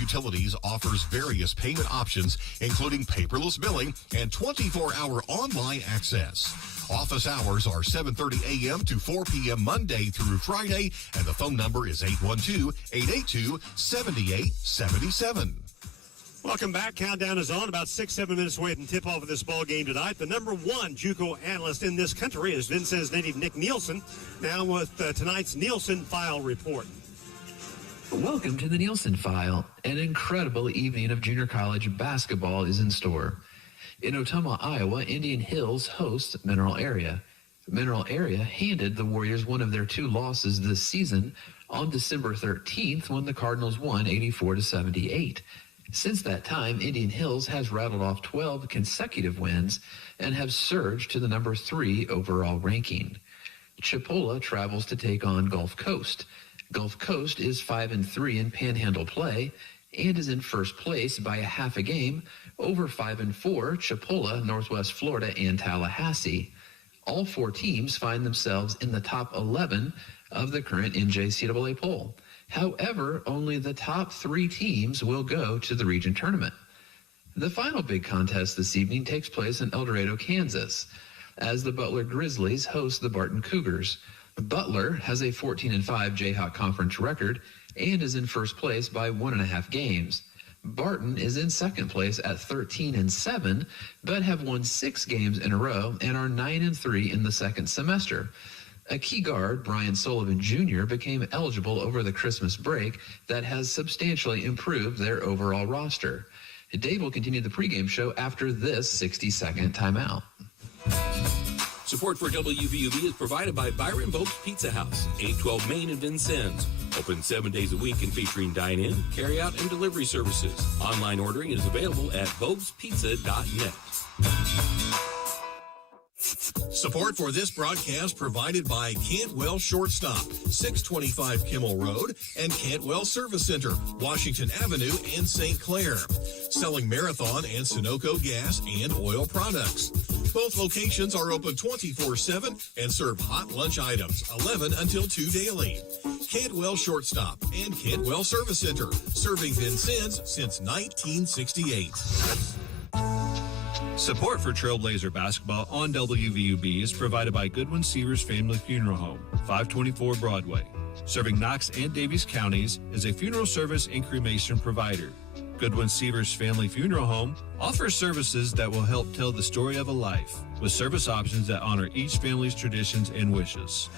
Utilities offers various payment options, including paperless billing and 24-hour online access. Office hours are 7:30 a.m. to 4 p.m. Monday through Friday, and the phone number is 812-882-7877. Welcome back. Countdown is on. About 6-7 minutes away from tip-off of this ball game tonight. The number one JUCO analyst in this country is Vincennes native Nick Nielsen. Now with tonight's Nielsen File Report. Welcome to the Nielsen File. An incredible evening of junior college basketball is in store. In Ottumwa, Iowa, Indian Hills hosts Mineral Area. Mineral Area handed the Warriors one of their 2 losses this season on December 13th when the Cardinals won 84-78. Since that time, Indian Hills has rattled off 12 consecutive wins and have surged to the number 3 overall ranking. Chipola travels to take on Gulf Coast. Gulf Coast is 5-3 in Panhandle play and is in first place by a half a game over 5-4 Chipola, Northwest Florida, and Tallahassee. All 4 teams find themselves in the top 11 of the current NJCAA poll. However, only the top 3 teams will go to the region tournament. The final big contest this evening takes place in El Dorado, Kansas, as the Butler Grizzlies host the Barton Cougars. Butler has a 14-5 Jayhawk Conference record and is in first place by 1.5 games. Barton is in second place at 13-7, but have won 6 games in a row and are 9-3 in the second semester. A key guard, Brian Sullivan Jr., became eligible over the Christmas break that has substantially improved their overall roster. Dave will continue the pregame show after this 60-second timeout. Support for WVUB is provided by Byron Bope's Pizza House, 812 Main in Vincennes. Open 7 days a week and featuring dine-in, carry-out, and delivery services. Online ordering is available at bobespizza.net. Support for this broadcast provided by Cantwell Shortstop, 625 Kimmel Road, and Cantwell Service Center, Washington Avenue and St. Clair. Selling Marathon and Sunoco gas and oil products. Both locations are open 24/7 and serve hot lunch items, 11 until 2 daily. Cantwell Shortstop and Cantwell Service Center, serving Vincennes since 1968. Support for Trailblazer basketball on WVUB is provided by Goodwin Seavers Family Funeral Home, 524 Broadway. Serving Knox and Davies counties is a funeral service and cremation provider. Goodwin Seavers Family Funeral Home offers services that will help tell the story of a life, with service options that honor each family's traditions and wishes.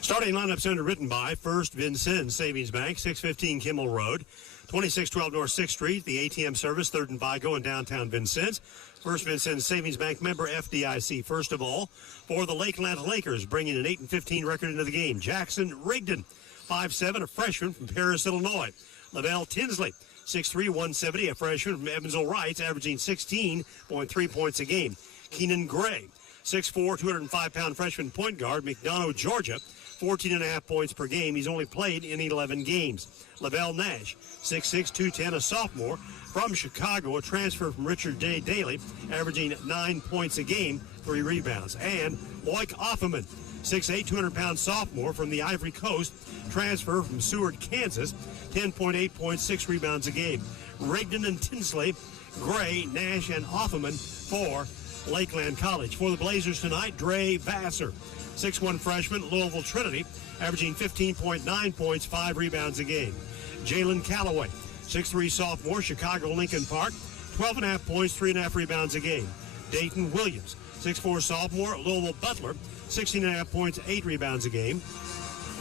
Starting lineups underwritten by First Vincennes Savings Bank, 615 Kimmel Road, 2612 North 6th Street, the ATM service, 3rd and Vigo in downtown Vincennes. First Vincennes Savings Bank member FDIC. First of all, for the Lakeland Lakers, bringing an 8-15 record into the game, Jackson Rigdon, 5'7", a freshman from Paris, Illinois. Lavelle Tinsley, 6'3", 170, a freshman from Evansville Rights, averaging 16.3 points a game. Keenan Gray, 6'4", 205-pound freshman point guard, McDonough, Georgia, 14.5 points per game. He's only played in 11 games. Lavelle Nash, 6'6", 210, a sophomore from Chicago, a transfer from Richard Day Daly, averaging 9 points a game, 3 rebounds. And Loic Offerman, 6'8", 200-pound sophomore from the Ivory Coast, transfer from Seward, Kansas, 10.8 points, 6 rebounds a game. Rigdon and Tinsley, Gray, Nash, and Offerman for Lakeland College. For the Blazers tonight, Dre Vassar, 6'1" freshman, Louisville Trinity, averaging 15.9 points, 5 rebounds a game. Jalen Calloway, 6'3" sophomore, Chicago Lincoln Park, 12.5 points, 3.5 rebounds a game. Dayton Williams, 6'4" sophomore, Louisville Butler, 16.5 points, 8 rebounds a game.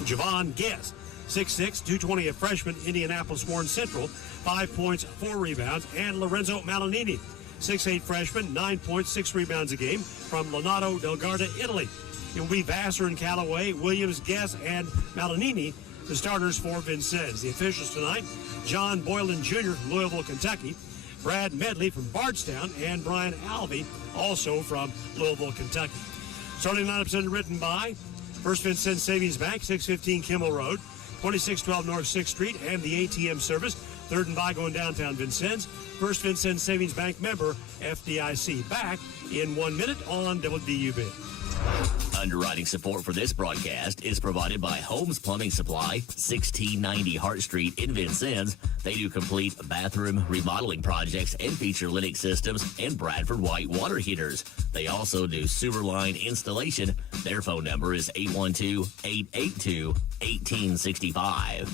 Javon Guess, 6'6", 220, a freshman, Indianapolis Warren Central, 5 points, 4 rebounds. And Lorenzo Malinini, 6'8" freshman, 9 points, 6 rebounds a game from Lonato del Garda, Italy. It will be Vassar and Callaway, Williams, Guess, and Malinini, the starters for Vincennes. The officials tonight, John Boylan Jr. from Louisville, Kentucky, Brad Medley from Bardstown, and Brian Alvey, also from Louisville, Kentucky. Starting lineups underwritten by First Vincennes Savings Bank, 615 Kimmel Road, 2612 North 6th Street, and the ATM service, 3rd and Vigo in downtown Vincennes. First Vincennes Savings Bank member, FDIC. Back in 1 minute on WVUB. Underwriting support for this broadcast is provided by Holmes Plumbing Supply, 1690 Hart Street in Vincennes. They do complete bathroom remodeling projects and feature Lennox systems and Bradford White water heaters. They also do sewer line installation. Their phone number is 812-882-1865.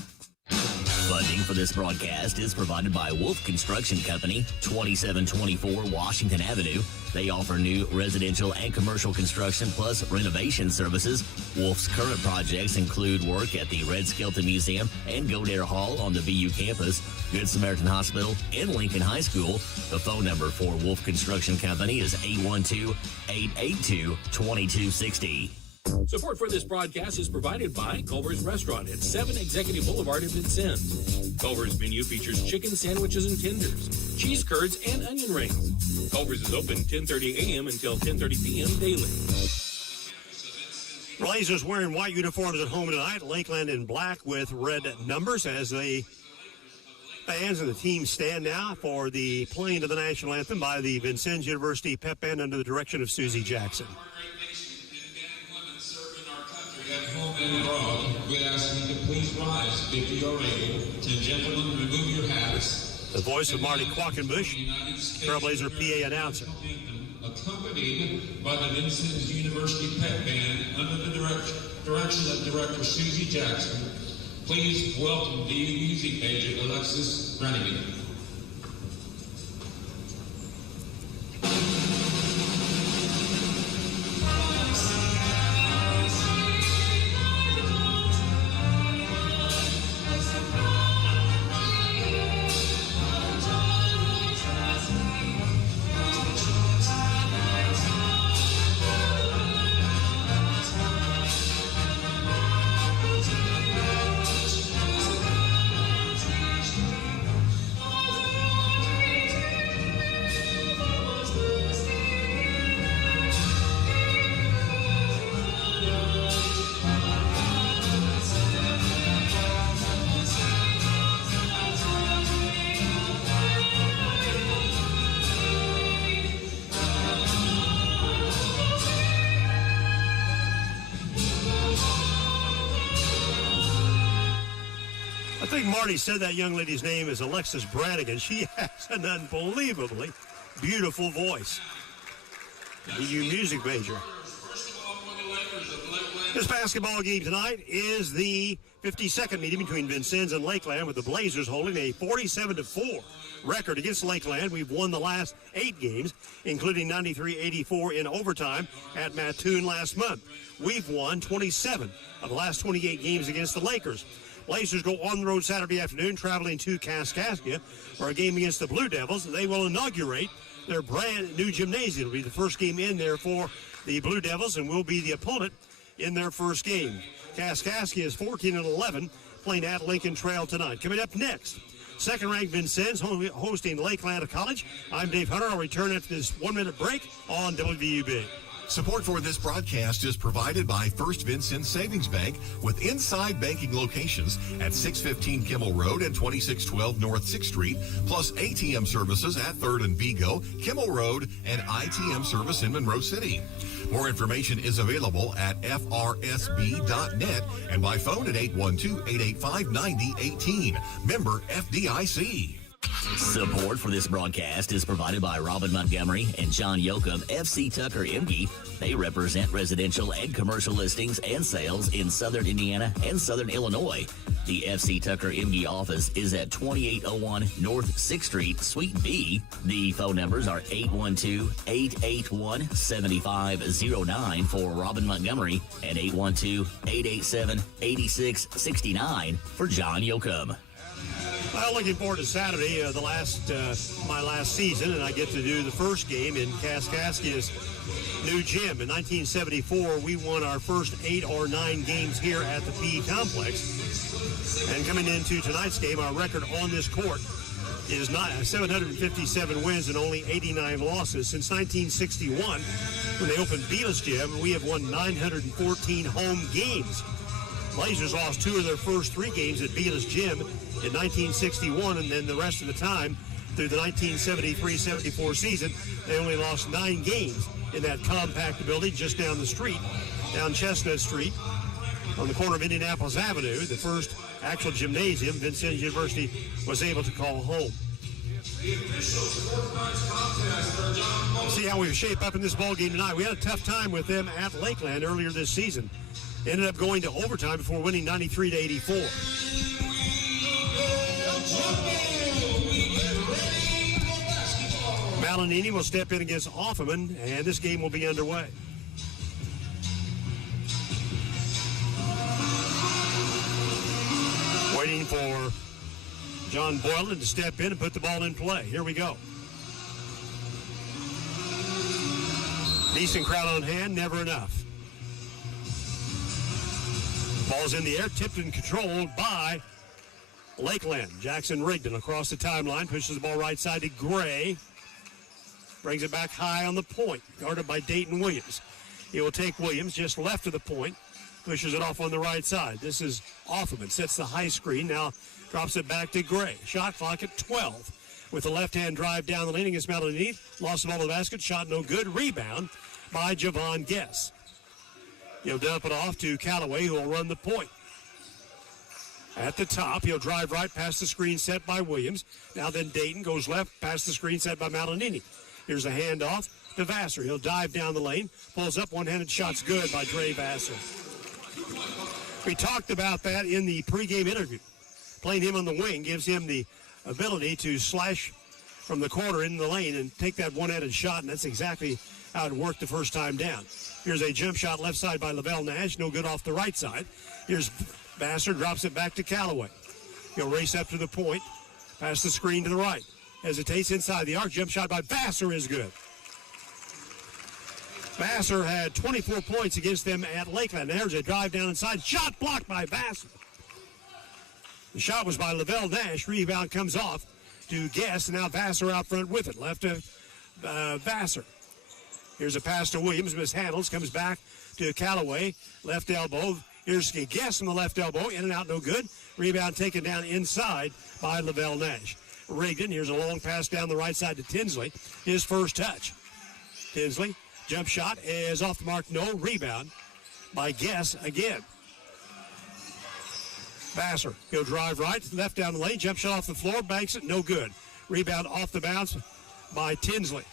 Funding for this broadcast is provided by Wolf Construction Company, 2724 Washington Avenue. They offer new residential and commercial construction plus renovation services. Wolf's current projects include work at the Red Skelton Museum and Godare Hall on the VU campus, Good Samaritan Hospital, and Lincoln High School. The phone number for Wolf Construction Company is 812-882-2260. Support for this broadcast is provided by Culver's Restaurant at 7 Executive Boulevard in Vincennes. Culver's menu features chicken sandwiches and tenders, cheese curds, and onion rings. Culver's is open 10:30 a.m. until 10:30 p.m. daily. Blazers wearing white uniforms at home tonight. Lakeland in black with red numbers as the fans and the team stand now for the playing of the national anthem by the Vincennes University Pep Band under the direction of Susie Jackson. At home and abroad, we ask you to please rise if you are able. To gentlemen, remove your hats. The voice of Marty Quackenbush, Trailblazer PA announcer. Accompanied by the Vincennes University Pep Band under the direction of Director Susie Jackson. Please welcome the music major Alexis Rennigan. I think Marty said that young lady's name is Alexis Brannigan. She has an unbelievably beautiful voice. The music major. This basketball game tonight is the 52nd meeting between Vincennes and Lakeland, with the Blazers holding a 47-4 record against Lakeland. We've won the last 8 games, including 93-84 in overtime at Mattoon last month. We've won 27 of the last 28 games against the Lakers. Blazers go on the road Saturday afternoon, traveling to Kaskaskia for a game against the Blue Devils. They will inaugurate their brand new gymnasium. It'll be the first game in there for the Blue Devils and will be the opponent in their first game. Kaskaskia is 14-11, playing at Lincoln Trail tonight. Coming up next, second-ranked Vincennes hosting Lakeland College. I'm Dave Hunter. I'll return after this 1-minute break on WVUB. Support for this broadcast is provided by First Vincennes Savings Bank, with inside banking locations at 615 Kimmel Road and 2612 North 6th Street, plus ATM services at 3rd and Vigo, Kimmel Road, and ITM service in Monroe City. More information is available at frsb.net and by phone at 812-885-9018. Member FDIC. Support for this broadcast is provided by Robin Montgomery and John Yoakum, FC Tucker MG. They represent residential and commercial listings and sales in southern Indiana and southern Illinois. The FC Tucker MG office is at 2801 North 6th Street, Suite B. The phone numbers are 812-881-7509 for Robin Montgomery and 812-887-8669 for John Yoakum. Well, looking forward to Saturday, my last season, and I get to do the first game in Kaskaskia's new gym. In 1974, we won our first 8 or 9 games here at the PE Complex. And coming into tonight's game, our record on this court is 757 wins and only 89 losses. Since 1961, when they opened Bealis Gym, we have won 914 home games. Blazers lost 2 of their first 3 games at Bealis Gym in 1961, and then the rest of the time through the 1973-74 season. They only lost 9 games in that compact building just down the street, down Chestnut Street on the corner of Indianapolis Avenue. The first actual gymnasium Vincennes University was able to call home. See how we shape up in this ball game tonight. We had a tough time with them at Lakeland earlier this season. Ended up going to overtime before winning 93-84. Malinini will step in against Offerman, and this game will be underway. Waiting for John Boylan to step in and put the ball in play. Here we go. Decent crowd on hand, never enough. Ball's in the air, tipped and controlled by Lakeland. Jackson Rigdon across the timeline, pushes the ball right side to Gray. Brings it back high on the point, guarded by Dayton Williams. He will take Williams just left of the point, pushes it off on the right side. This is Offerman, sets the high screen, now drops it back to Gray. Shot clock at 12. With the left-hand drive down the lane against Malinini. Lost the ball to the basket, shot no good. Rebound by Javon Guess. He'll dump it off to Callaway, who will run the point. At the top, he'll drive right past the screen set by Williams. Now then Dayton goes left past the screen set by Malinini. Here's a handoff to Vassar. He'll dive down the lane, pulls up, one-handed shot's good by Dre Vassar. We talked about that in the pregame interview. Playing him on the wing gives him the ability to slash from the corner in the lane and take that one-handed shot, and that's exactly how it worked the first time down. Here's a jump shot left side by Lavelle Nash, no good off the right side. Here's Vassar, drops it back to Callaway. He'll race up to the point, pass the screen to the right. Hesitates inside the arc, jump shot by Vassar is good. Vassar had 24 points against them at Lakeland. There's a drive down inside, shot blocked by Vassar. The shot was by Lavelle Nash. Rebound comes off to Guess. Now Vassar out front with it. Left to Vassar. Here's a pass to Williams. Mishandles. Comes back to Callaway. Left elbow. Here's Guess from the left elbow. In and out, no good. Rebound taken down inside by Lavelle Nash. Rigdon. Here's a long pass down the right side to Tinsley. His first touch. Tinsley. Jump shot is off the mark. No. Rebound by Guess again. Vassar, he'll drive right, left down the lane, jump shot off the floor, banks it, no good. Rebound off the bounce by Tinsley.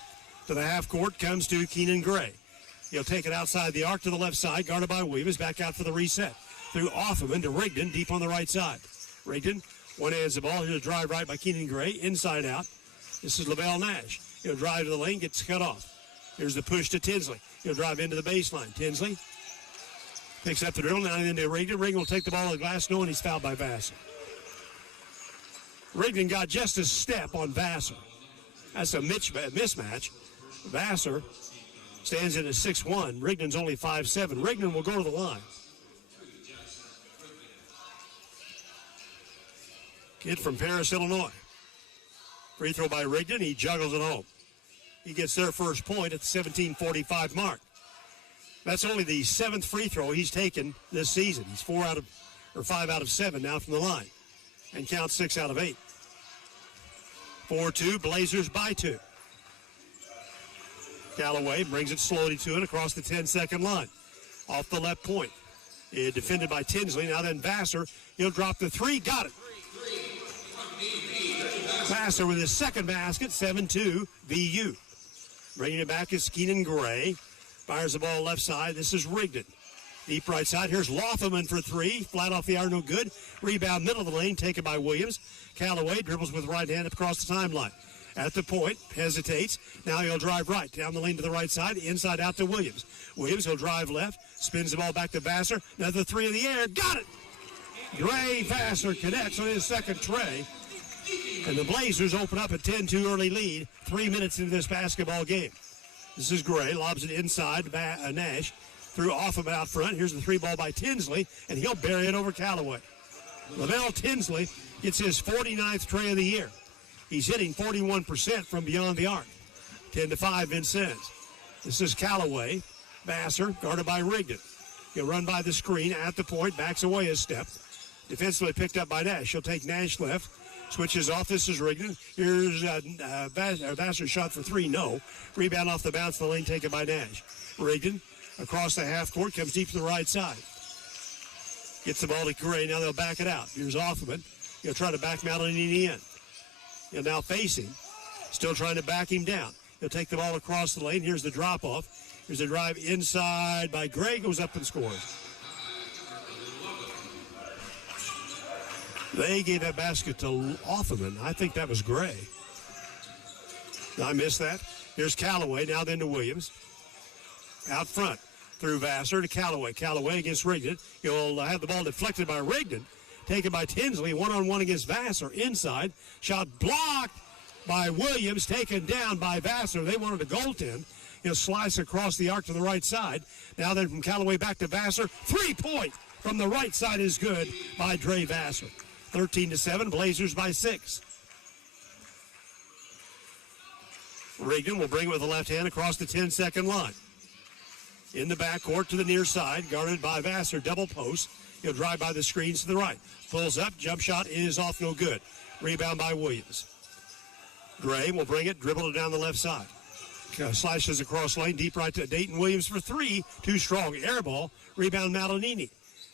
To the half court comes to Keenan Gray. He'll take it outside the arc to the left side, guarded by Williams, back out for the reset. Through Offerman to Rigdon, deep on the right side. Rigdon, one-hands the ball, here's a drive right by Keenan Gray, inside out. This is Lavelle Nash. He'll drive to the lane, gets cut off. Here's the push to Tinsley. He'll drive into the baseline. Tinsley picks up the dribble, now into Rigdon. Rigdon will take the ball to the glass, and he's fouled by Vassar. Rigdon got just a step on Vassar. That's a mismatch. Vassar stands in at 6'1". Rigdon's only 5'7". Rigdon will go to the line. Kid from Paris, Illinois. Free throw by Rigdon. He juggles it home. He gets their first point at the 17:45 mark. That's only the 7th free throw he's taken this season. He's 5 out of 7 now from the line, and counts 6 out of 8. 4-2, Blazers by 2. Callaway brings it slowly to it across the 10-second line. Off the left point. Defended by Tinsley. Now then Vassar. He'll drop the three. Got it. Vassar with his second basket. 7-2 VU. Bringing it back is Keenan Gray. Fires the ball left side. This is Rigdon. Deep right side. Here's Lofferman for three. Flat off the iron, no good. Rebound middle of the lane taken by Williams. Callaway dribbles with right hand across the timeline. At the point, hesitates. Now he'll drive right. Down the lane to the right side. Inside out to Williams. Williams, he'll drive left. Spins the ball back to Vassar. Another three in the air. Got it! Gray Vassar connects on his second tray. And the Blazers open up a 10-2 early lead 3 minutes into this basketball game. This is Gray, lobs it inside Nash, threw Offerman out front. Here's the three ball by Tinsley, and he'll bury it over Callaway. Lavelle Tinsley gets his 49th tray of the year. He's hitting 41% from beyond the arc. 10-5 Vincennes. This is Callaway. Vassar, guarded by Rigdon. He'll run by the screen at the point, backs away a step. Defensively picked up by Nash. He'll take Nash left. Switches off. This is Rigdon. Here's Vassar shot for three. No. Rebound off the bounce. The lane taken by Nash. Rigdon across the half court. Comes deep to the right side. Gets the ball to Gray. Now they'll back it out. Here's Offerman. He'll try to back Madeline in. He'll now face him. Still trying to back him down. He'll take the ball across the lane. Here's the drop off. Here's a drive inside by Gray. Goes up and scores. They gave that basket to Offerman. I think that was Gray. I missed that. Here's Callaway. Now then to Williams. Out front. Through Vassar to Callaway. Callaway against Rigdon. He'll have the ball deflected by Rigdon. Taken by Tinsley. One-on-one against Vassar. Inside. Shot blocked by Williams. Taken down by Vassar. They wanted a goaltend. He'll slice across the arc to the right side. Now then from Callaway back to Vassar. 3-point from the right side is good by Dre Vassar. 13-7, Blazers by 6. Rigdon will bring it with the left hand across the 10-second line. In the backcourt to the near side, guarded by Vassar, double post. He'll drive by the screens to the right. Pulls up, jump shot is off, no good. Rebound by Williams. Gray will bring it, dribble it down the left side. Slashes across lane, deep right to Dayton Williams for three. Too strong, air ball. Rebound Malinini.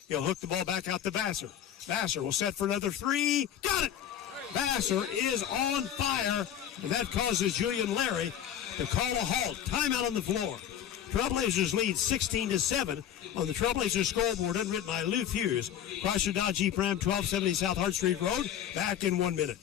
He'll hook the ball back out to Vassar. Vassar will set for another three. Got it! Vassar is on fire, and that causes Julian Larry to call a halt. Timeout on the floor. Trailblazers lead 16-7 on the Trailblazers scoreboard, unwritten by Lou Hughes. Chrysler Dodge Jeep Ram, 1270 South Hart Street Road. Back in 1 minute.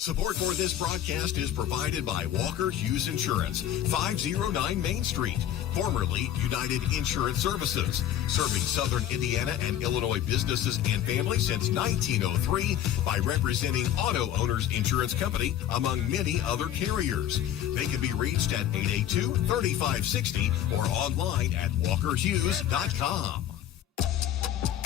Support for this broadcast is provided by Walker Hughes Insurance, 509 Main Street, formerly United Insurance Services, serving Southern Indiana and Illinois businesses and families since 1903 by representing Auto Owners Insurance Company, among many other carriers. They can be reached at 882-3560 or online at walkerhughes.com.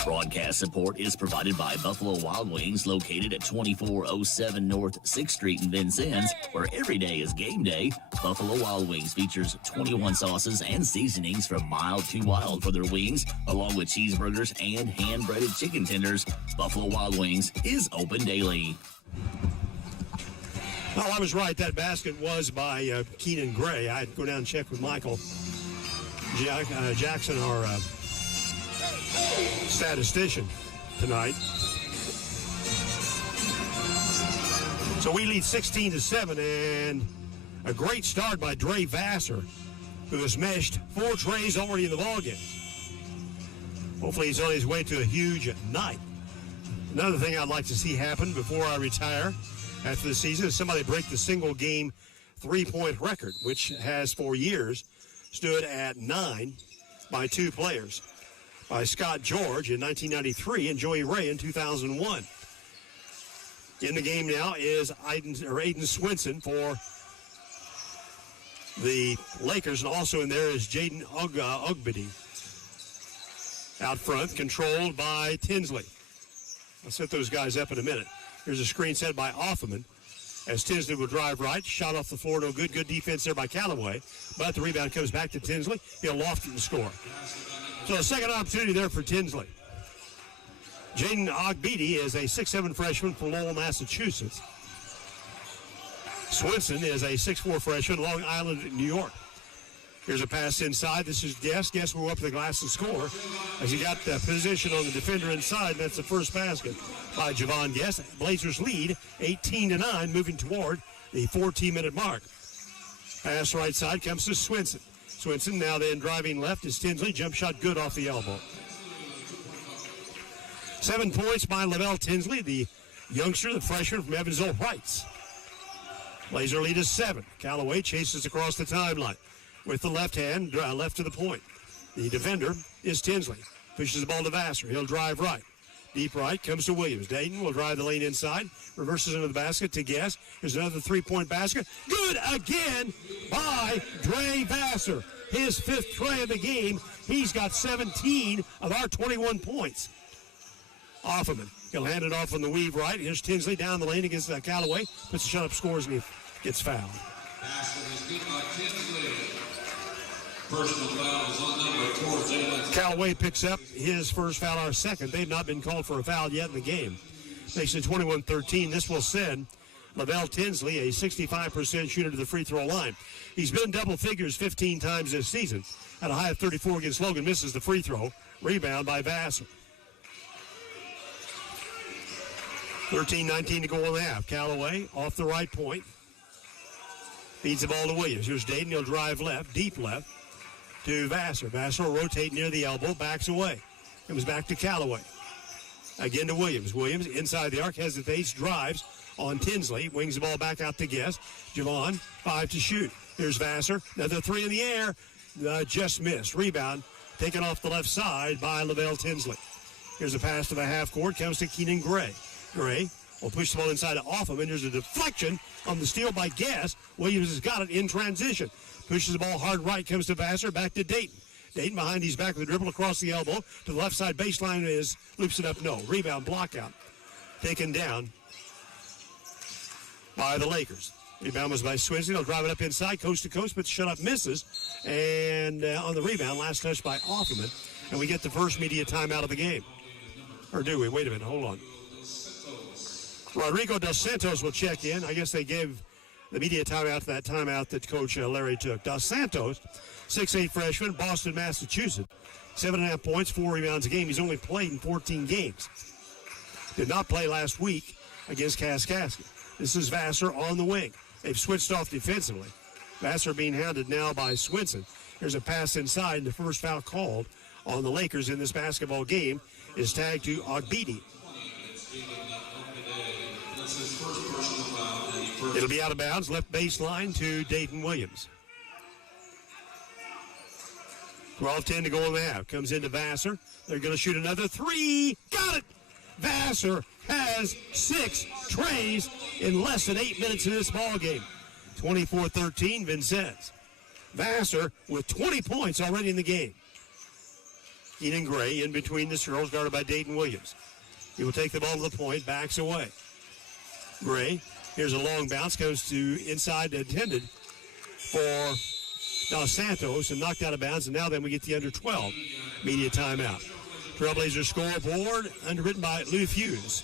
Broadcast support is provided by Buffalo Wild Wings, located at 2407 North 6th Street in Vincennes, where every day is game day. Buffalo Wild Wings features 21 sauces and seasonings from mild to wild for their wings, along with cheeseburgers and hand-breaded chicken tenders. Buffalo Wild Wings is open daily. Well, I was right. That basket was by Keenan Gray. I'd go down and check with Michael Jackson, our statistician tonight. So we lead 16-7, and a great start by Dre Vassar, who has meshed 4 trays already in the ballgame. Hopefully he's on his way to a huge night. Another thing I'd like to see happen before I retire after the season is somebody break the single game 3-point record, which has for years stood at 9 by 2 players. By Scott George in 1993 and Joey Ray in 2001. In the game now is Aiden Swinson for the Lakers, and also in there is Jaden Ogbidi. Out front, controlled by Tinsley. I'll set those guys up in a minute. Here's a screen set by Offerman as Tinsley will drive right. Shot off the floor, no good. Good defense there by Callaway. But the rebound comes back to Tinsley. He'll loft it and score. So a second opportunity there for Tinsley. Jaden Ogbidi is a 6'7" freshman from Lowell, Massachusetts. Swinson is a 6'4" freshman, Long Island, New York. Here's a pass inside. This is Guest. Guest will go up to the glass and score as he got position on the defender inside. That's the first basket by Javon Guest. Blazers lead 18-9, moving toward the 14-minute mark. Pass right side comes to Swinson. Swinson now then driving left is Tinsley. Jump shot good off the elbow. 7 points by Lavelle Tinsley, the youngster, the freshman from Evansville Heights. Blazer lead is 7. Callaway chases across the timeline with the left hand, left to the point. The defender is Tinsley. Pushes the ball to Vassar. He'll drive right. Deep right comes to Williams. Dayton will drive the lane inside. Reverses into the basket to Guest. Here's another 3-point basket. Good again by Dre Vassar. His 5th tray of the game. He's got 17 of our 21 points. Offerman. He'll hand it off on the weave right. Here's Tinsley down the lane against Callaway. Puts a shot up, scores, and he gets fouled. Personal foul is on number 4. Callaway picks up his first foul, our second. They've not been called for a foul yet in the game. Makes it 21-13. This will send Lavelle Tinsley, a 65% shooter, to the free throw line. He's been double figures 15 times this season. At a high of 34 against Logan, misses the free throw. Rebound by Vassar. 13-19 to go in the half. Callaway off the right point. Feeds the ball to Williams. Here's Dayton. He'll drive left, deep left to Vassar. Vassar will rotate near the elbow, backs away. Comes back to Callaway. Again to Williams. Williams inside the arc, hesitates, drives on Tinsley. Wings the ball back out to Guest. Javon, 5 to shoot. Here's Vassar. Another 3 in the air. Just missed. Rebound taken off the left side by Lavelle Tinsley. Here's a pass to the half court. Comes to Keenan Gray. Gray will push the ball inside off him, and there's a deflection on the steal by Guest. Williams has got it in transition. Pushes the ball hard right. Comes to Vassar. Back to Dayton. Dayton behind his back with a dribble across the elbow. To the left side baseline is loops it up. No. Rebound block out. Taken down by the Lakers. Rebound was by Swinson. He'll drive it up inside, coast to coast, but the shut up misses. And on the rebound, last touch by Offerman. And we get the first media timeout of the game. Or do we? Wait a minute. Hold on. Rodrigo Dos Santos will check in. I guess they gave the media timeout to that timeout that Coach Larry took. Dos Santos, 6'8 freshman, Boston, Massachusetts. 7.5 points, 4 rebounds a game. He's only played in 14 games. Did not play last week against Kaskaskia. This is Vassar on the wing. They've switched off defensively. Vassar being hounded now by Swinson. Here's a pass inside, and the first foul called on the Lakers in this basketball game is tagged to Ogbidi. It'll be out of bounds, left baseline to Dayton Williams. 12-10 to go in the half. Comes into Vassar. They're going to shoot another 3. Got it! Vassar has 6 trays in less than 8 minutes in this ball game. 24-13, Vincennes. Vassar with 20 points already in the game. Keenan Gray in between the circles, guarded by Dayton Williams. He will take the ball to the point, backs away. Gray, here's a long bounce, goes to inside, intended for Dos Santos, and knocked out of bounds, and now then we get the under 12 media timeout. Trailblazer scoreboard, underwritten by Lou Hughes.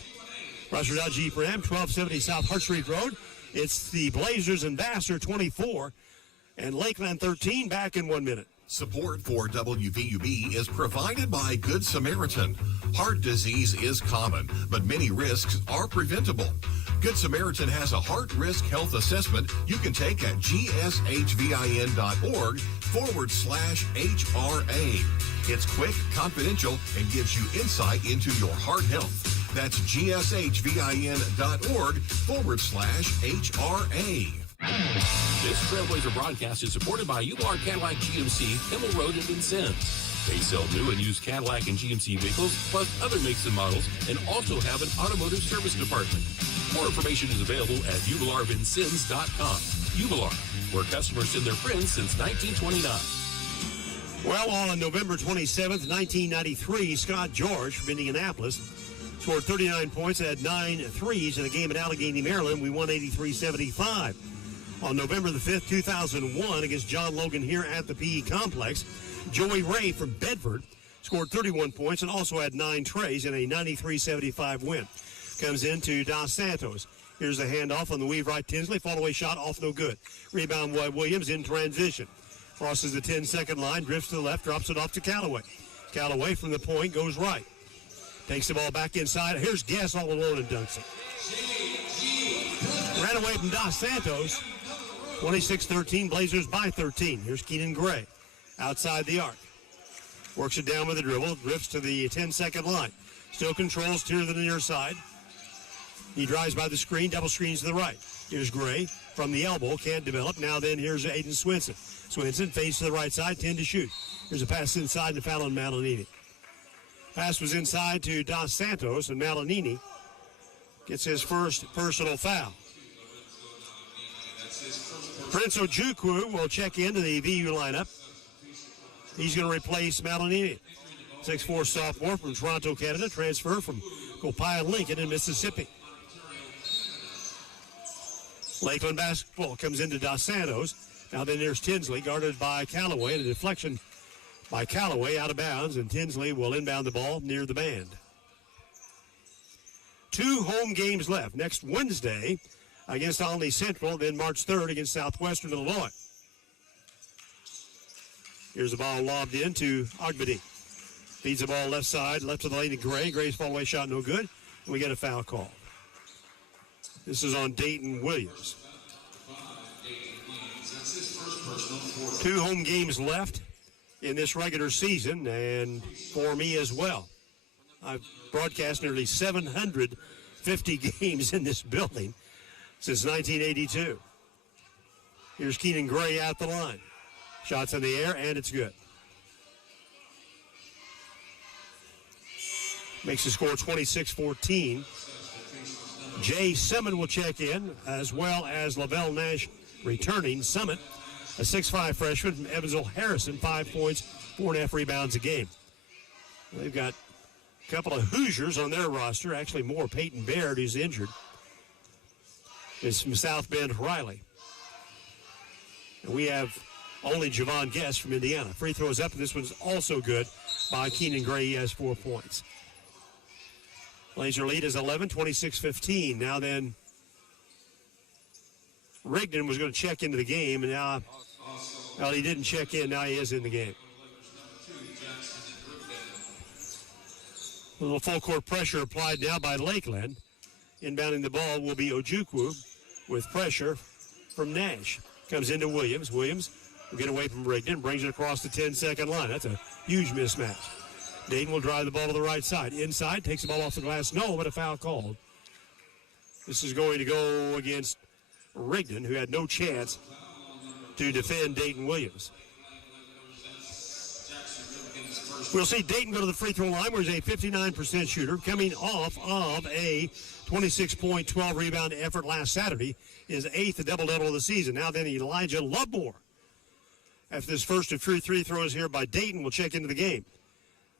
Rushford Jeep Ram, 1270 South Hart Street Road. It's the Blazers and Vassar 24 and Lakeland 13. Back in 1 minute. Support for WVUB is provided by Good Samaritan. Heart disease is common, but many risks are preventable. Good Samaritan has a heart risk health assessment you can take at gshvin.org/HRA. It's quick, confidential, and gives you insight into your heart health. That's gshvin.org/HRA. This Trailblazer broadcast is supported by Ular Cadillac GMC, Kimmel Road in Vincennes. They sell new and used Cadillac and GMC vehicles, plus other makes and models, and also have an automotive service department. More information is available at ularvincennes.com. Ular, where customers send their friends since 1929. Well, on November 27th, 1993, Scott George from Indianapolis scored 39 points, had 9 threes in a game in Allegheny, Maryland. We won 83-75. On November the 5th, 2001, against John Logan here at the PE Complex, Joey Ray from Bedford scored 31 points and also had 9 trays in a 93-75 win. Comes into Dos Santos. Here's the handoff on the weave right. Tinsley, fall away shot off, no good. Rebound by Williams in transition. Crosses the 10-second line, drifts to the left, drops it off to Callaway. Callaway from the point goes right. Takes the ball back inside. Here's Guess all alone and dunks it. Ran away from Dos Santos. 26-13, Blazers by 13. Here's Keenan Gray outside the arc. Works it down with a dribble, drifts to the 10-second line. Still controls to the near side. He drives by the screen, double screens to the right. Here's Gray from the elbow, can't develop. Now then, here's Aiden Swinson. Swinson fades to the right side, 10 to shoot. Here's a pass inside and a foul on Malinini. Pass was inside to Dos Santos, and Malinini gets his first personal foul. Prince Ojukwu will check into the VU lineup. He's going to replace Malinini. 6'4" sophomore from Toronto, Canada, transfer from Copiah Lincoln in Mississippi. Lakeland basketball comes into Dos Santos. Now then there's Tinsley, guarded by Callaway, and a deflection by Callaway out of bounds, and Tinsley will inbound the ball near the band. 2 home games left. Next Wednesday against Olney Central, then March 3rd against Southwestern Illinois. Here's the ball lobbed in to Ogbedi. Feeds the ball left side, left to the lane to Gray. Gray's fall away shot, no good. And we get a foul call. This is on Dayton Williams. 2 home games left in this regular season, and for me as well. I've broadcast nearly 750 games in this building since 1982. Here's Keenan Gray at the line. Shots in the air, and it's good. Makes the score 26-14. Jay Summon will check in, as well as Lavelle Nash returning. Summit, a 6'5 freshman from Evansville Harrison, 5 points, 4.5 rebounds a game. They've got a couple of Hoosiers on their roster, actually more. Peyton Baird, who's injured, is from South Bend Riley. And we have only Javon Guest from Indiana. Free throws up, and this one's also good by Keenan Gray. He has 4 points. Blazer lead is 11, 26-15. Now then, Rigdon was going to check into the game, and now, well, he didn't check in. Now he is in the game. A little full court pressure applied now by Lakeland. Inbounding the ball will be Ojukwu with pressure from Nash. Comes into Williams. Williams will get away from Rigdon, brings it across the 10-second line. That's a huge mismatch. Dayton will drive the ball to the right side. Inside, takes the ball off the glass. No, but a foul called. This is going to go against Rigdon, who had no chance to defend Dayton Williams. We'll see Dayton go to the free throw line, where he's a 59% shooter, coming off of a 26-point, 12-rebound effort last Saturday, his 8th double-double of the season. Now then, Elijah Lovemore, after this first of 3 free throws here by Dayton, will check into the game.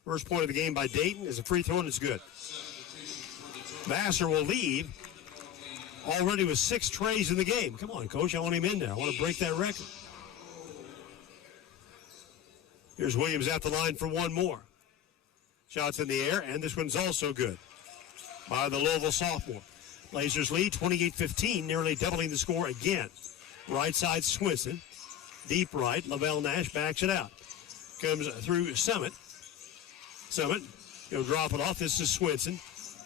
First point of the game by Dayton is a free throw, and it's good. Vassar will leave already with 6 trays in the game. Come on, Coach, I want him in there. I want to break that record. Here's Williams at the line for one more. Shots in the air, and this one's also good by the Louisville sophomore. Blazers lead 28-15, nearly doubling the score again. Right side, Swinson. Deep right, Lavelle Nash backs it out. Comes through Summit. Summit, he'll drop it off. This is Swinson.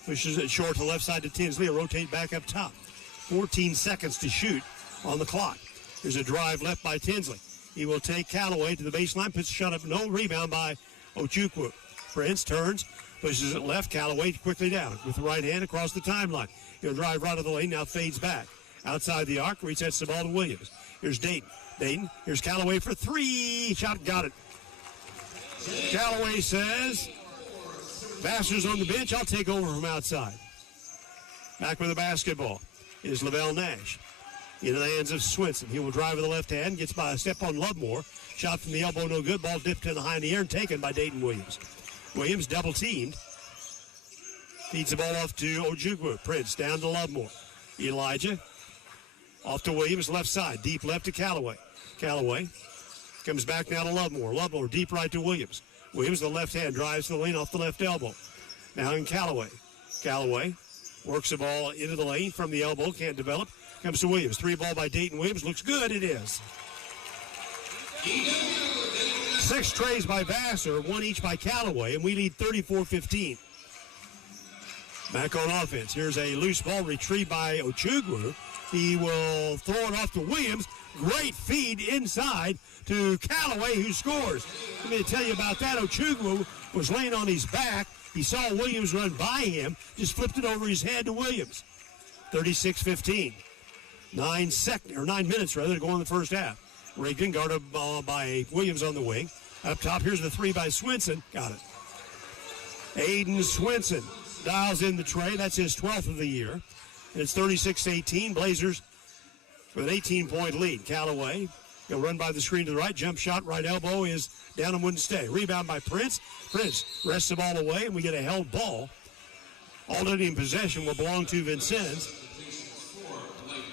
Pushes it short to the left side to Tinsley. He'll rotate back up top. 14 seconds to shoot on the clock. There's a drive left by Tinsley. He will take Callaway to the baseline. Puts a shot up. No rebound by Ojukwu. Prince turns, pushes it left. Callaway quickly down with the right hand across the timeline. He'll drive right of the lane. Now fades back. Outside the arc, resets the ball to Williams. Here's Dayton. Dayton, here's Callaway for 3. Shot, got it. Callaway says, Vassar's on the bench. I'll take over from outside. Back with the basketball is Lavelle Nash. Into the hands of Swinson. He will drive with the left hand. Gets by a step on Lovemore. Shot from the elbow, no good. Ball dipped in the high in the air and taken by Dayton Williams. Williams double teamed. Feeds the ball off to Ojukwu. Prince down to Lovemore. Elijah off to Williams, left side. Deep left to Callaway. Callaway comes back now to Lovemore. Lovemore deep right to Williams. Williams, the left hand, drives to the lane off the left elbow. Now in Callaway. Callaway works the ball into the lane from the elbow. Can't develop. Comes to Williams. 3 ball by Dayton Williams. Looks good. It is. 6 trays by Vassar. 1 each by Callaway. And we lead 34-15. Back on offense. Here's a loose ball retrieved by Ojukwu. He will throw it off to Williams. Great feed inside to Callaway, who scores. Let me tell you about that. Ojukwu was laying on his back. He saw Williams run by him. Just flipped it over his head to Williams. 36-15. 9 minutes to go in the first half. Reagan guarded by Williams on the wing. Up top, here's the 3 by Swinson. Got it. Aiden Swinson dials in the tray. That's his 12th of the year. And it's 36-18. Blazers with an 18-point lead. Callaway, he'll run by the screen to the right. Jump shot, right elbow is down and wouldn't stay. Rebound by Prince. Prince rests the ball away, and we get a held ball. Already in possession will belong to Vincennes.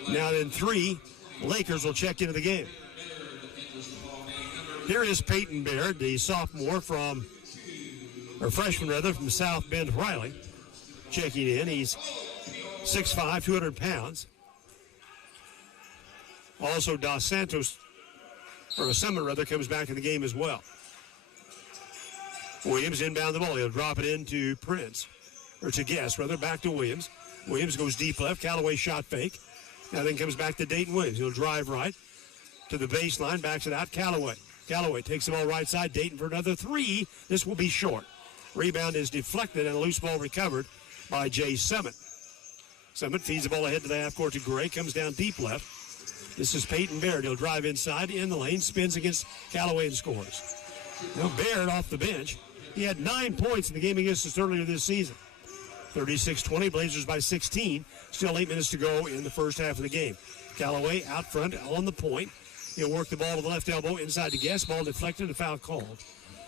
Now then 3, Lakers will check into the game. Here is Peyton Baird, the freshman from South Bend Riley, checking in. He's 6'5", 200 pounds. Also, Dos Santos, or Summit rather, comes back in the game as well. Williams inbound the ball. He'll drop it into Prince, or to Guess, rather, back to Williams. Williams goes deep left. Callaway shot fake. Now then comes back to Dayton Williams. He'll drive right to the baseline, backs it out. Callaway takes the ball right side. Dayton for another three. This will be short. Rebound is deflected and a loose ball recovered by Jay Summit. Summit feeds the ball ahead to the half court to Gray. Comes down deep left. This is Peyton Baird. He'll drive inside in the lane. Spins against Callaway and scores. Now Baird off the bench. He had 9 points in the game against us earlier this season. 36-20, Blazers by 16. Still 8 minutes to go in the first half of the game. Callaway out front on the point. He'll work the ball to the left elbow inside to Guess. Ball deflected and foul called.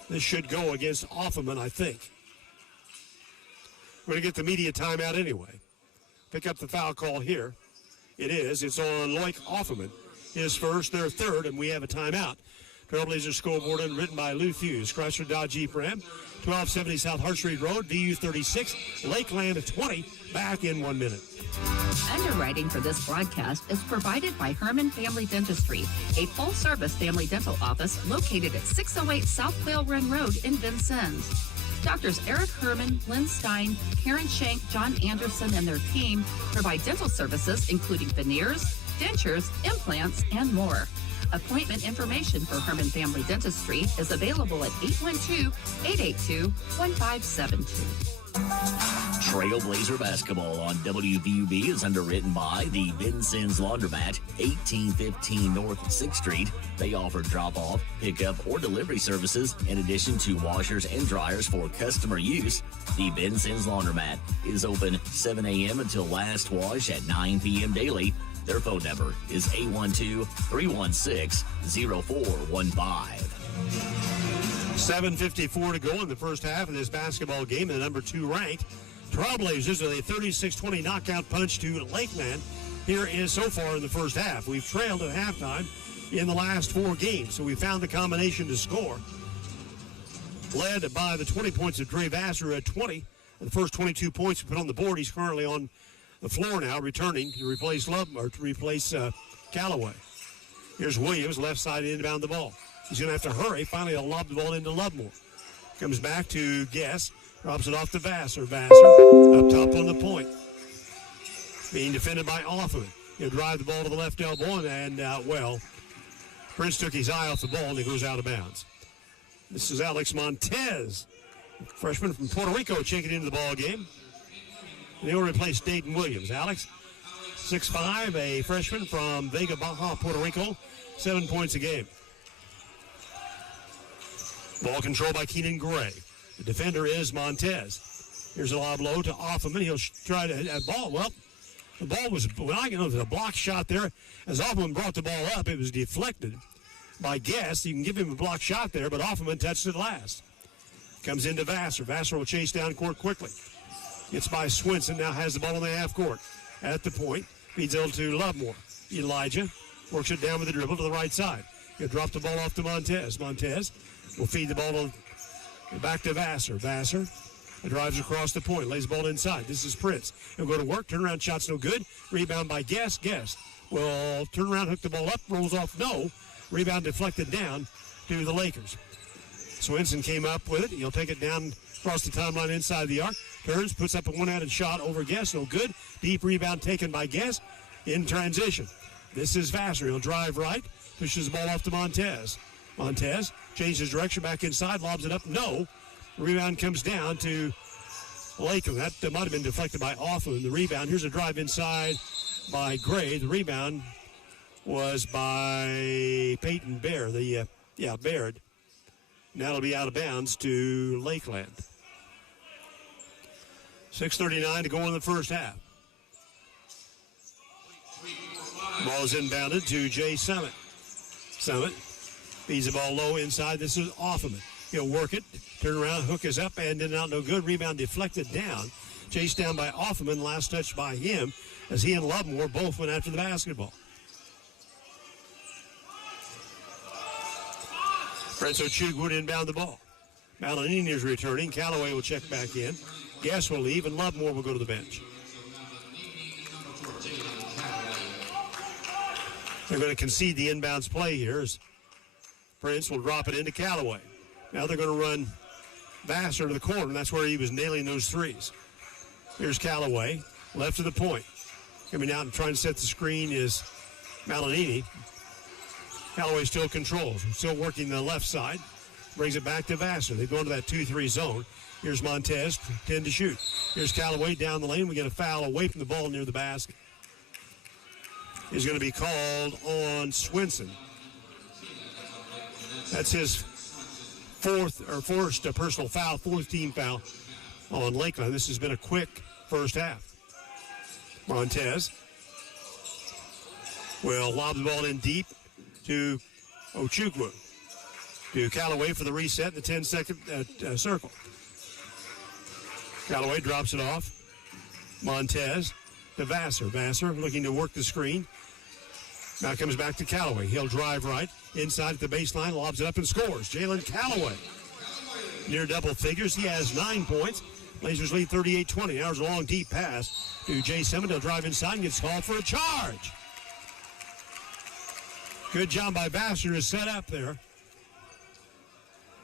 This should go against Offerman, I think. We're going to get the media timeout anyway. Pick up the foul call here. It is. It's on Loic Offerman. His first, their third, and we have a timeout. Trailblazer scoreboard written by Lou Hughes. Chrysler Dodge Jeep Ram. 1270 South Hart Street Road. VU 36. Lakeland 20. Back in 1 minute. Underwriting for this broadcast is provided by Herman Family Dentistry, a full-service family dental office located at 608 South Quail Run Road in Vincennes. Doctors Eric Herman, Lynn Stein, Karen Shank, John Anderson, and their team provide dental services including veneers, dentures, implants, and more. Appointment information for Herman Family Dentistry is available at 812-882-1572. Trailblazer basketball on WVUB is underwritten by the Vincennes Laundromat, 1815 North 6th Street. They offer drop-off, pickup, or delivery services in addition to washers and dryers for customer use. The Vincennes Laundromat is open 7 a.m. until last wash at 9 p.m. daily. Their phone number is 812-316-0415. 7:54 to go in the first half of this basketball game. The number 2 ranked Trailblazers with a 36-20 knockout punch to Lakeland here so far in the first half. We've trailed at halftime in the last 4 games, so we found the combination to score. Led by the 20 points of Dre Vassar at 20. The first 22 points put on the board. He's currently on the floor now, returning to replace Callaway. Here's Williams, left side inbound the ball. He's going to have to hurry. Finally, he'll lob the ball into Lovemore. Comes back to Guess. Drops it off to Vassar. Vassar up top on the point. Being defended by Offerman. He'll drive the ball to the left elbow, and Prince took his eye off the ball, and he goes out of bounds. This is Alex Montez, freshman from Puerto Rico, checking into the ball game. And he'll replace Dayton Williams. Alex, 6'5", a freshman from Vega Baja, Puerto Rico, 7 points a game. Ball control by Keenan Gray. The defender is Montez. Here's a lob low to Offerman. He'll try to hit that ball. Well, the ball was, there was a block shot there. As Offerman brought the ball up, it was deflected by Guess. You can give him a block shot there, but Offerman touched it last. Comes into Vassar. Vassar will chase down court quickly. Gets by Swinson, now has the ball in the half court. At the point, feeds it to Lovemore. Elijah works it down with the dribble to the right side. He'll drop the ball off to Montez. Montez will feed the ball back to Vassar. Vassar drives across the point, lays the ball inside. This is Prince. He'll go to work, turnaround shot's no good. Rebound by Guess. Guess will turn around, hook the ball up, rolls off, no. Rebound deflected down to the Lakers. Swinson came up with it. He'll take it down across the timeline inside the arc. Turns, puts up a one-handed shot over Guess. No good. Deep rebound taken by Guess in transition. This is Vassar. He'll drive right. Pushes the ball off to Montez. Montez changes direction back inside. Lobs it up. No. Rebound comes down to Lakeland. That might have been deflected by Offerman. The rebound. Here's a drive inside by Gray. The rebound was by Peyton Baird. Baird. Now it'll be out of bounds to Lakeland. 6:39 to go in the first half. Ball is inbounded to Jay Summit. Summit feeds the ball low inside. This is Offerman. He'll work it, turn around, hook is up, and in and out, no good. Rebound deflected down. Chased down by Offerman. Last touch by him as he and Lovemore both went after the basketball. Prince Ochug would inbound the ball. Malinini is returning. Callaway will check back in. Guess will leave, and Lovemore will go to the bench. They're going to concede the inbounds play here as Prince will drop it into Callaway. Now they're going to run Vassar to the corner, and that's where he was nailing those threes. Here's Callaway, left of the point. Coming out and trying to set the screen is Malinini. Callaway still controls, still working the left side. Brings it back to Vassar. They go into that 2-3 zone. Here's Montez, 10 to shoot. Here's Callaway down the lane. We get a foul away from the ball near the basket. Is going to be called on Swinson. That's his first personal foul, fourth team foul on Lakeland. This has been a quick first half. Montez will lob the ball in deep to Ochukwu. To Callaway for the reset in the 10-second circle. Callaway drops it off. Montez to Vassar. Vassar looking to work the screen. Now comes back to Callaway. He'll drive right. Inside at the baseline, lobs it up and scores. Jalen Callaway. Near double figures. He has 9 points. Blazers lead 38-20. Now there's a long, deep pass to Jay Simmons. He'll drive inside and gets called for a charge. Good job by Vassar to set up there.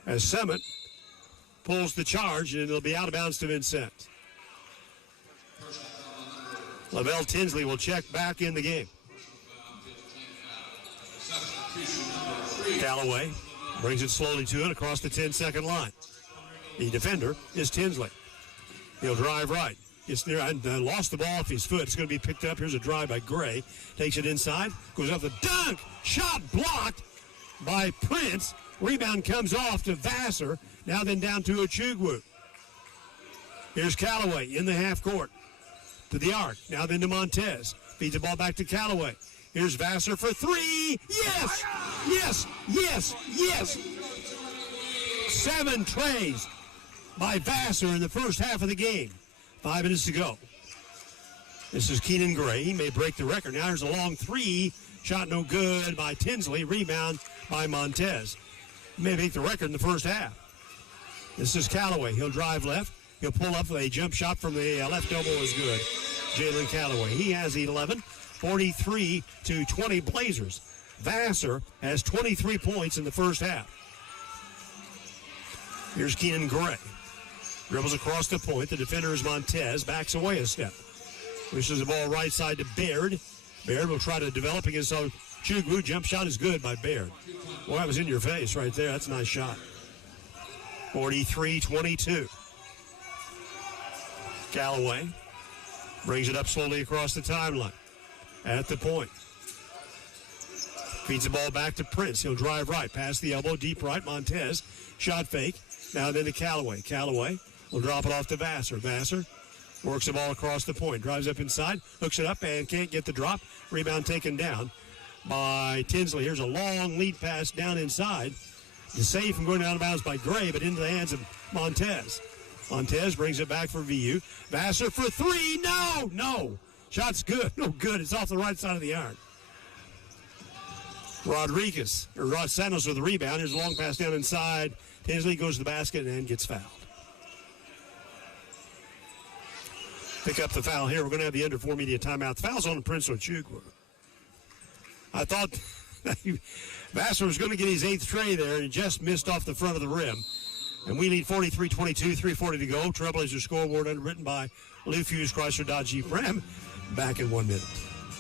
As Summit pulls the charge, and it'll be out of bounds to Vincent. Lavelle Tinsley will check back in the game. Callaway brings it slowly to it across the 10-second line. The defender is Tinsley. He'll drive right. Gets near and lost the ball off his foot. It's going to be picked up. Here's a drive by Gray. Takes it inside. Goes up the dunk. Shot blocked by Prince. Rebound comes off to Vassar. Now then down to Ochukwu. Here's Callaway in the half court. To the arc. Now then to Montez. Feeds the ball back to Callaway. Here's Vassar for three. Yes! Yes! Yes! Yes! 7 trays by Vassar in the first half of the game. 5 minutes to go. This is Keenan Gray. He may break the record. Now there's a long three. Shot no good by Tinsley. Rebound by Montez. He may make the record in the first half. This is Callaway. He'll drive left. He'll pull up with a jump shot from the left elbow is good. Jalen Callaway. He has 11. 43-20 Blazers. Vassar has 23 points in the first half. Here's Keenan Gray. Dribbles across the point. The defender is Montez. Backs away a step. Pushes the ball right side to Baird. Baird will try to develop against Ochukwu. Jump shot is good by Baird. Boy, that was in your face right there. That's a nice shot. 43-22. Callaway brings it up slowly across the timeline. At the point. Feeds the ball back to Prince. He'll drive right. Past the elbow. Deep right. Montez. Shot fake. Now then to Callaway. Callaway will drop it off to Vassar. Vassar works the ball across the point. Drives up inside. Hooks it up and can't get the drop. Rebound taken down by Tinsley. Here's a long lead pass down inside. To save from going out of bounds by Gray, but into the hands of Montez. Montez brings it back for VU. Vassar for three. No. Shot's good. No good. It's off the right side of the iron. Rod Santos with the rebound. Here's a long pass down inside. Tinsley goes to the basket and gets fouled. Pick up the foul here. We're going to have the under 4 media timeout. The foul's on Prince Ochukwu. I thought Vassar was going to get his 8th tray there, and he just missed off the front of the rim. And we lead 43-22, 3:40 to go. Trailblazer scoreboard underwritten by Lou Fuse Chrysler Dodge Jeep Ram. Back in 1 minute.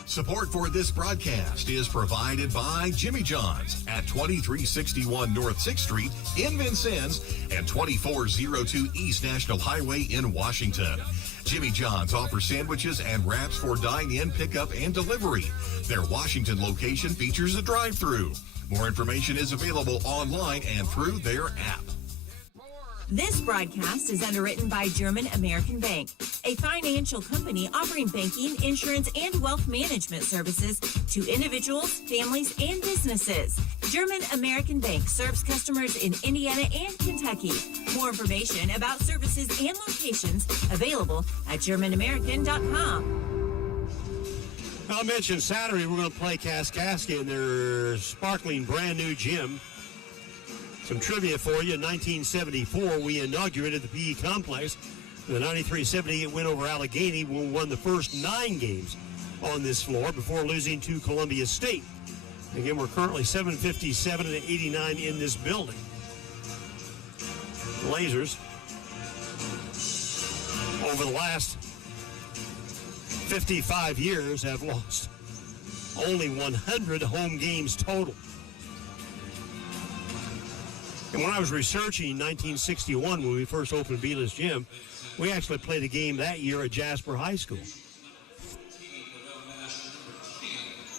Support for this broadcast is provided by Jimmy John's at 2361 North 6th Street in Vincennes and 2402 East National Highway in Washington. Jimmy John's offers sandwiches and wraps for dine-in, pickup, and delivery. Their Washington location features a drive-thru. More information is available online and through their app. This broadcast is underwritten by German American Bank, a financial company offering banking, insurance, and wealth management services to individuals, families, and businesses. German American Bank serves customers in Indiana and Kentucky. More information about services and locations available at GermanAmerican.com. I mentioned Saturday we're going to play Kaskaskia in their sparkling brand new gym. Some trivia for you. In 1974, we inaugurated the PE complex. The 93-78 win over Allegheny. We won the first 9 games on this floor before losing to Columbia State Again, we're currently 757 and 89 in this building. Blazers, over the last 55 years, have lost only 100 home games total. And when I was researching 1961, when we first opened Beela's Gym, we actually played a game that year at Jasper High School.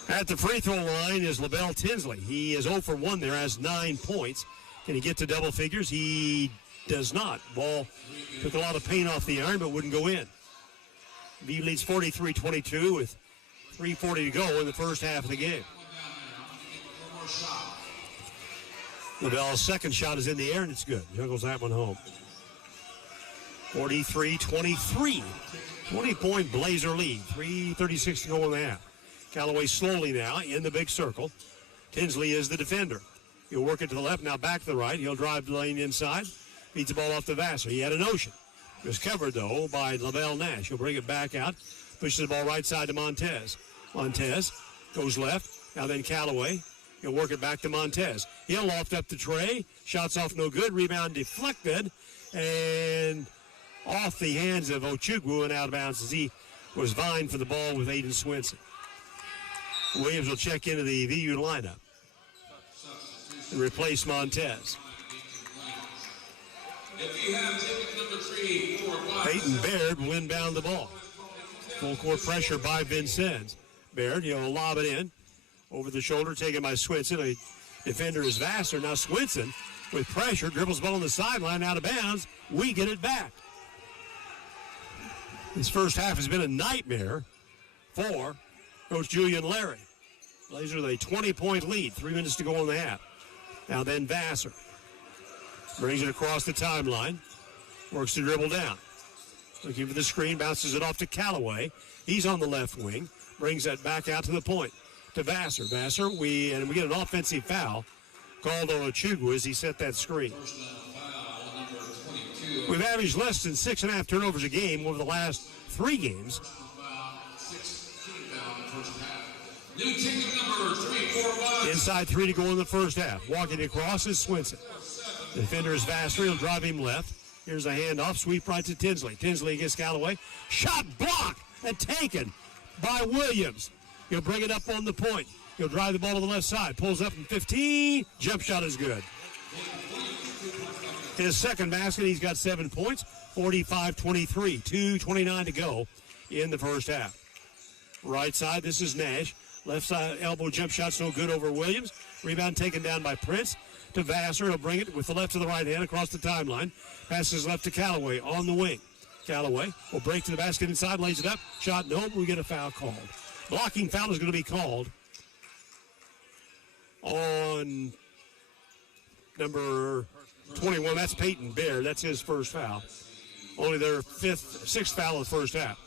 At the free throw line is LaBelle Tinsley. He is 0 for 1 there, has 9 points. Can he get to double figures? He does not. Ball took a lot of paint off the iron, but wouldn't go in. B leads 43-22 with 3:40 to go in the first half of the game. LaBelle's second shot is in the air, and it's good. Juggles that one home. 43-23. 20-point Blazer lead. 3:36 to go in the half. Callaway slowly now in the big circle. Tinsley is the defender. He'll work it to the left, now back to the right. He'll drive the lane inside. Feeds the ball off to Vassar. He had a notion. It was covered, though, by LaBelle Nash. He'll bring it back out. Pushes the ball right side to Montez. Montez goes left. Now then Callaway. He'll work it back to Montez. He'll loft up the tray. Shots off no good. Rebound deflected. And off the hands of Ochugwu and out of bounds as he was vying for the ball with Aiden Swinson. Williams will check into the VU lineup and replace Montez. Peyton Baird will inbound the ball. Full court pressure by Vincennes. Baird, he'll lob it in. Over the shoulder, taken by Swinson. A defender is Vassar. Now Swinson, with pressure, dribbles the ball on the sideline, out of bounds. We get it back. This first half has been a nightmare for Coach Julian Larry. Blazers with a 20-point lead. 3 minutes to go in the half. Now then Vassar brings it across the timeline. Works the dribble down. Looking for the screen, bounces it off to Callaway. He's on the left wing. Brings that back out to the point. To Vassar. Vassar, we get an offensive foul called on Ochugwu as he set that screen. We've averaged less than 6.5 turnovers a game over the last 3 games. Inside 3 to go in the first half. Walking across is Swinson. The defender is Vassar. He'll drive him left. Here's a handoff. Sweep right to Tinsley. Tinsley against Callaway. Shot blocked and taken by Williams. He'll bring it up on the point. He'll drive the ball to the left side. Pulls up from 15. Jump shot is good. His second basket, he's got 7 points. 45-23. 2:29 to go in the first half. Right side, this is Nash. Left side elbow jump shot's no good over Williams. Rebound taken down by Prince. To Vassar. He'll bring it with the left to the right hand across the timeline. Passes left to Callaway on the wing. Callaway will break to the basket inside, lays it up. Shot, no, we get a foul called. Blocking foul is going to be called on number 21. That's Peyton Baird. That's his first foul. Only their sixth foul of the first half.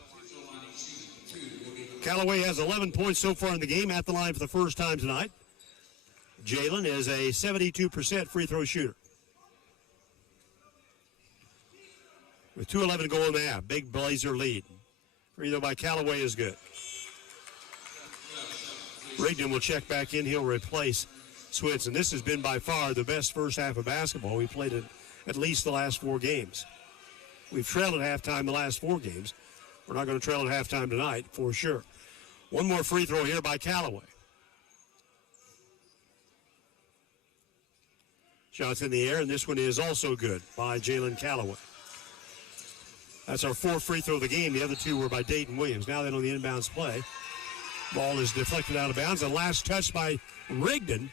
Callaway has 11 points so far in the game, at the line for the first time tonight. Jalen is a 72% free throw shooter. With 2:11 to go in the half, big Blazer lead. Free throw by Callaway is good. Rigdon will check back in. He'll replace Swinson. This has been by far the best first half of basketball. We played it at least the last 4 games. We've trailed at halftime the last 4 games. We're not going to trail at halftime tonight for sure. One more free throw here by Callaway. Shots in the air, and this one is also good by Jalen Callaway. That's our 4th free throw of the game. The other 2 were by Dayton Williams. Now then on the inbounds play. Ball is deflected out of bounds. The last touch by Rigdon.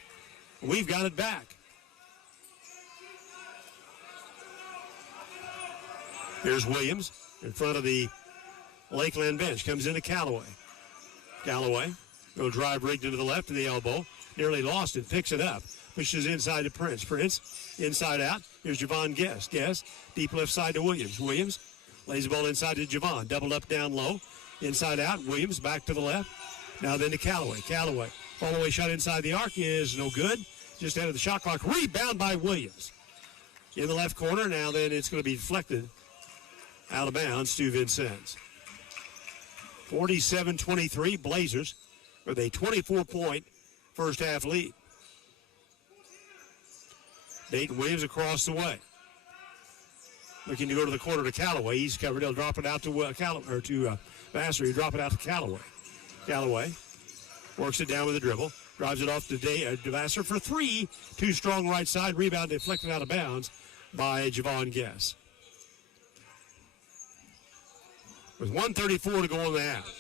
We've got it back. Here's Williams in front of the Lakeland bench. Comes into Callaway. Callaway will drive Rigdon to the left to the elbow. Nearly lost it. Picks it up. Pushes inside to Prince. Prince inside out. Here's Javon Guest. Guest deep left side to Williams. Williams lays the ball inside to Javon. Doubled up down low. Inside out. Williams back to the left. Now then to Callaway. Callaway. All the way shot inside the arc is no good. Just out of the shot clock. Rebound by Williams. In the left corner. Now then it's going to be deflected out of bounds to Vincennes. 47-23 Blazers with a 24-point first half lead. Dayton Williams across the way. Looking to go to the corner to Callaway. He's covered. He'll drop it out to Vassar. He'll drop it out to Callaway. Callaway works it down with a dribble. Drives it off to Vassar for three. Too strong right side. Rebound deflected out of bounds by Javon Guess. With 1:34 to go in the half.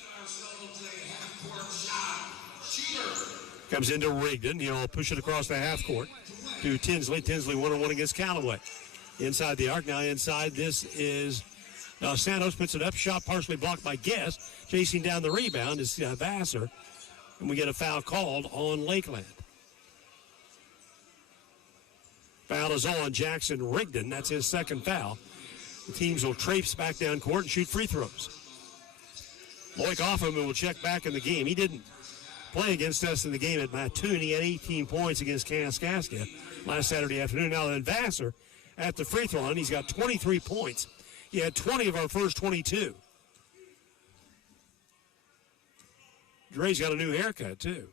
Comes into Rigdon. He'll push it across the half court to Tinsley. Tinsley 1-on-1 against Callaway. Inside the arc. Now inside this is Santos. Puts it up. Shot partially blocked by Guess. Chasing down the rebound is Vassar. And we get a foul called on Lakeland. Foul is on Jackson Rigdon. That's his second foul. The teams will traipse back down court and shoot free throws. Loic Offerman will check back in the game. He didn't play against us in the game at Mattoon. He had 18 points against Kaskaskia last Saturday afternoon. Now then Vassar at the free throw line. He's got 23 points. He had 20 of our first 22. Dre's got a new haircut, too.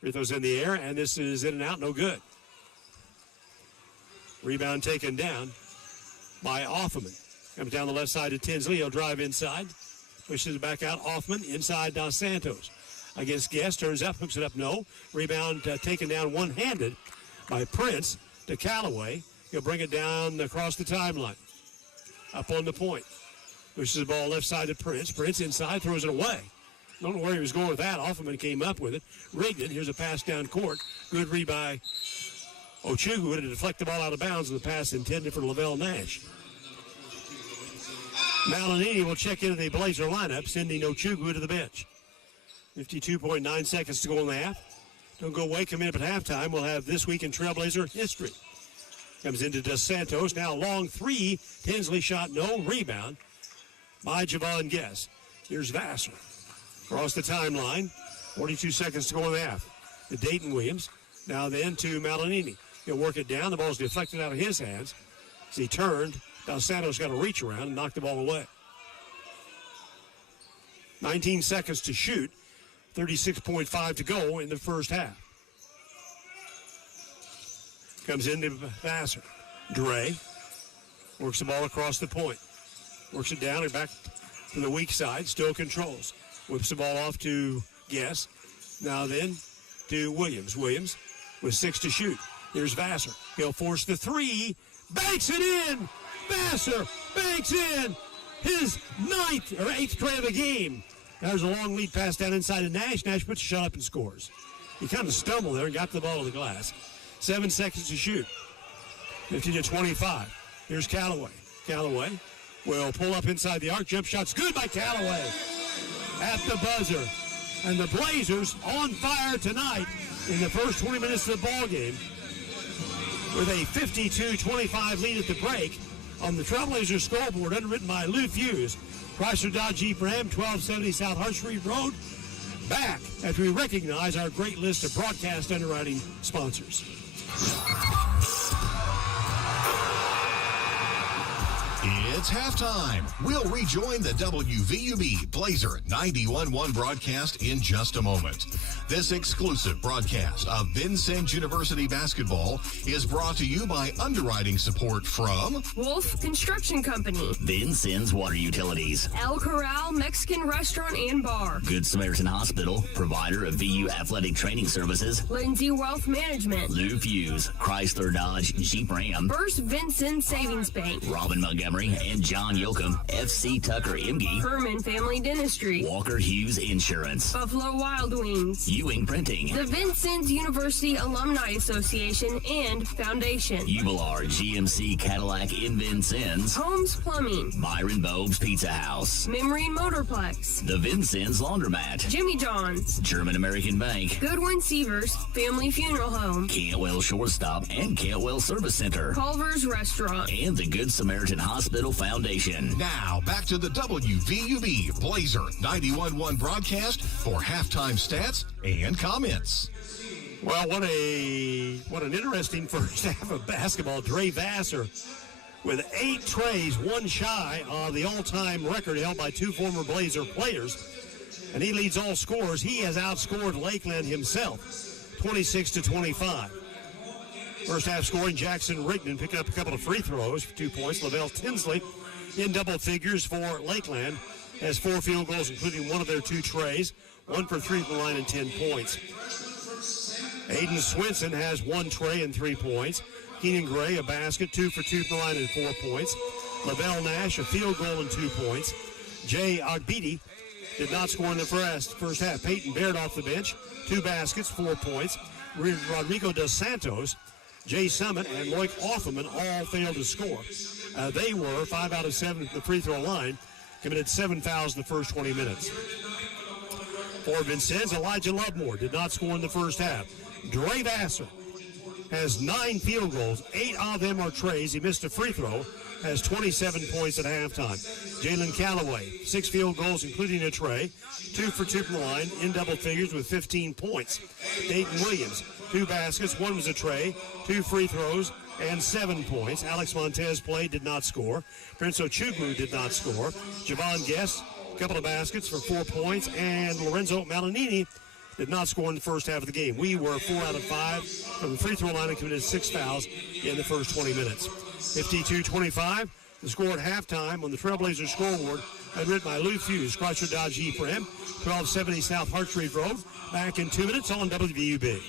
Free throw's in the air, and this is in and out, no good. Rebound taken down by Offerman. Comes down the left side to Tinsley. He'll drive inside. Pushes it back out. Offman inside Dos Santos. Against Guest. Turns up. Hooks it up. No. Rebound taken down one-handed by Prince to Callaway. He'll bring it down across the timeline. Up on the point. Pushes the ball left side to Prince. Prince inside. Throws it away. Don't know where he was going with that. Offerman came up with it. Rigdon. Here's a pass down court. Good read by Ochugu to deflect the ball out of bounds with the pass intended for Lavelle Nash. Malinini will check into the Blazer lineup, sending Ochugu to the bench. 52.9 seconds to go in the half. Don't go away, come in up at halftime. We'll have This Week in Trailblazer history. Comes into Dos Santos. Now long three. Tinsley shot, no. Rebound by Javon Guess. Here's Vassar. Across the timeline. 42 seconds to go in the half. To Dayton Williams. Now then to Malinini. He'll work it down. The ball's deflected out of his hands. As he turned, Dos Santos got a reach around and knocked the ball away. 19 seconds to shoot. 36.5 to go in the first half. Comes into Vassar. Dre works the ball across the point. Works it down and back to the weak side. Still controls. Whips the ball off to Guess. Now then to Williams. Williams with 6 to shoot. Here's Vassar. He'll force the three. Banks it in. Vassar banks in his 9th or 8th try of the game. There's a long lead pass down inside to Nash. Nash puts a shot up and scores. He kind of stumbled there and got the ball to the glass. 7 seconds to shoot. 50 to 25. Here's Callaway. Callaway will pull up inside the arc. Jump shot's good by Callaway at the buzzer. And the Blazers on fire tonight in the first 20 minutes of the ball game with a 52-25 lead at the break on the Trailblazers scoreboard, underwritten by Lou Fuse, Chrysler Dodge Jeep Ram, 1270 South Hart Street Road. Back after we recognize our great list of broadcast underwriting sponsors. It's halftime. We'll rejoin the WVUB Blazer 91.1 broadcast in just a moment. This exclusive broadcast of Vincennes University basketball is brought to you by underwriting support from Wolf Construction Company, Vincennes Water Utilities, El Corral Mexican Restaurant and Bar, Good Samaritan Hospital, provider of VU Athletic Training Services, Lindsay Wealth Management, Lou Fuse, Chrysler Dodge Jeep Ram, First Vincennes Savings Bank, Robin Montgomery and John Yoakum, FC Tucker Imge, Herman Family Dentistry, Walker Hughes Insurance, Buffalo Wild Wings, Ewing Printing, the Vincennes University Alumni Association and Foundation, Ubilar GMC Cadillac in Vincennes, Holmes Plumbing, Byron Bob's Pizza House, Memory Motorplex, the Vincennes Laundromat, Jimmy John's, German American Bank, Goodwin Sievers Family Funeral Home, Cantwell Shortstop and Cantwell Service Center, Culver's Restaurant, and the Good Samaritan Hospital Foundation. Now, back to the WVUB Blazer 91.1 broadcast for halftime stats and comments. Well, what an interesting first half of basketball. Dre Vassar with 8 trays, 1 shy of the all-time record held by 2 former Blazer players. And he leads all scorers. He has outscored Lakeland himself. 26-25. First half scoring, Jackson Rigdon picked up a couple of free throws for 2 points. Lavelle Tinsley in double figures for Lakeland has 4 field goals, including one of their 2 trays, 1 for 3 from the line and 10 points. Aiden Swinson has 1 tray and 3 points. Keenan Gray, a basket, 2 for 2 from the line and 4 points. Lavelle Nash, a field goal and 2 points. Jay Ogbidi did not score in the first half. Peyton Baird off the bench, 2 baskets, 4 points. Rodrigo Dos Santos, Jay Summit, and Loic Offerman all failed to score. They were 5 out of 7 at the free throw line, committed 7 fouls in the first 20 minutes. For Vincennes, Elijah Lovemore did not score in the first half. Dre Vassar has 9 field goals. 8 of them are trays. He missed a free throw, has 27 points at halftime. Jalen Calloway, 6 field goals, including a tray, 2 for 2 from the line, in double figures with 15 points. Dayton Williams, 2 baskets, 1 was a tray, 2 free throws, and 7 points. Alex Montez played, did not score. Prince Ochugwu did not score. Javon Guest, a couple of baskets for 4 points, and Lorenzo Malinini did not score in the first half of the game. We were 4 out of 5 from the free throw line and committed 6 fouls in the first 20 minutes. 52-25, the score at halftime on the Trailblazers scoreboard, written by Lou Fuse, Chrysler Dodge Jeep Ram, 1270 South Hart Street Road. Back in 2 minutes on WVUB.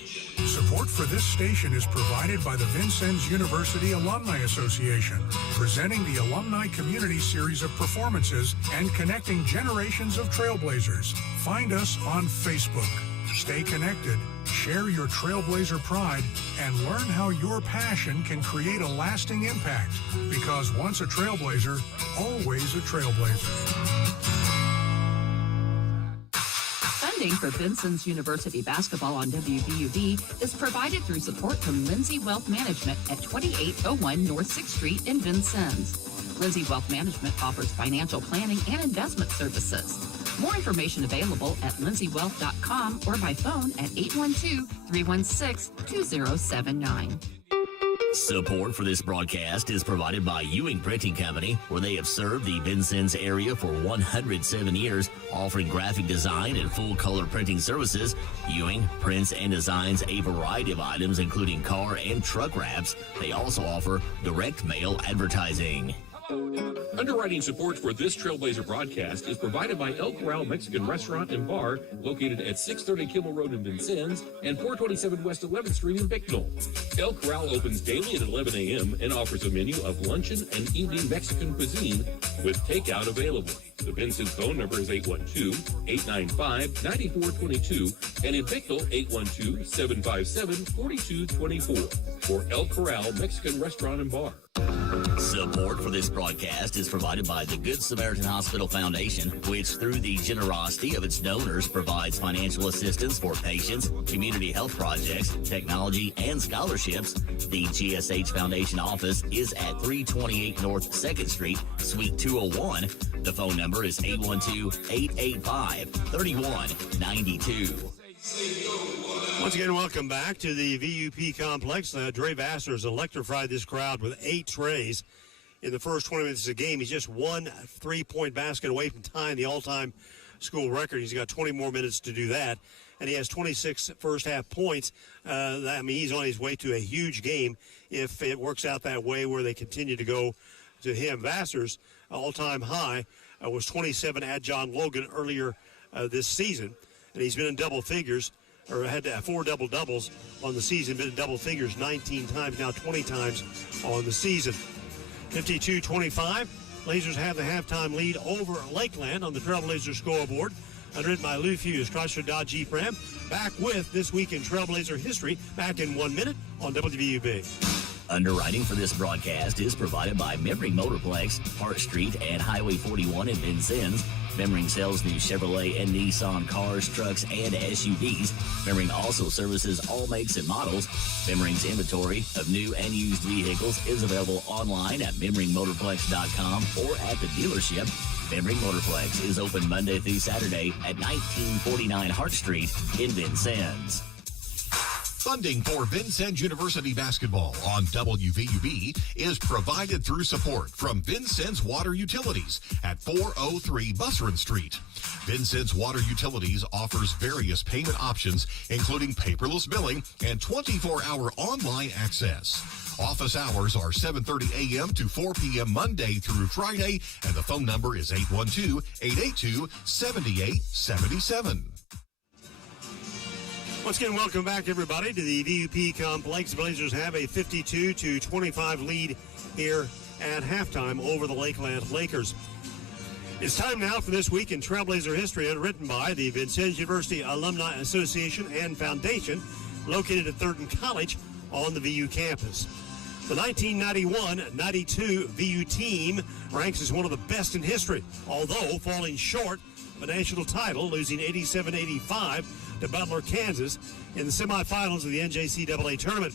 Support for this station is provided by the Vincennes University Alumni Association, presenting the Alumni Community Series of performances and connecting generations of Trailblazers. Find us on Facebook. Stay connected, share your Trailblazer pride, and learn how your passion can create a lasting impact. Because once a Trailblazer, always a Trailblazer. Funding for Vincennes University basketball on WVUB is provided through support from Lindsay Wealth Management at 2801 North 6th Street in Vincennes. Lindsay Wealth Management offers financial planning and investment services. More information available at lindsaywealth.com or by phone at 812-316-2079. Support for this broadcast is provided by Ewing Printing Company, where they have served the Vincennes area for 107 years, offering graphic design and full-color printing services. Ewing prints and designs a variety of items, including car and truck wraps. They also offer direct mail advertising. Underwriting support for this Trailblazer broadcast is provided by El Corral Mexican Restaurant and Bar, located at 630 Kimmel Road in Vincennes and 427 West 11th Street in Bicknell. El Corral opens daily at 11 a.m. and offers a menu of luncheon and evening Mexican cuisine with takeout available. The Vincennes phone number is 812-895-9422 and in Bicknell, 812-757-4224 for El Corral Mexican Restaurant and Bar. Support for this broadcast is provided by the Good Samaritan Hospital Foundation, which through the generosity of its donors provides financial assistance for patients, community health projects, technology, and scholarships. The GSH Foundation office is at 328 North 2nd Street, Suite 201. The phone number is 812-885-3192. Once again, welcome back to the VUP complex. Dre Vassar has electrified this crowd with 8 trays in the first 20 minutes of the game. He's just 1 3-point basket away from tying the all-time school record. He's got 20 more minutes to do that, and he has 26 first-half points. He's on his way to a huge game if it works out that way where they continue to go to him. Vassar's all-time high was 27 at John Logan earlier this season, and he's been in double figures, or had 4 double-doubles on the season, been in double figures 19 times, now 20 times on the season. 52-25, Blazers have the halftime lead over Lakeland on the Trailblazer scoreboard. Underwritten by Lou Fuse, Chrysler Dodge Jeep Ram. Back with This Week in Trailblazer History, back in 1 minute on WVUB. Underwriting for this broadcast is provided by Memring Motorplex, Hart Street, and Highway 41 in Vincennes. Memring sells new Chevrolet and Nissan cars, trucks, and SUVs. Memring also services all makes and models. Memring's inventory of new and used vehicles is available online at memringmotorplex.com or at the dealership. Memring Motorplex is open Monday through Saturday at 1949 Hart Street in Vincennes. Funding for Vincennes University basketball on WVUB is provided through support from Vincennes Water Utilities at 403 Busserin Street. Vincent's Water Utilities offers various payment options, including paperless billing and 24-hour online access. Office hours are 7:30 a.m. to 4 p.m. Monday through Friday, and the phone number is 812-882-7877. Once again, welcome back, everybody, to the VUP Complex. The Blazers have a 52-25 lead here at halftime over the Lakeland Lakers. It's time now for This Week in Trailblazer History, underwritten by the Vincennes University Alumni Association and Foundation, located at Thurton College on the VU campus. The 1991-92 VU team ranks as one of the best in history, although falling short of a national title, losing 87-85 to Butler, Kansas in the semifinals of the NJCAA tournament.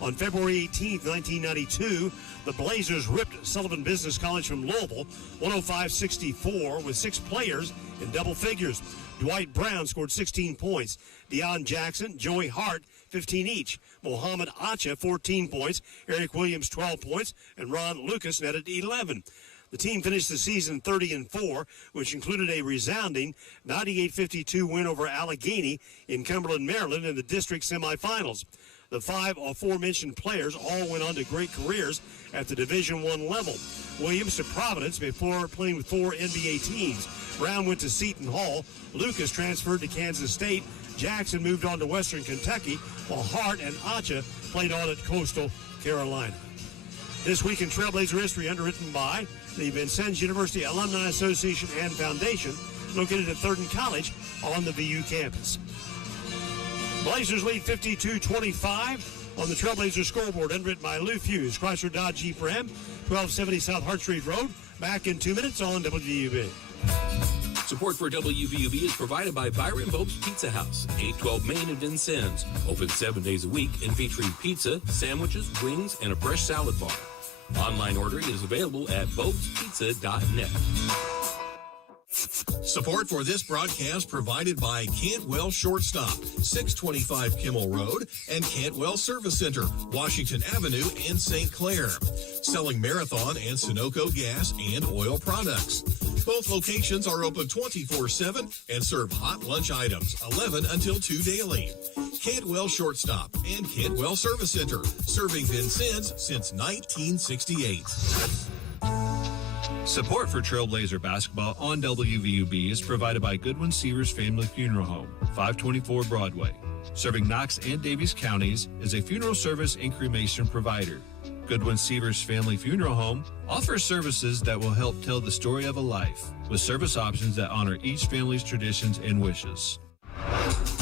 On February 18, 1992, the Blazers ripped Sullivan Business College from Louisville 105-64 with 6 players in double figures. Dwight Brown scored 16 points. Deion Jackson, Joey Hart, 15 each. Mohamed Acha, 14 points. Eric Williams, 12 points. And Ron Lucas netted 11. The team finished the season 30-4, which included a resounding 98-52 win over Allegheny in Cumberland, Maryland in the district semifinals. The 5 aforementioned players all went on to great careers at the Division I level. Williams to Providence before playing with 4 NBA teams. Brown went to Seton Hall. Lucas transferred to Kansas State. Jackson moved on to Western Kentucky, while Hart and Acha played on at Coastal Carolina. This Week in Trailblazer History, underwritten by the Vincennes University Alumni Association and Foundation, located at Thurton College on the VU campus. Blazers lead 52-25 on the Trailblazer scoreboard, underwritten by Lou Fuse, Chrysler Dodge Jeep Ram, 1270 South Hart Street Road. Back in 2 minutes on WVUB. Support for WVUB is provided by Byron Bopes Pizza House, 812 Main in Vincennes. Open 7 days a week and featuring pizza, sandwiches, wings, and a fresh salad bar. Online ordering is available at bopespizza.net. Support for this broadcast provided by Cantwell Shortstop, 625 Kimmel Road, and Cantwell Service Center, Washington Avenue and St. Clair. Selling Marathon and Sunoco gas and oil products. Both locations are open 24/7 and serve hot lunch items, 11 until 2 daily. Cantwell Shortstop and Cantwell Service Center, serving Vincennes since 1968. Support for Trailblazer basketball on WVUB is provided by Goodwin Seavers Family Funeral Home, 524 Broadway. Serving Knox and Davies counties as a funeral service and cremation provider. Goodwin Seavers Family Funeral Home offers services that will help tell the story of a life, with service options that honor each family's traditions and wishes.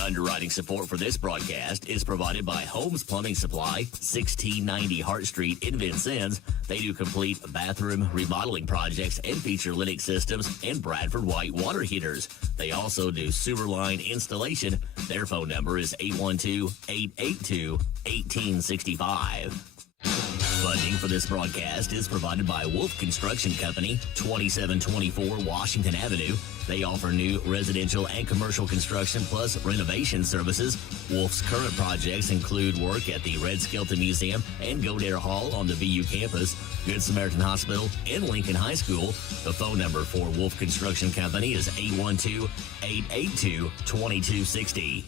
Underwriting support for this broadcast is provided by Holmes Plumbing Supply, 1690 Hart Street in Vincennes. They do complete bathroom remodeling projects and feature Lennox systems and Bradford White water heaters. They also do sewer line installation. Their phone number is 812-882-1865. Funding for this broadcast is provided by Wolf Construction Company, 2724 Washington Avenue. They offer new residential and commercial construction plus renovation services. Wolf's current projects include work at the Red Skelton Museum and Godare Hall on the VU campus, Good Samaritan Hospital, and Lincoln High School. The phone number for Wolf Construction Company is 812-882-2260.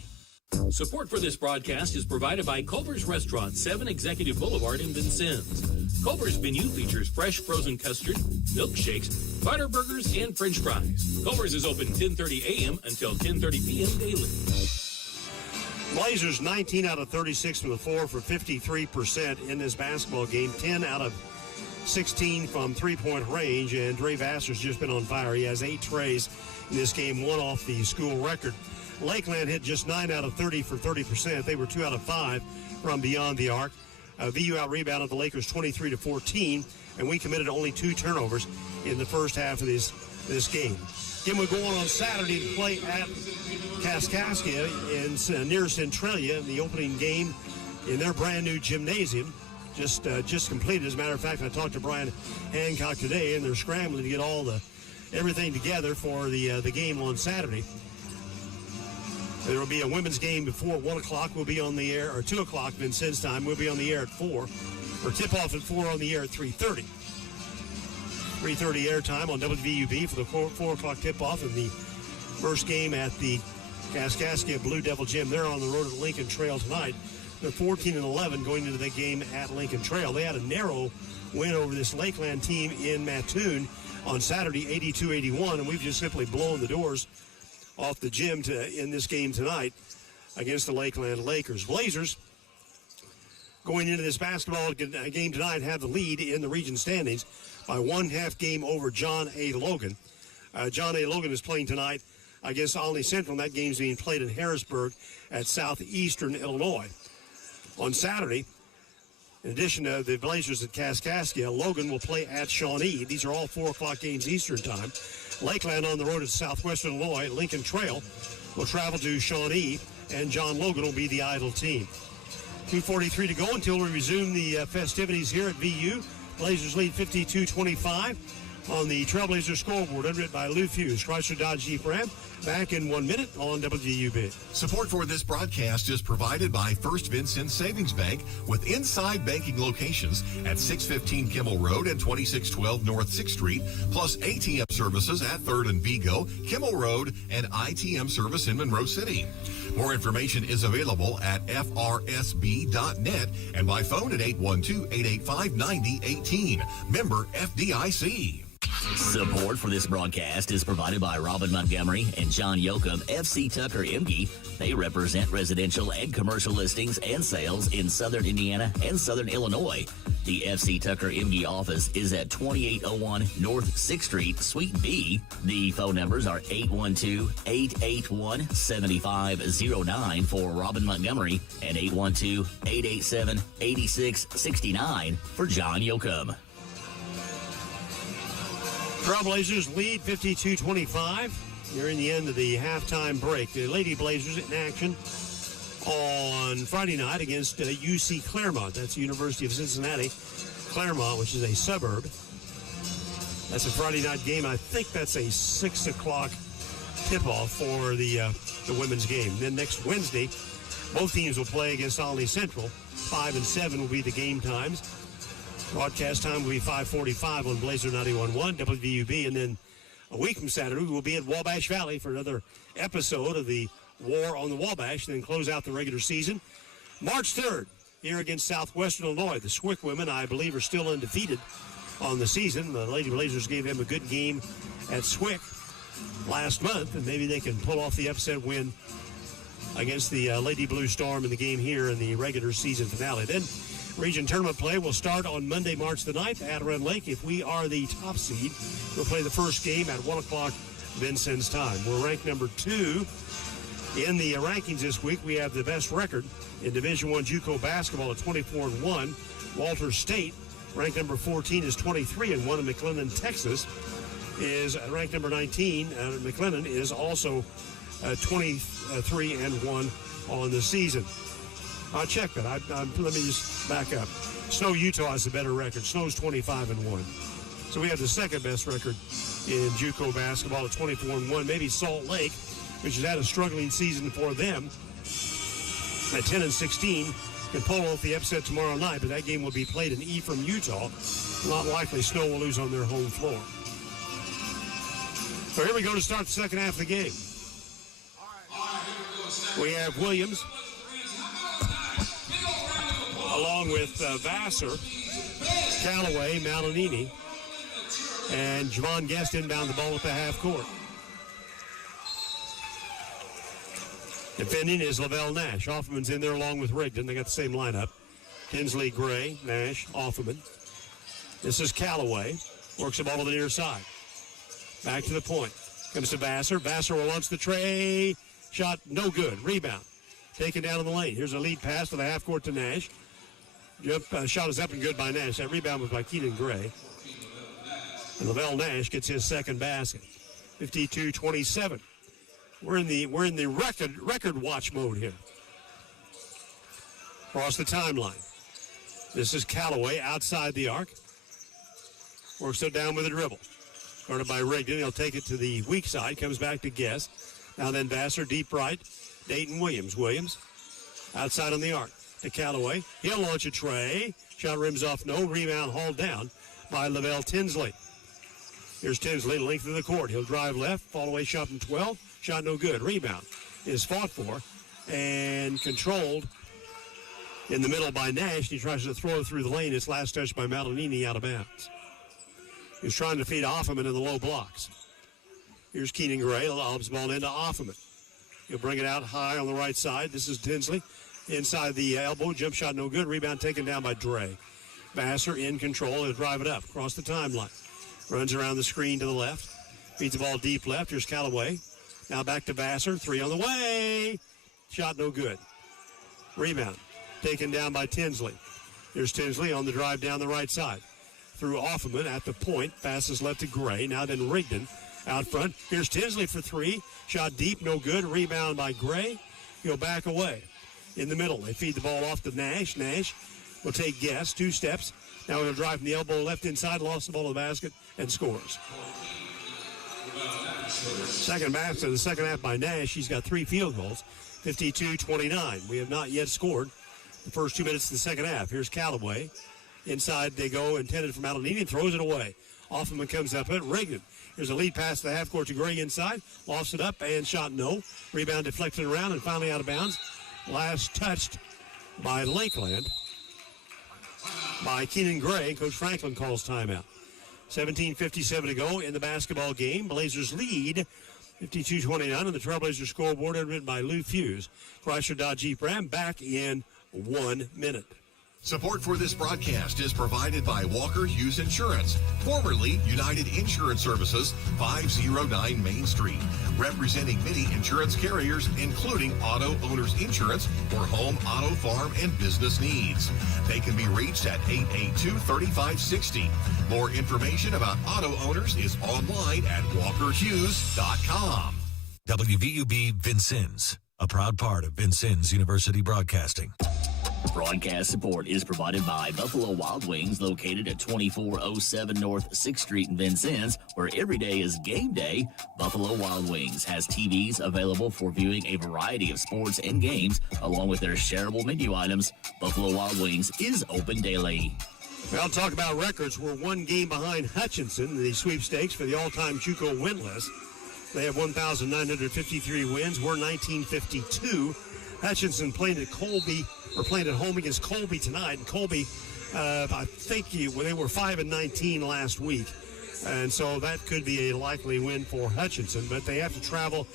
Support for this broadcast is provided by Culver's Restaurant, 7 Executive Boulevard in Vincennes. Culver's menu features fresh frozen custard, milkshakes, butter burgers, and french fries. Culver's is open 10:30 a.m. until 10:30 p.m. daily. Blazers 19 out of 36 from the floor for 53% in this basketball game, 10 out of 16 from three-point range, and Dre Vassar's just been on fire. He has 8 trays in this game, 1 off the school record. Lakeland hit just 9 out of 30 for 30%. They were 2 out of 5 from beyond the arc. VU out-rebounded the Lakers 23-14, and we committed only 2 turnovers in the first half of this game. Again, we're going on Saturday to play at Kaskaskia near Centralia in the opening game in their brand-new gymnasium. Just completed. As a matter of fact, I talked to Brian Hancock today, and they're scrambling to get everything together for the game on Saturday. There will be a women's game before 1 o'clock. We'll be on the air, or 2 o'clock Vincennes time. We'll be on the air at 4, or tip-off at 4, on the air at 3:30. 3:30 airtime on WVUB for the 4 o'clock tip-off, and the First game at the Kaskaskia Blue Devil Gym. They're on the road at Lincoln Trail tonight. They're 14-11 going into the game at Lincoln Trail. They had a narrow win over this Lakeland team in Mattoon on Saturday, 82-81, and we've just simply blown the doors off the gym in this game tonight against the Lakeland Lakers. Blazers, going into this basketball game tonight, have the lead in the region standings by 1/2 game over John A. Logan. John A. Logan is playing tonight against Olney Central, and that game's being played in Harrisburg at Southeastern Illinois. On Saturday, in addition to the Blazers at Kaskaskia, Logan will play at Shawnee. These are all 4 o'clock games Eastern time. Lakeland on the road at Southwestern Illinois. Lincoln Trail will travel to Shawnee, and John Logan will be the idle team. 2:43 to go until we resume the festivities here at VU. Blazers lead 52-25 on the Trailblazer scoreboard, underwritten by Lou Fuse, Chrysler Dodge Jeep Ram. Back in 1 minute on WVUB. Support for this broadcast is provided by First Vincent Savings Bank with inside banking locations at 615 Kimmel Road and 2612 North 6th Street, plus ATM services at 3rd and Vigo, Kimmel Road, and ITM service in Monroe City. More information is available at frsb.net and by phone at 812-885-9018. Member FDIC. Support for this broadcast is provided by Robin Montgomery and John Yoakum, FC Tucker Imge. They represent residential and commercial listings and sales in Southern Indiana and Southern Illinois. The FC Tucker Imge office is at 2801 North 6th Street, Suite B. The phone numbers are 812-881-7509 for Robin Montgomery and 812-887-8669 for John Yoakum. Trailblazers lead 52-25. You're in the end of the halftime break. The Lady Blazers in action on Friday night against UC Claremont. That's the University of Cincinnati, Claremont, which is a suburb. That's a Friday night game. I think that's a 6 o'clock tip-off for the women's game. Then next Wednesday, both teams will play against Olney Central. 5 and 7 will be the game times. Broadcast time will be 5:45 on Blazer 91.1 WVUB, and then a week from Saturday we'll be at Wabash Valley for another episode of the War on the Wabash, and then close out the regular season. March 3rd, here against Southwestern Illinois. The Swick women, I believe, are still undefeated on the season. The Lady Blazers gave them a good game at Swick last month, and maybe they can pull off the upset win against the Lady Blue Storm in the game here in the regular season finale. Then region tournament play will start on Monday, March the 9th at Red Lake. If we are the top seed, we'll play the first game at 1 o'clock Vincennes time. We're ranked number 2 in the rankings this week. We have the best record in Division I JUCO basketball at 24-1. Walters State, ranked number 14, is 23-1. And McLennan, Texas, is ranked number 19. McLennan is also 23-1 on the season. I'll check that. Let me just back up. Snow, Utah has a better record. Snow's 25-1. So we have the second best record in JUCO basketball at 24-1. Maybe Salt Lake, which has had a struggling season for them, at 10-16, can pull off the upset tomorrow night, but that game will be played in Ephraim, Utah. Not likely Snow will lose on their home floor. So here we go to start the second half of the game. We have Williams along with Vassar, Callaway, Malinini, and Javon Guest inbound the ball at the half court. Defending is Lavelle Nash. Offerman's in there along with Rigdon. They got the same lineup. Tinsley, Gray, Nash, Offerman. This is Callaway. Works the ball to the near side. Back to the point. Comes to Vassar. Vassar will launch the tray. Shot no good. Rebound. Taken down in the lane. Here's a lead pass to the half court to Nash. Jump shot is up and good by Nash. That rebound was by Keaton Gray. And Lavelle Nash gets his second basket. 52-27. We're in the record watch mode here. Across the timeline. This is Callaway outside the arc. Works it down with a dribble. Guarded by Rigdon. He'll take it to the weak side. Comes back to Guest. Now then Vassar deep right. Dayton Williams. Williams outside on the arc to Callaway. He'll launch a tray. Shot rims off. No. Rebound hauled down by Lavelle Tinsley. Here's Tinsley, length of the court. He'll drive left. Fall away shot from 12. Shot no good. Rebound is fought for and controlled in the middle by Nash. He tries to throw it through the lane. It's last touched by Malinini out of bounds. He's trying to feed Offerman in the low blocks. Here's Keenan Gray. Lobs ball into Offerman. He'll bring it out high on the right side. This is Tinsley. Inside the elbow. Jump shot no good. Rebound taken down by Dre. Vassar in control. He'll drive it up across the timeline. Runs around the screen to the left. Feeds the ball deep left. Here's Callaway. Now back to Vassar. 3 on the way. Shot no good. Rebound taken down by Tinsley. Here's Tinsley on the drive down the right side. Through Offerman at the point. Passes left to Gray. Now then Rigdon out front. Here's Tinsley for 3. Shot deep, no good. Rebound by Gray. He'll back away. In the middle, they feed the ball off to Nash. Nash will take guess. 2 steps. Now he'll drive from the elbow left inside. Lost the ball to the basket and scores. Second basket of the second half by Nash. He's got 3 field goals. 52-29. We have not yet scored the first 2 minutes of the second half. Here's Callaway. Inside they go, intended for Malinini, and throws it away. Offerman comes up at Rigdon. Here's a lead pass to the half court to Gray inside. Lofts it up and shot no. Rebound deflected around and finally out of bounds. Last touched by Lakeland by Keenan Gray. Coach Franklin calls timeout. 17:57 to go in the basketball game. Blazers lead 52-29 on the Trailblazers scoreboard, written by Lou Fuse. Chrysler Dodge Jeep Ram back in 1 minute. Support for this broadcast is provided by Walker Hughes Insurance, formerly United Insurance Services, 509 Main Street, representing many insurance carriers, including Auto Owners Insurance for home, auto, farm, and business needs. They can be reached at 882-3560. More information about Auto Owners is online at walkerhughes.com. WVUB Vincennes, a proud part of Vincennes University Broadcasting. Broadcast support is provided by Buffalo Wild Wings, located at 2407 North 6th Street in Vincennes, where every day is game day. Buffalo Wild Wings has TVs available for viewing a variety of sports and games, along with their shareable menu items. Buffalo Wild Wings is open daily. Well, talk about records. We're 1 game behind Hutchinson in the sweepstakes for the all-time JUCO win list. They have 1,953 wins. We're 1952. Hutchinson playing at home against Colby tonight. And Colby, I think they were 5-19 last week. And so that could be a likely win for Hutchinson. But they have to travel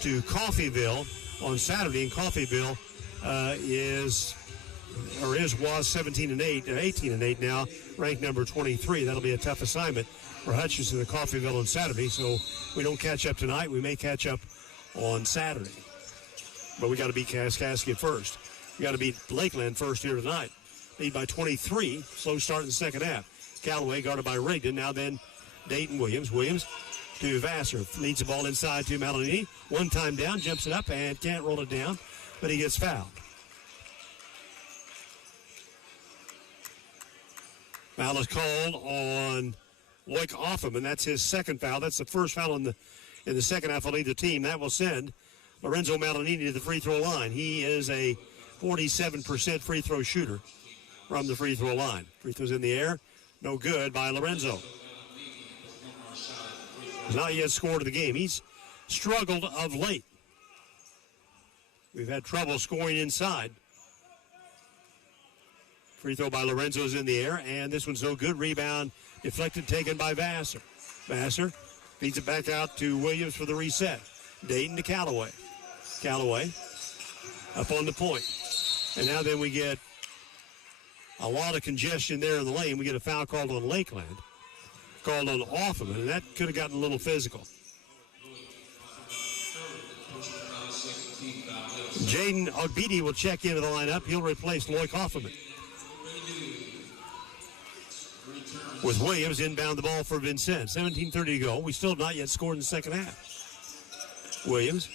to Coffeyville on Saturday. And Coffeyville was 17-8, 18-8 now, ranked number 23. That'll be a tough assignment for Hutchinson and Coffeyville on Saturday. So we don't catch up tonight. We may catch up on Saturday. But we got to beat Kaskaskia first. We got to beat Lakeland first here tonight. Lead by 23. Slow start in the second half. Callaway guarded by Rigdon. Now then Dayton Williams. Williams to Vassar. Leads the ball inside to Malinini. 1 time down. Jumps it up and can't roll it down. But he gets fouled. Foul is called on Loic Offerman. That's his second foul. That's the first foul in the second half of either team. That will send Lorenzo Malinini to the free throw line. He is a 47% free throw shooter from the free throw line. Free throws in the air. No good by Lorenzo. He's not yet scored in the game. He's struggled of late. We've had trouble scoring inside. Free throw by Lorenzo is in the air, and this one's no good. Rebound deflected, taken by Vassar. Vassar feeds it back out to Williams for the reset. Dayton to Callaway. Callaway up on the point. And now then we get a lot of congestion there in the lane. We get a foul called on Lakeland, called on Offerman, and that could have gotten a little physical. Jaden Ogbidi will check into the lineup. He'll replace Loic Offerman. With Williams inbound the ball for Vincennes. 17:30 to go. We still have not yet scored in the second half. Williams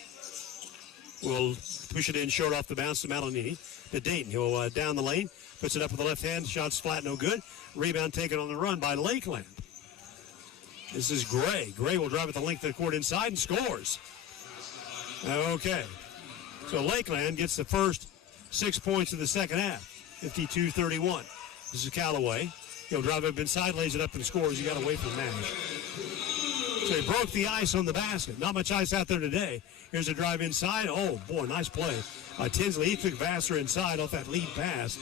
will push it in short off the bounce to Malinini. To Dayton. He'll down the lane. Puts it up with the left hand. Shot's flat, no good. Rebound taken on the run by Lakeland. This is Gray. Gray will drive at the length of the court inside and scores. Okay. So Lakeland gets the first 6 points of the second half. 52-31. This is Callaway. He'll drive up inside, lays it up and scores. He got away from Nash. So he broke the ice on the basket. Not much ice out there today. Here's a drive inside. Oh, boy, nice play by Tinsley. He took Vassar inside off that lead pass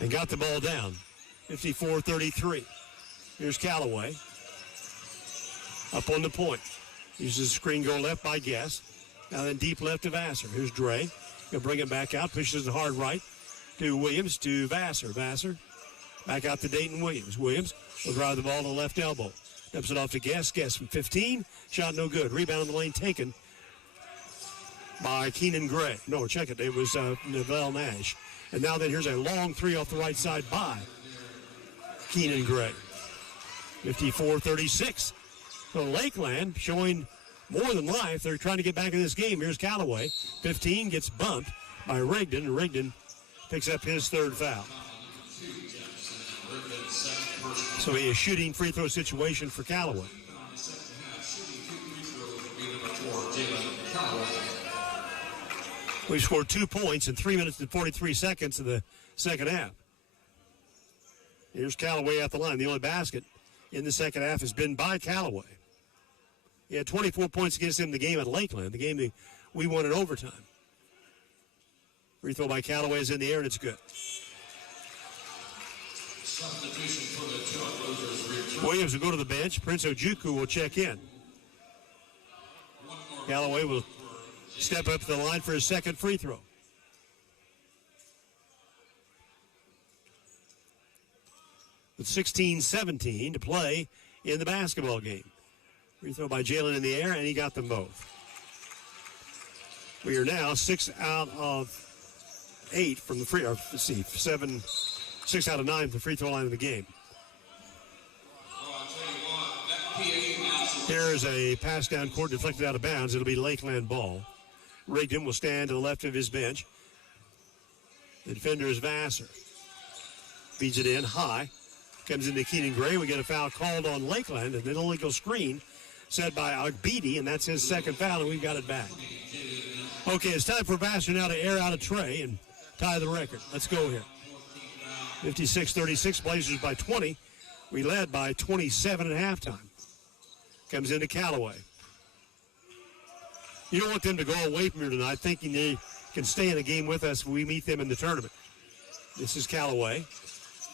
and got the ball down. 54-33. Here's Callaway. Up on the point. Uses the screen, go left by Guess. Now then deep left to Vassar. Here's Dre. He'll bring it back out. Pushes it hard right to Williams to Vassar. Vassar back out to Dayton Williams. Williams will drive the ball to the left elbow. Dumps it off to Guess. Guess from 15. Shot no good. Rebound in the lane taken by Keenan Gray. No, check it. It was Neville Nash. And now then here's a long three off the right side by Keenan Gray. 54-36. So Lakeland showing more than life. They're trying to get back in this game. Here's Callaway. 15 gets bumped by Rigdon, and Rigdon picks up his third foul. So a shooting free throw situation for Callaway. We scored 2 points in 3 minutes and 43 seconds in the second half. Here's Callaway at the line. The only basket in the second half has been by Callaway. He had 24 points against him in the game at Lakeland, the game that we won in overtime. Free throw by Callaway is in the air, and it's good. Williams will go to the bench. Prince Ojukwu will check in. Callaway will step up to the line for his second free throw. With 16-17 to play in the basketball game. Free throw by Jalen in the air, and he got them both. We are now 6 out of 8 from the free, or let's see, 6 out of 9 from the free throw line of the game. Here's a pass down court deflected out of bounds. It'll be Lakeland ball. Rigdon will stand to the left of his bench. The defender is Vassar. Feeds it in high. Comes into Keenan Gray. We get a foul called on Lakeland, and an illegal screen set by Agbidi, and that's his second foul, and we've got it back. Okay, it's time for Vassar now to air out a tray and tie the record. Let's go here. 56-36, Blazers by 20. We led by 27 at halftime. Comes into Callaway. You don't want them to go away from here tonight thinking they can stay in a game with us when we meet them in the tournament. This is Callaway,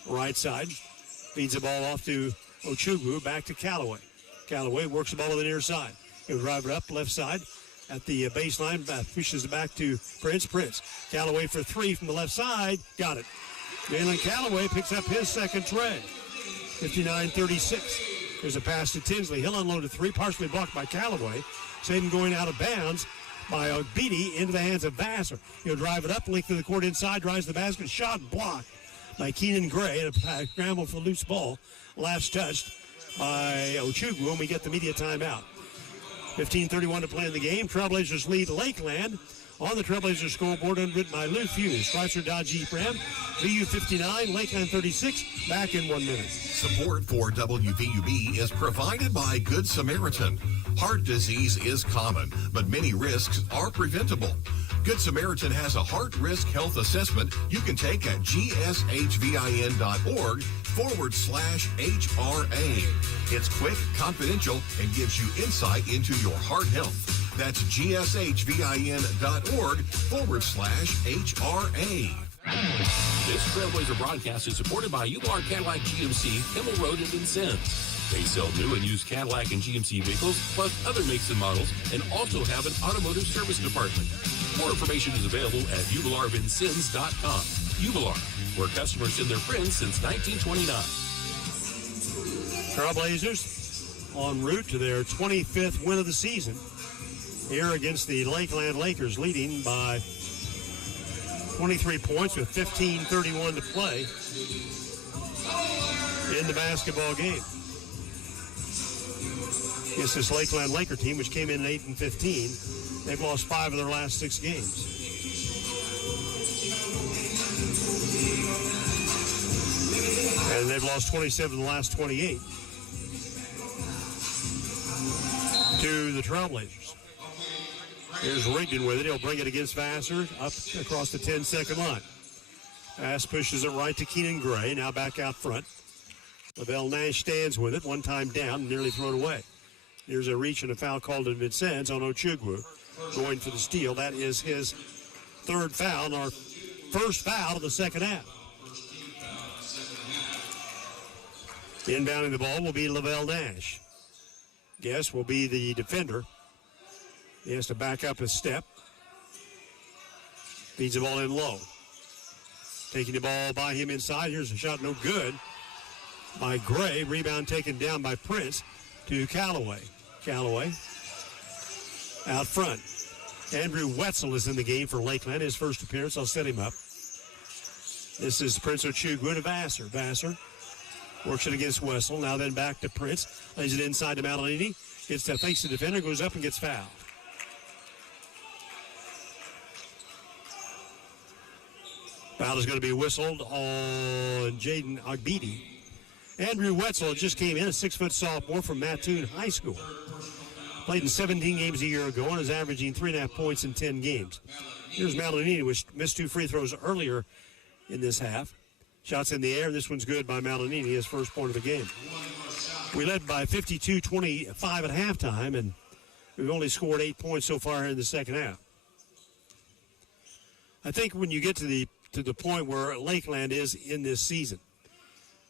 right side. Feeds the ball off to Ochugwu, back to Callaway. Callaway works the ball on the near side. He'll drive it up left side at the baseline, pushes it back to Prince. Callaway for three from the left side. Got it. Jalen Callaway picks up his second tray. 59-36. There's a pass to Tinsley. He'll unload a three, partially blocked by Callaway. Same going out of bounds by Ogbidi into the hands of Vassar. He'll drive it up, length of the court inside, drives the basket, shot blocked by Keenan Gray, and a scramble for loose ball. Last touched by Ochugwu, and we get the media timeout. 15:31 to play in the game. Trailblazers lead Lakeland. On the Trailblazers scoreboard, underwritten by Lou Fuse, Chrysler Dodge Jeep Ram, VU 59, Lakeland 36. Back in 1 minute. Support for WVUB is provided by Good Samaritan. Heart disease is common, but many risks are preventable. Good Samaritan has a heart risk health assessment you can take at gshvin.org/HRA. It's quick, confidential, and gives you insight into your heart health. That's gshvin.org/HRA. This Trailblazer broadcast is supported by Ubar Cadillac GMC, Kimmel Road in Vincennes. They sell new and used Cadillac and GMC vehicles, plus other makes and models, and also have an automotive service department. More information is available at ubilarvincennes.com. Ubilar, where customers send their friends since 1929. Trailblazers en route to their 25th win of the season here against the Lakeland Lakers, leading by 23 points with 15:31 to play in the basketball game. Against this Lakeland Laker team, which came in at 8-15, they've lost 5 of their last 6 games. And they've lost 27 of the last 28 to the Trailblazers. Here's Rigdon with it. He'll bring it against Vassar up across the 10-second line. Pass pushes it right to Keenan Gray. Now back out front. Lavelle Nash stands with it. One time down, nearly thrown away. Here's a reach and a foul called to Vincennes on Ochigwu. Going for the steal. That is his third foul, and our first foul of the second half. Inbounding the ball will be Lavelle Nash. Guess will be the defender. He has to back up a step. Feeds the ball in low. Taking the ball by him inside. Here's a shot, no good by Gray. Rebound taken down by Prince to Callaway. Callaway out front. Andrew Wetzel is in the game for Lakeland. His first appearance. I'll set him up. This is Prince Ochigwu to Vassar. Vassar works it against Wessel. Now then back to Prince. Lays it inside to Malinini. Gets to face the defender. Goes up and gets fouled. Foul is going to be whistled on Jaden Ogbidi. Andrew Wetzel just came in, a 6-foot sophomore from Mattoon High School. Played in 17 games a year ago and is averaging 3.5 points in 10 games. Here's Malinini, which missed 2 free throws earlier in this half. Shots in the air. This one's good by Malinini, his first point of the game. We led by 52-25 at halftime, and we've only scored 8 points so far in the second half. I think when you get to the point where Lakeland is in this season,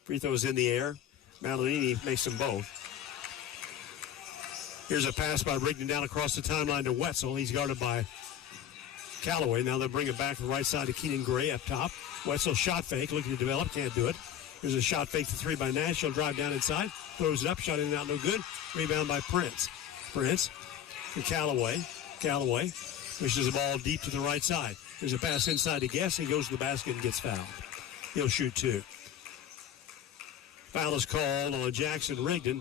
free throws in the air, Malinini makes them both. Here's a pass by Rigdon down across the timeline to Wetzel. He's guarded by Callaway. Now they'll bring it back to the right side to Keenan Gray up top. Wetzel shot fake, looking to develop, can't do it. Here's a shot fake to 3 by Nash. He'll drive down inside, throws it up, shot in and out, no good. Rebound by Prince. Prince to Callaway. Callaway pushes the ball deep to the right side. There's a pass inside to Guess. He goes to the basket and gets fouled. He'll shoot 2. Foul is called on Jackson Rigdon.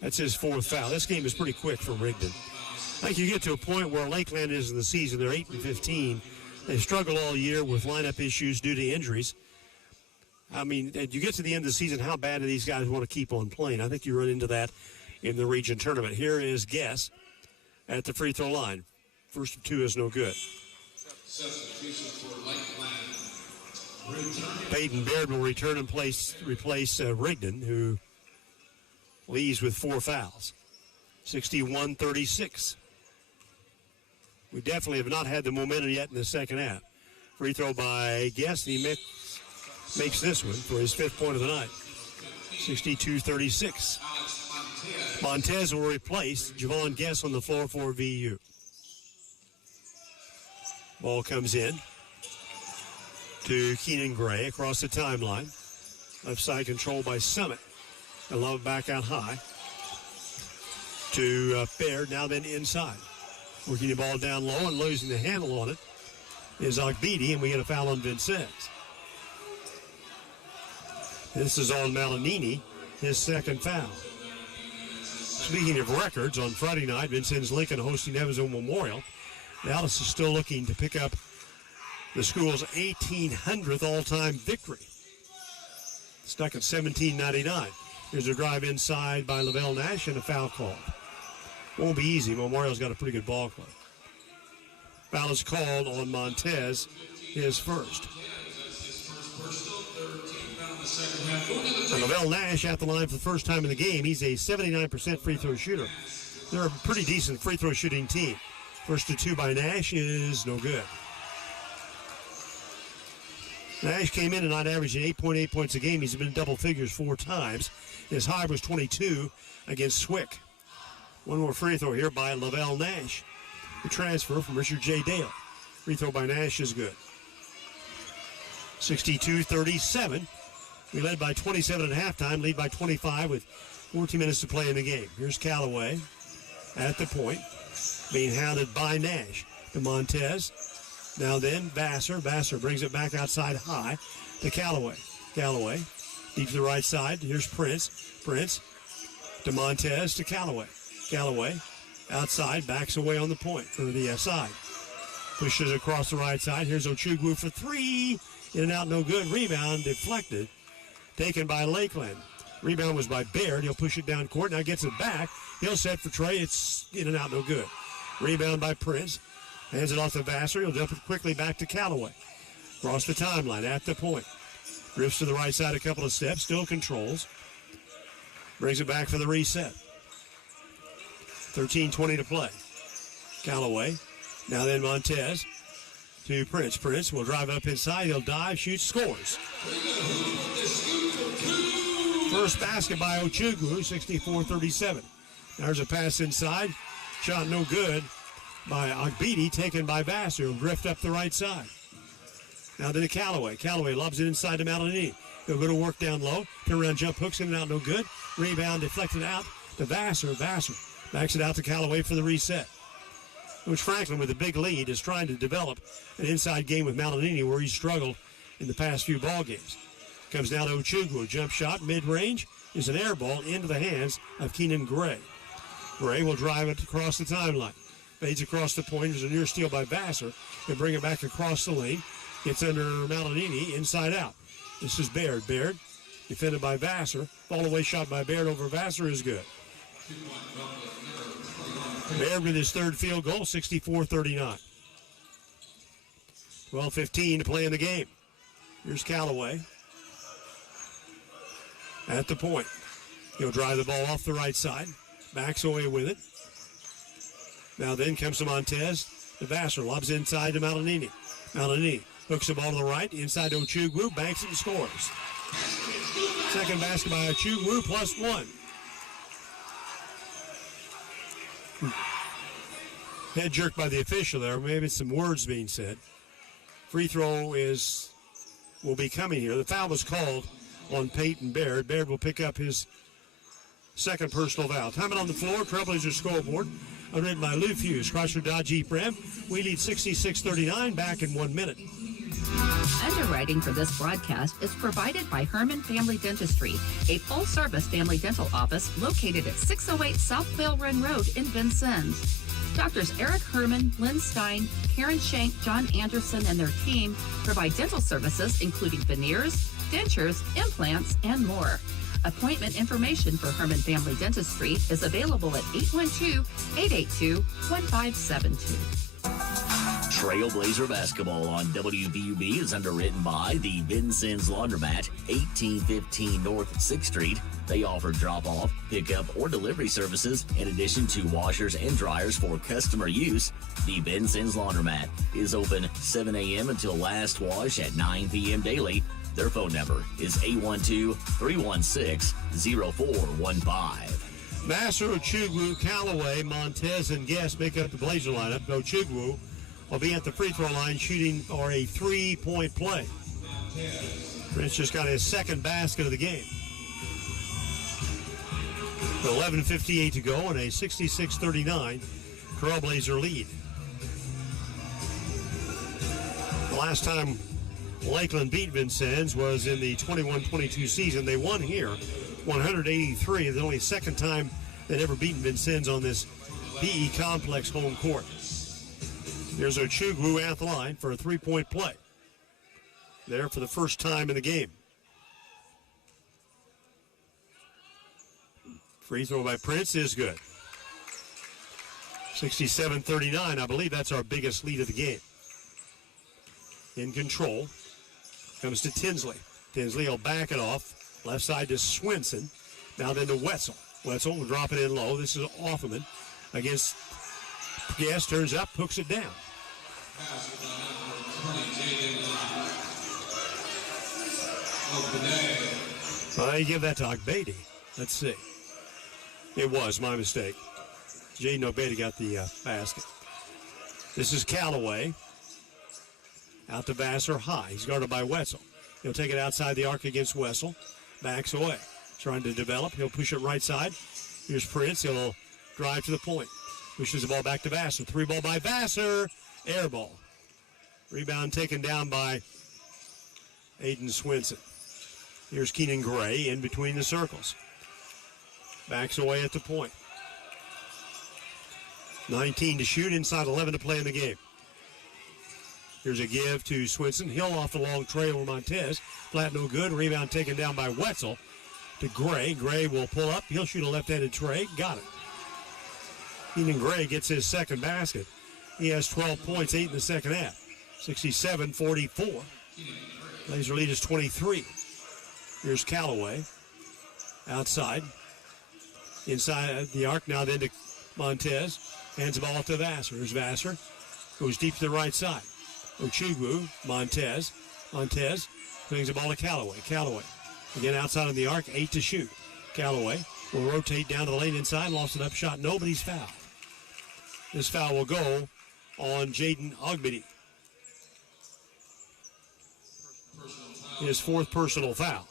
That's his 4th foul. This game is pretty quick for Rigdon. I think you get to a point where Lakeland is in the season. They're 8-15. They've struggled all year with lineup issues due to injuries. I mean, you get to the end of the season, how bad do these guys want to keep on playing? I think you run into that in the region tournament. Here is Guess at the free throw line. First of 2 is no good. Peyton Baird will return and replace Rigdon, who leaves with 4 fouls. 61-36. We definitely have not had the momentum yet in the second half. Free throw by Guess. He makes this one for his 5th point of the night. 62-36. Montez will replace Javon Guess on the floor for VU. Ball comes in to Keenan Gray across the timeline. Left side controlled by Summit. And Love back out high to Baird, now then inside. Working the ball down low and losing the handle on it is Ogbidi, and we get a foul on Vincennes. This is on Malinini, his 2nd foul. Speaking of records, on Friday night, Vincennes-Lincoln hosting Evansville Memorial. Dallas is still looking to pick up the school's 1,800th all-time victory. Stuck at 1799. Here's a drive inside by Lavelle Nash and a foul call. Won't be easy. Memorial's got a pretty good ball club. Foul is called on Montez, his first. And Lavelle Nash at the line for the first time in the game. He's a 79% free throw shooter. They're a pretty decent free throw shooting team. First of 2 by Nash is no good. Nash came in tonight averaging 8.8 points a game. He's been in double figures 4 times. His high was 22 against Swick. One more free throw here by Lavelle Nash. The transfer from Richard J. Dale. Free throw by Nash is good. 62-37. We led by 27 at halftime, lead by 25 with 14 minutes to play in the game. Here's Callaway at the point, being hounded by Nash. To Montez. Now then, Vassar. Vassar brings it back outside high to Callaway. Callaway, deep to the right side. Here's Prince. Prince to Montez to Callaway. Callaway outside, backs away on the point for the side. Pushes across the right side. Here's Ochigwu for 3. In and out, no good. Rebound deflected. Taken by Lakeland. Rebound was by Baird. He'll push it down court. Now gets it back. He'll set for Trey. It's in and out, no good. Rebound by Prince. Hands it off to Vassar. He'll dump it quickly back to Callaway. Across the timeline at the point. Drifts to the right side a couple of steps. Still controls. Brings it back for the reset. 13:20 to play. Callaway. Now then Montez to Prince. Prince will drive up inside. He'll dive, shoots, scores. First basket by Ochugwu, 64-37. There's a pass inside. Shot no good by Ogbidi, taken by Vassar. He'll drift up the right side. Now then to Callaway. Callaway lobs it inside to Malinini. He'll go to work down low. Turn around, jump hooks in and out, no good. Rebound deflected out to Vassar. Vassar backs it out to Callaway for the reset. Coach Franklin, with a big lead, is trying to develop an inside game with Malinini where he's struggled in the past few ball games. Comes down to Ochugwu. Jump shot, mid-range, is an air ball into the hands of Keenan Gray. Gray will drive it across the timeline. Fades across the point. There's a near steal by Vassar. He'll bring it back across the lane. Gets under Malinini, inside out. This is Baird. Baird, defended by Vassar. Fall away shot by Baird over Vassar is good. Baird with his third field goal, 64-39. 12:15 to play in the game. Here's Callaway at the point. He'll drive the ball off the right side. Backs away with it. Now then comes to Montez. The Vassar lobs inside to Malinini. Malinini hooks the ball to the right. Inside to Ochugwu. Banks it and scores. Second basket by Ochugwu, +1. Head jerk by the official there. Maybe some words being said. Free throw will be coming here. The foul was called on Peyton Baird. Baird will pick up his second personal foul. Time it on the floor. Trailblazer scoreboard. Underwritten by Lou Fuse. Chrysler Dodge Jeep Ram. We lead 66-39. Back in 1 minute. Underwriting for this broadcast is provided by Herman Family Dentistry, a full-service family dental office located at 608 South Quail Run Road in Vincennes. Doctors Eric Herman, Lynn Stein, Karen Shank, John Anderson, and their team provide dental services including veneers, dentures, implants, and more. Appointment information for Herman Family Dentistry is available at 812-882-1572. Trailblazer Basketball on WVUB is underwritten by the Vincennes Laundromat, 1815 North 6th Street. They offer drop-off, pickup, or delivery services in addition to washers and dryers for customer use. The Vincennes Laundromat is open 7 a.m. until last wash at 9 p.m. daily. Their phone number is 812-316-0415. Vassar, Ochugwu, Callaway, Montez, and Guest make up the Blazer lineup. Ochugwu will be at the free throw line shooting for a 3-point play. Prince just got his second basket of the game. 11:58 to go and a 66-39 Trailblazer lead. The last time Lakeland beat Vincennes was in the 21-22 season. They won here 183. The only second time they'd ever beaten Vincennes on this PE Complex home court. Here's Ochugwu at the line for a 3-point play. There for the first time in the game. Free throw by Prince is good. 67-39. I believe that's our biggest lead of the game. In control. Comes to Tinsley. Tinsley will back it off. Left side to Swinson. Now then to Wetzel. Wetzel will drop it in low. This is Offerman against Guest. Turns up, hooks it down. I give that to Ogbedi. Let's see. It was my mistake. Jaden Ogbedi got the basket. This is Callaway. Out to Vassar high. He's guarded by Wetzel. He'll take it outside the arc against Wetzel. Backs away. Trying to develop. He'll push it right side. Here's Prince. He'll drive to the point. Pushes the ball back to Vassar. 3-ball by Vassar. Air ball. Rebound taken down by Aiden Swinson. Here's Keenan Gray in between the circles. Backs away at the point. 19 to shoot. Inside 11 to play in the game. Here's a give to Swinson. Hill off the long tray over Montez. Flat no good. Rebound taken down by Wetzel to Gray. Gray will pull up. He'll shoot a left-handed tray. Got it. Keenan Gray gets his second basket. He has 12 points, 8 in the second half. 67-44. Blazer lead is 23. Here's Callaway. Outside. Inside the arc now then to Montez hands the ball off to Vassar. Here's Vassar. Goes deep to the right side. Ochigwu, Montez. Montez brings the ball to Callaway. Callaway again outside of the arc, 8 to shoot. Callaway will rotate down to the lane inside, lost an up shot. Nobody's fouled. This foul will go on Jaden Ogbidi. His 4th personal foul.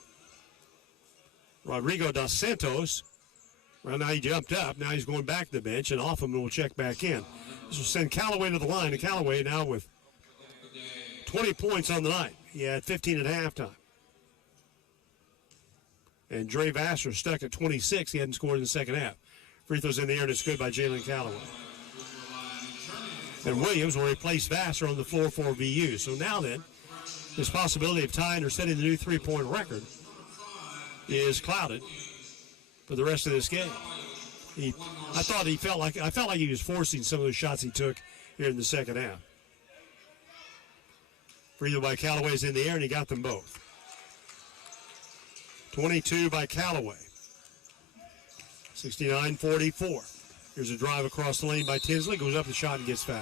Rodrigo dos Santos, well, now he jumped up. Now he's going back to the bench, and Offerman will check back in. This will send Callaway to the line, and Callaway now with 20 points on the night. He had 15 at halftime. And Dre Vassar stuck at 26. He hadn't scored in the second half. Free throws in the air, and it's good by Jalen Callaway. And Williams will replace Vassar on the floor for VU. So now then, this possibility of tying or setting the new three-point record is clouded for the rest of this game. I felt like he was forcing some of the shots he took here in the second half. Free throw by Callaway is in the air, and he got them both. 22 by Callaway. 69-44. Here's a drive across the lane by Tinsley. Goes up the shot and gets fouled.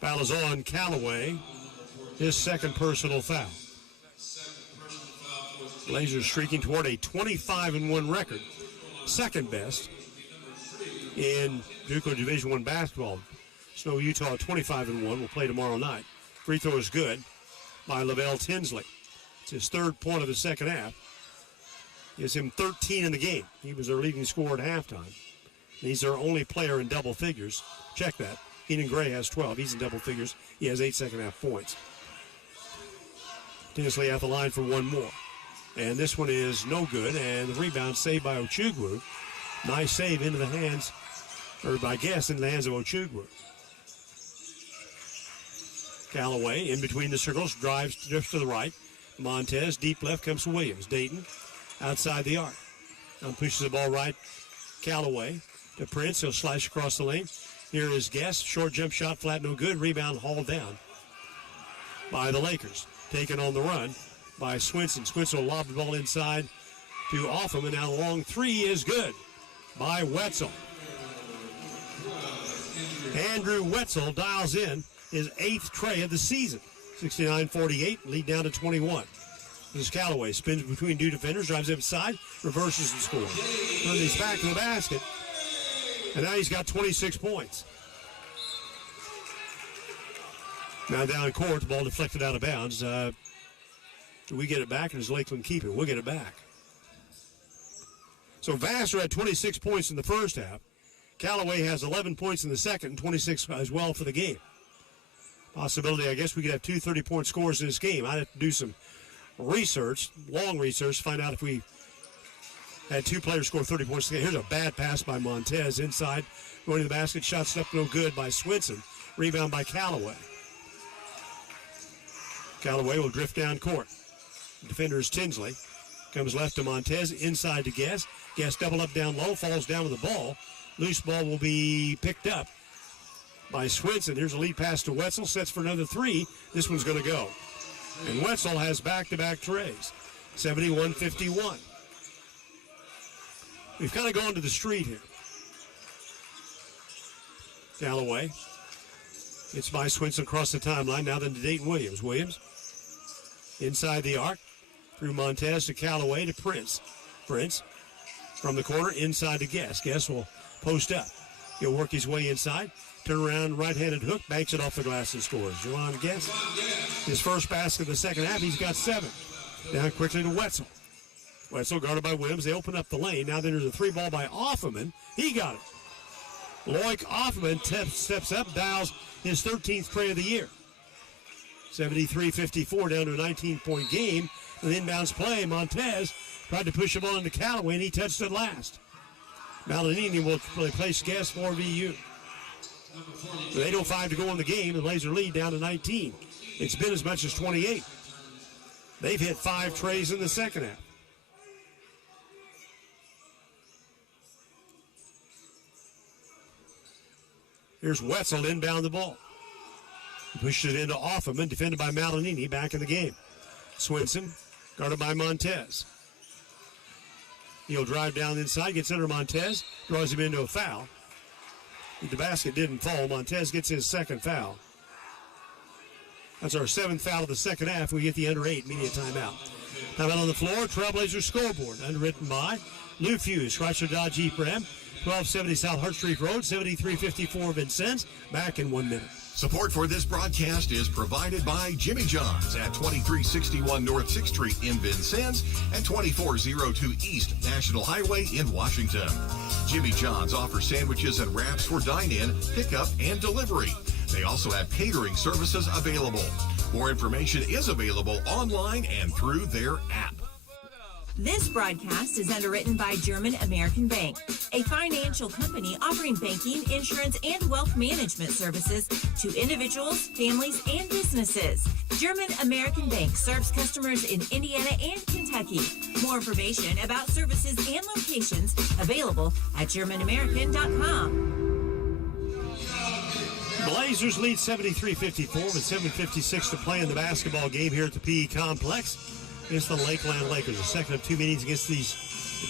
Foul is on Callaway. His 2nd personal foul. Blazers streaking toward a 25-1 record. 2nd best in JUCO Division I basketball. Snow Utah 25-1 will play tomorrow night. Free throw is good by Lavelle Tinsley. It's his 3rd point of the second half. Gives him 13 in the game. He was their leading scorer at halftime. He's their only player in double figures. Check that. Keenan Gray has 12. He's in double figures. He has 8 second half points. Tinsley at the line for one more. And this one is no good. And the rebound saved by Ochigwu. Nice save into the hands, or by Guess, into the hands of Ochigwu. Callaway in between the circles, drifts to the right. Montez, deep left, comes to Williams. Dayton outside the arc. Now pushes the ball right. Callaway to Prince. He'll slash across the lane. Here is Guess. Short jump shot, flat, no good. Rebound hauled down by the Lakers. Taken on the run by Swinson. Swinson will lob the ball inside to Offerman. Now the long 3 is good by Wetzel. Andrew Wetzel dials in his 8th tray of the season. 69-48, lead down to 21. This is Callaway. Spins between 2 defenders, drives inside, reverses and scores. Turns his back to the basket, and now he's got 26 points. Now down court, the ball deflected out of bounds. Do we get it back, or does Lakeland keep it? We'll get it back. So Vassar had 26 points in the first half. Callaway has 11 points in the second and 26 as well for the game. Possibility, I guess we could have 2 30-point scores in this game. I'd have to do some research, long research, to find out if we had 2 players score 30 points. Here's a bad pass by Montez inside. Going to the basket, shot stuck no good by Swinson. Rebound by Callaway. Callaway will drift down court. Defender is Tinsley. Comes left to Montez, inside to Guess. Guess double up down low, falls down with the ball. Loose ball will be picked up by Swinson. Here's a lead pass to Wetzel. Sets for another 3. This one's going to go. And Wetzel has back-to-back trays. 71-51. We've kind of gone to the street here. Callaway. It's by Swinson across the timeline. Now then to Dayton Williams. Williams inside the arc. Through Montez to Callaway to Prince. Prince from the corner inside to Guess. Guess will post up. He'll work his way inside. Turn around, right-handed hook, banks it off the glass and scores. Jelon Guess. His first basket of the second half, he's got 7. Down quickly to Wetzel. Wetzel guarded by Williams. They open up the lane. Now then there's a 3 ball by Offerman. He got it. Loic Offerman steps up, dials his 13th tray of the year. 73-54 down to a 19-point game. An inbounds play. Montez tried to push the ball into Callaway, and he touched it last. Malinini will replace Guess for VU. With 8:05 to go in the game, the Blazer lead down to 19. It's been as much as 28. They've hit 5 trays in the second half. Here's Wetzel inbound the ball. He pushes it into Offerman, defended by Malinini, back in the game. Swinson, guarded by Montez. He'll drive down inside, gets under Montez, draws him into a foul. The basket didn't fall. Montez gets his second foul. That's our 7th foul of the second half. We get the under 8 media timeout. Timeout on the floor, Trailblazers scoreboard, underwritten by Lou Fuse, Chrysler Dodge Jeep Ram, 1270 South Hart Street Road, 7354 Vincennes. Back in 1 minute. Support for this broadcast is provided by Jimmy John's at 2361 North 6th Street in Vincennes and 2402 East National Highway in Washington. Jimmy John's offers sandwiches and wraps for dine-in, pickup, and delivery. They also have catering services available. More information is available online and through their app. This broadcast is underwritten by German American Bank, a financial company offering banking, insurance, and wealth management services to individuals, families, and businesses. German American Bank serves customers in Indiana and Kentucky. More information about services and locations available at GermanAmerican.com. Blazers lead 73-54 with 7:56 to play in the basketball game here at the PE Complex against the Lakeland Lakers. The second of 2 meetings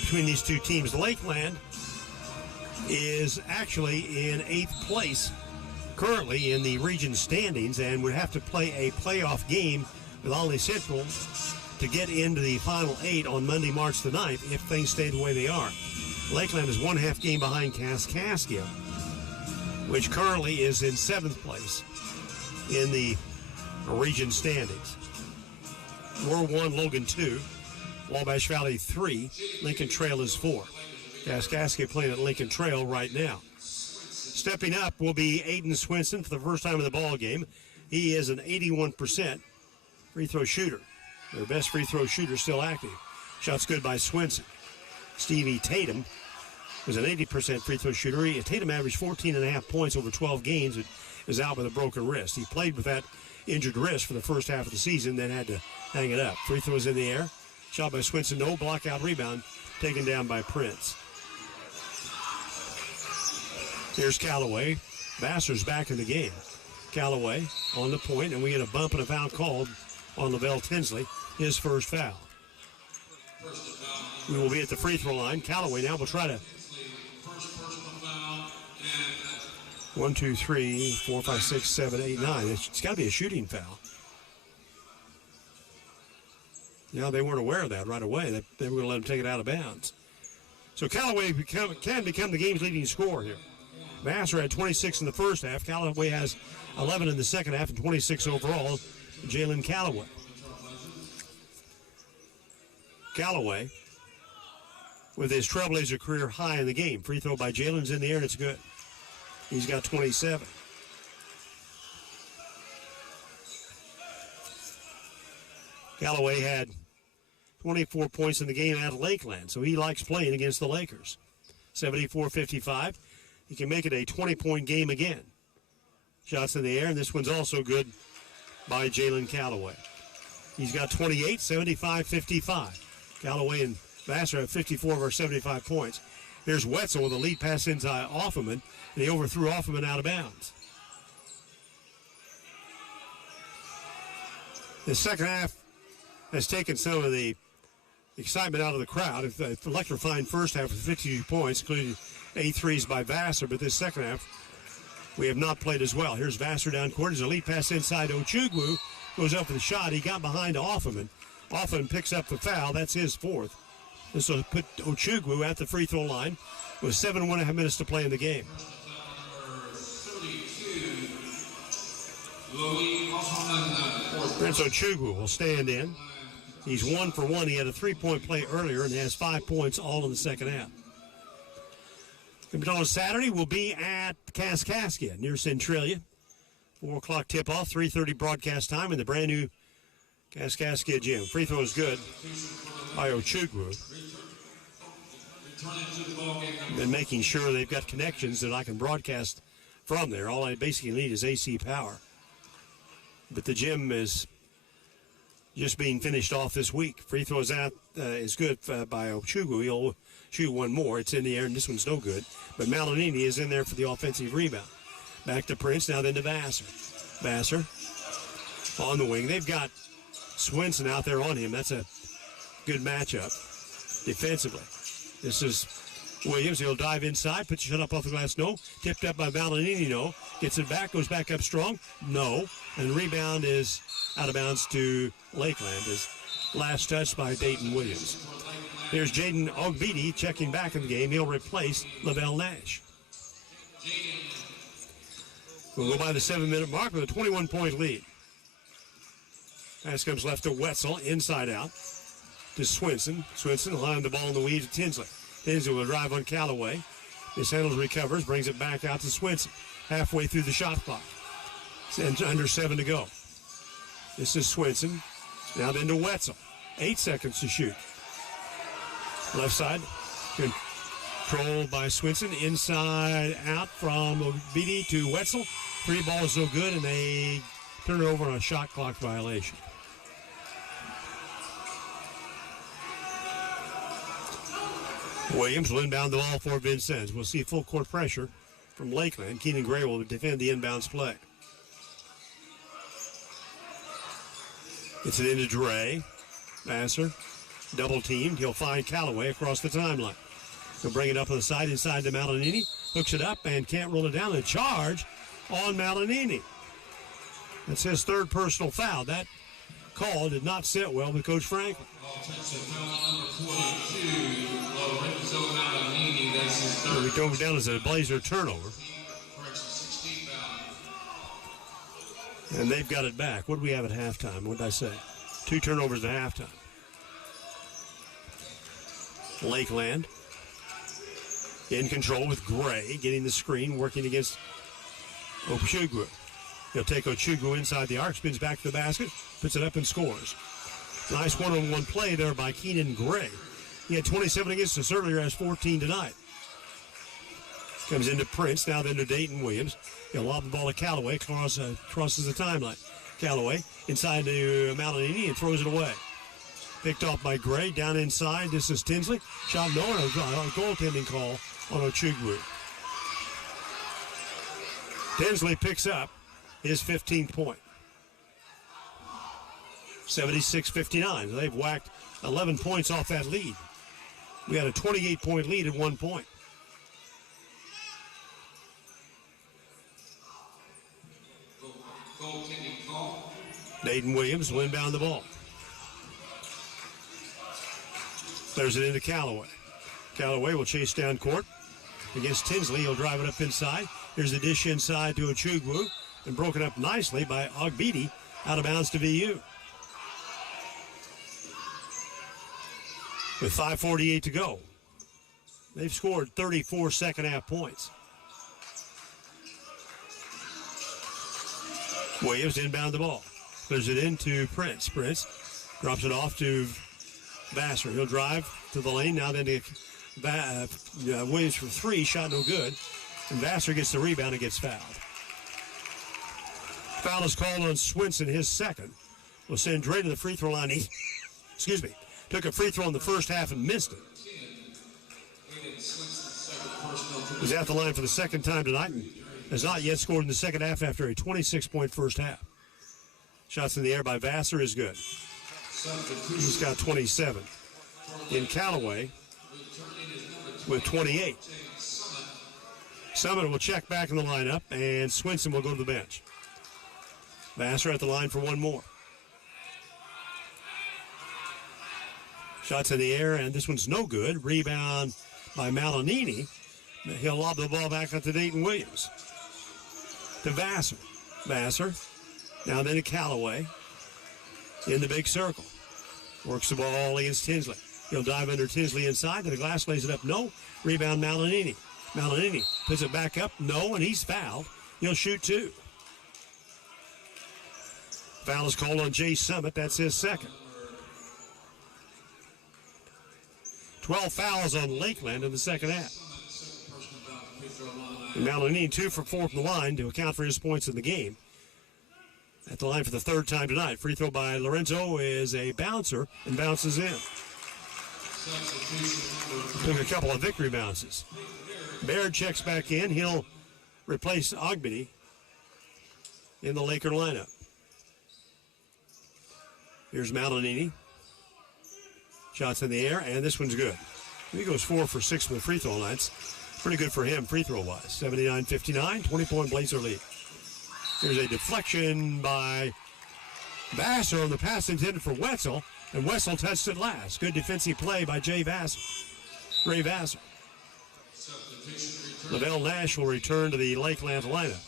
between these two teams. Lakeland is actually in 8th place currently in the region standings and would have to play a playoff game with Olney Central to get into the Final 8 on Monday, March the 9th if things stay the way they are. Lakeland is 1/2 game behind Kaskaskia, which currently is in 7th place in the region standings. We're 1, Logan 2, Wabash Valley 3, Lincoln Trail is 4. Kaskaskia playing at Lincoln Trail right now. Stepping up will be Aiden Swinson for the first time in the ball game. He is an 81% free throw shooter. Their best free throw shooter still active. Shots good by Swinson. Stevie Tatum was an 80% free throw shooter. Tatum averaged 14.5 points over 12 games, but is out with a broken wrist. He played with that injured wrist for the first half of the season, then had to hang it up. Free throws in the air. Shot by Swinson, no block out rebound, taken down by Prince. Here's Callaway. Vassar's back in the game. Callaway on the point, and we get a bump and a foul called on Lavelle Tinsley, his first foul. We will be at the free throw line. Callaway now will try to 1, 2, 3, 4, 5, 6, 7, 8, 9. It's got to be a shooting foul. Yeah, they weren't aware of that right away. They were going to let him take it out of bounds. So Callaway can become the game's leading scorer here. Vassar had 26 in the first half. Callaway has 11 in the second half and 26 overall. Jalen Callaway. Callaway with his Trailblazer career high in the game. Free throw by Jalen's in the air, and it's good. He's got 27. Callaway had 24 points in the game at Lakeland, so he likes playing against the Lakers. 74-55. He can make it a 20-point game again. Shots in the air, and this one's also good by Jalen Callaway. He's got 28, 75-55. Callaway and Vassar have 54 of our 75 points. Here's Wetzel with a lead pass into Offerman, and he overthrew Offerman out of bounds. The second half has taken some of the excitement out of the crowd. If electrifying first half with 52 points, including 8 threes by Vassar, but this second half we have not played as well. Here's Vassar down court. There's a lead pass inside. Ochugwu goes up for the shot. He got behind Offerman. Offerman picks up the foul. That's his fourth. This will put Ochugwu at the free throw line with 7.5 minutes to play in the game. Prince Ochugwu will stand in. He's 1 for 1. He had a 3-point play earlier and has 5 points all in the second half. On Saturday, we'll be at Kaskaskia near Centralia. 4 o'clock tip-off, 3:30 broadcast time in the brand-new Kaskaskia gym. Free throw is good by Ochugwu. Been making sure they've got connections that I can broadcast from there. All I basically need is AC power. But the gym is just being finished off this week. Free throws out is good by Ochugwu. He'll shoot one more. It's in the air, and this one's no good. But Malinini is in there for the offensive rebound. Back to Prince, now then to Vassar. Vassar on the wing. They've got Swinson out there on him. That's a good matchup defensively. This is Williams. He'll dive inside, puts the shot up off the glass. No. Tipped up by Malinini. No. Gets it back, goes back up strong. No. And the rebound is out of bounds to Lakeland. His last touch by Dayton Williams. Here's Jaden Ogbidi checking back in the game. He'll replace Lavelle Nash. We'll go by the 7-minute mark with a 21-point lead. Pass comes left to Wetzel, inside out to Swinson. Swinson will line the ball in the weed to Tinsley. Tinsley will drive on Callaway. Mishandles, recovers, brings it back out to Swinson. Halfway through the shot clock. And under 7 to go. This is Swinson. Now then to Wetzel. 8 seconds to shoot. Left side. Controlled by Swinson. Inside out from Obidi to Wetzel. 3 balls no good, and they turn it over on a shot clock violation. Williams will inbound the ball for Vincennes. We'll see full court pressure from Lakeland. Keenan Gray will defend the inbounds play. It's an into Dre. Vassar, double teamed. He'll find Callaway across the timeline. He'll bring it up on the side inside to Malinini. Hooks it up and can't roll it down. A charge on Malinini. That's his third personal foul. That call did not sit well with Coach Franklin. We drove it down as a Blazer turnover. And they've got it back. What do we have at halftime? What did I say? 2 turnovers at halftime. Lakeland in control with Gray, getting the screen, working against Ochugwu. He'll take Ochugwu inside the arc, spins back to the basket, puts it up and scores. Nice one-on-one play there by Keenan Gray. He had 27 against us earlier, has 14 tonight. Comes into Prince, now then to Dayton Williams. He'll lob the ball to Callaway, crosses the timeline. Callaway inside to Malinini and throws it away. Picked off by Gray, down inside. This is Tinsley. Shot no, and a goaltending call on Ochugwu. Tinsley picks up his 15th point. 76-59. They've whacked 11 points off that lead. We had a 28-point lead at 1 point. Dayton Williams will inbound the ball. Clears it into Callaway. Callaway will chase down court against Tinsley. He'll drive it up inside. Here's the dish inside to Ochugwu, and broken up nicely by Ogbidi, out of bounds to VU. With 5:48 to go, they've scored 34 second-half points. Williams inbound the ball. Clears it into Prince. Prince drops it off to Vassar. He'll drive to the lane. Now then to Williams for 3. Shot no good. And Vassar gets the rebound and gets fouled. Foul is called on Swinson, his second. Will send Dre to the free throw line. He, took a free throw in the first half and missed it. He's at the line for the second time tonight and has not yet scored in the second half after a 26-point first half. Shots in the air by Vassar is good. He's got 27. In Callaway with 28. Summit will check back in the lineup, and Swinson will go to the bench. Vassar at the line for one more. Shots in the air, and this one's no good. Rebound by Malinini. He'll lob the ball back up to Dayton Williams. To Vassar. Vassar. Now then to Callaway. In the big circle. Works the ball against Tinsley. He'll dive under Tinsley inside. To the glass, lays it up. No. Rebound Malinini. Malinini puts it back up. No, and he's fouled. He'll shoot 2. Foul is called on Jay Summit. That's his second. 12 fouls on Lakeland in the second half. And Malinini 2 for 4 from the line to account for his points in the game. At the line for the third time tonight. Free throw by Lorenzo is a bouncer and bounces in. Took a couple of victory bounces. Baird checks back in. He'll replace Ogbidi in the Laker lineup. Here's Malinini. Shots in the air, and this one's good. He goes 4 for 6 from the free throw line. That's pretty good for him free throw wise. 79-59, 20-point Blazer lead. Here's a deflection by Vassar on the pass intended for Wetzel, and Wetzel touched it last. Good defensive play by Ray Vassar. Lavelle Nash will return to the Lakeland lineup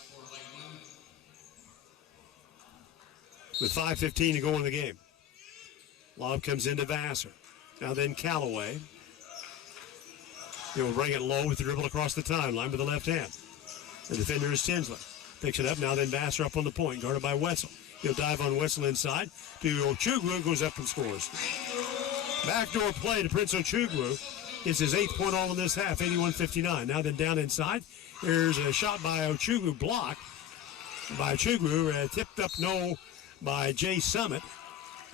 with 5:15 to go in the game. Lob comes into Vassar. Now then Callaway. He'll bring it low with the dribble across the timeline with the left hand. The defender is Tinsley. Picks it up. Now then Vassar up on the point, guarded by Wetzel. He'll dive on Wetzel inside to Ochugwu, goes up and scores. Backdoor play to Prince Ochugwu. Gets his 8th point all in this half, 81-59. Now then down inside. Here's a shot by Ochugwu, blocked by Ochugwu, tipped up no by Jay Summit,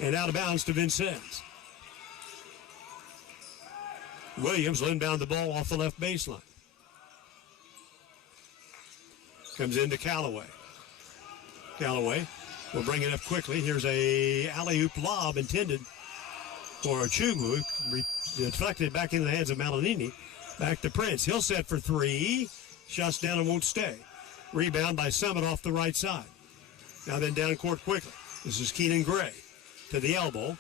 and out of bounds to Vincennes. Williams will inbound the ball off the left baseline. Comes into Callaway. Callaway will bring it up quickly. Here's a alley-oop lob intended for Ochugwu. Deflected back into the hands of Malinini. Back to Prince. He'll set for 3. Shots down and won't stay. Rebound by Summit off the right side. Now then down court quickly. This is Keenan Gray to the elbow.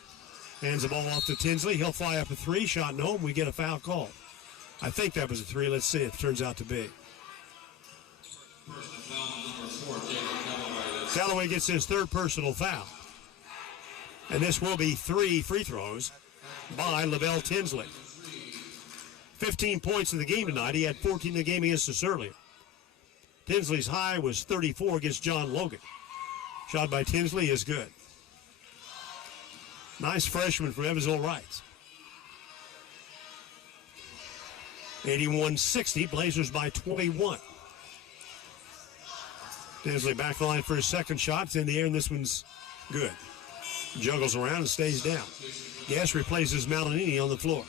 Hands the ball off to Tinsley. He'll fly up a 3. Shot no. We get a foul call. I think that was a 3. Let's see if it turns out to be. Callaway gets his 3rd personal foul. And this will be 3 free throws by Lavelle Tinsley. 15 points in the game tonight. He had 14 in the game against us earlier. Tinsley's high was 34 against John Logan. Shot by Tinsley is good. Nice freshman from Evansville Rights. 81-60, Blazers by 21. Tinsley back the line for his 2nd shot. It's in the air, and this one's good. Juggles around and stays down. Guess replaces Malinini on the floor.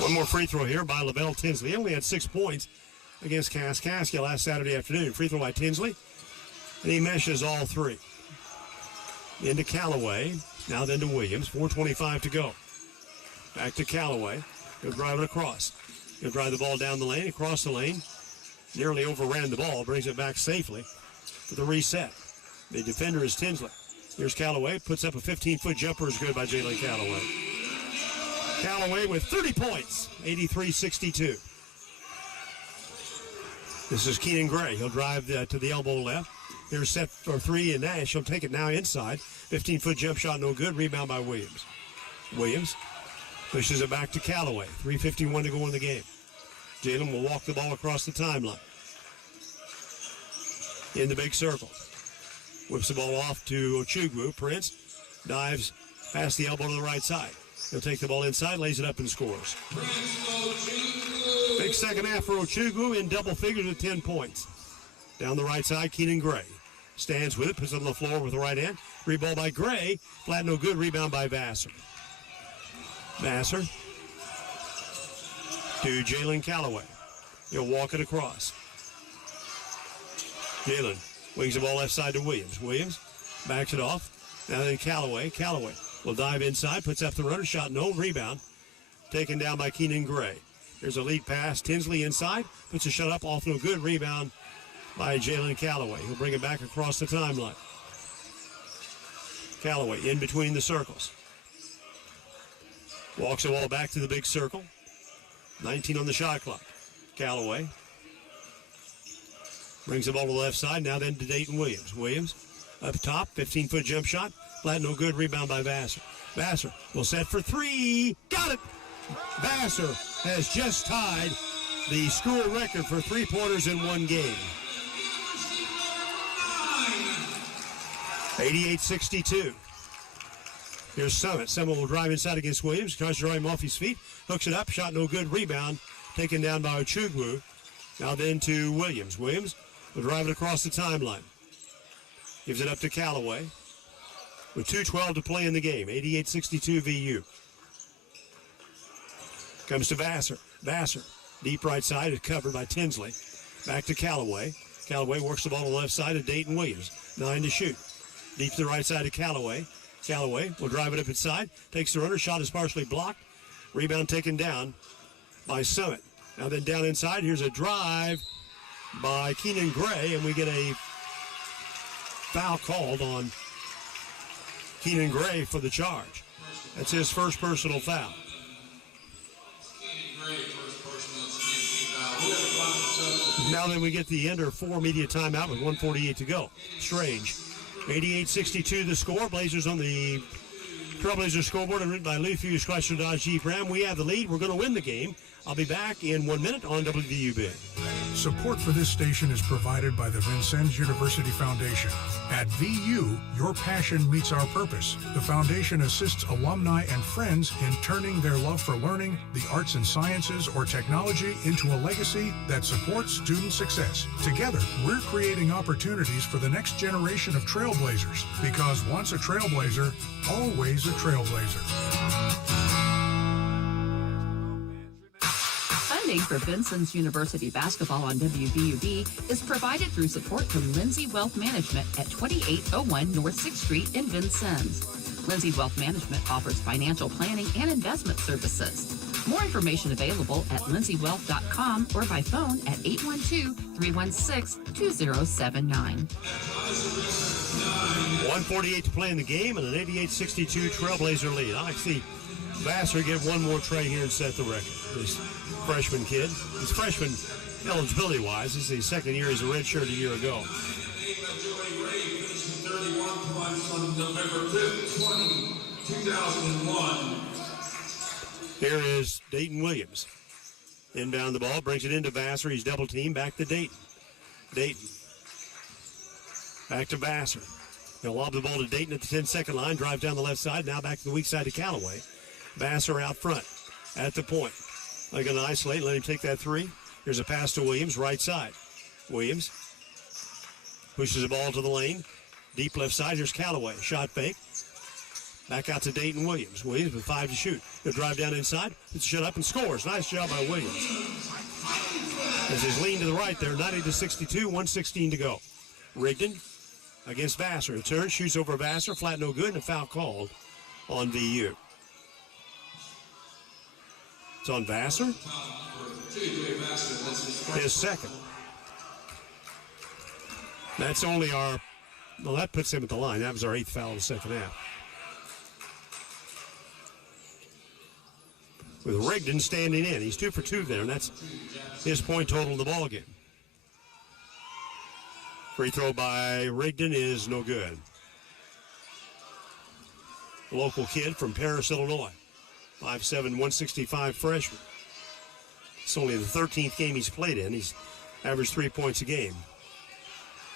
One more free throw here by Lavelle Tinsley. He only had 6 points against Kaskaskia last Saturday afternoon. Free throw by Tinsley, and he meshes all 3. Into Callaway. Now then to Williams. 4:25 to go. Back to Callaway. He'll drive it across. He'll drive the ball down the lane, across the lane. Nearly overran the ball. Brings it back safely for the reset. The defender is Tinsley. Here's Callaway. Puts up a 15-foot jumper. Is good by Jalen Callaway. Callaway with 30 points. 83-62. This is Keenan Gray. He'll drive to the elbow left. Here's set for 3, and Nash. He'll take it now inside. 15-foot jump shot, no good. Rebound by Williams. Williams pushes it back to Callaway. 3:51 to go in the game. Jalen will walk the ball across the timeline. In the big circle. Whips the ball off to Ochugwu. Prince dives past the elbow to the right side. He'll take the ball inside, lays it up, and scores. Big second half for Ochugwu in double figures with 10 points. Down the right side, Keenan Gray stands with it, puts it on the floor with the right hand. Reball by Gray. Flat no good. Rebound by Vassar. Vassar to Jalen Callaway. He'll walk it across. Jalen wings the ball left side to Williams. Williams backs it off. Now then Callaway. Callaway will dive inside, puts up the runner. Shot no. Rebound taken down by Keenan Gray. Here's a lead pass. Tinsley inside. Puts a shot up. Off no good. Rebound by Jalen Callaway. He'll bring it back across the timeline. Callaway in between the circles. Walks the ball back to the big circle. 19 on the shot clock. Callaway brings the ball to the left side. Now then to Dayton Williams. Williams up top. 15-foot jump shot. Flat no good. Rebound by Vassar. Vassar will set for 3. Got it! Vassar has just tied the school record for 3-pointers in one game. 88-62. Here's Summit. Summit will drive inside against Williams. Tries to drive him off his feet. Hooks it up. Shot no good. Rebound taken down by Ochugwu. Now then to Williams. Williams will drive it across the timeline. Gives it up to Callaway. With 2:12 to play in the game. 88-62 VU. Comes to Vassar. Vassar. Deep right side is covered by Tinsley. Back to Callaway. Callaway works the ball to the left side of Dayton Williams. 9 to shoot. Deep to the right side to Callaway. Callaway will drive it up inside. Takes the runner. Shot is partially blocked. Rebound taken down by Summit. Now then down inside. Here's a drive by Keenan Gray, and we get a foul called on Keenan Gray for the charge. That's his first personal foul. Now then we get the under 4 media timeout with 1:48 to go. Strange. 88-62 the score. Blazers on the Trailblazers scoreboard and written by Lee Fuse Chrysler Dodge Jeep Ram. We have the lead. We're going to win the game. I'll be back in 1 minute on WVUB. Support for this station is provided by the Vincennes University Foundation. At VU, your passion meets our purpose. The foundation assists alumni and friends in turning their love for learning, the arts and sciences, or technology into a legacy that supports student success. Together, we're creating opportunities for the next generation of trailblazers, because once a trailblazer, always a trailblazer. Funding for Vincennes University basketball on WVUB is provided through support from Lindsay Wealth Management at 2801 North 6th Street in Vincennes. Lindsay Wealth Management offers financial planning and investment services. More information available at lindsaywealth.com or by phone at 812-316-2079. 1:48 to play in the game and an 88-62 Trailblazer lead. I like to see Vassar get one more try here and set the record. This freshman kid. He's freshman eligibility-wise. This is his second year. He's a redshirt a year ago. November 5th, 2001. Here is Dayton Williams. Inbound the ball, brings it into Vassar. He's double teamed. Back to Dayton. Dayton. Back to Vassar. He'll lob the ball to Dayton at the 10-second line. Drive down the left side. Now back to the weak side to Callaway. Vassar out front at the point. They're going to isolate, let him take that three. Here's a pass to Williams, right side. Williams pushes the ball to the lane. Deep left side, here's Callaway. Shot fake. Back out to Dayton Williams. Williams with 5 to shoot. He'll drive down inside. It's shut up and scores. Nice job by Williams. As he's lean to the right there, 90-62, 1:16 to go. Rigdon against Vassar. A turn, shoots over Vassar. Flat no good, and a foul called on VU. It's on Vassar. His second. That's only our, well, that puts him at the line. That was our 8th foul in the second half. With Rigdon standing in. He's 2 for 2 there, and that's his point total in the ballgame. Free throw by Rigdon is no good. A local kid from Paris, Illinois. 5'7", 165 freshman. It's only the 13th game he's played in. He's averaged 3 points a game.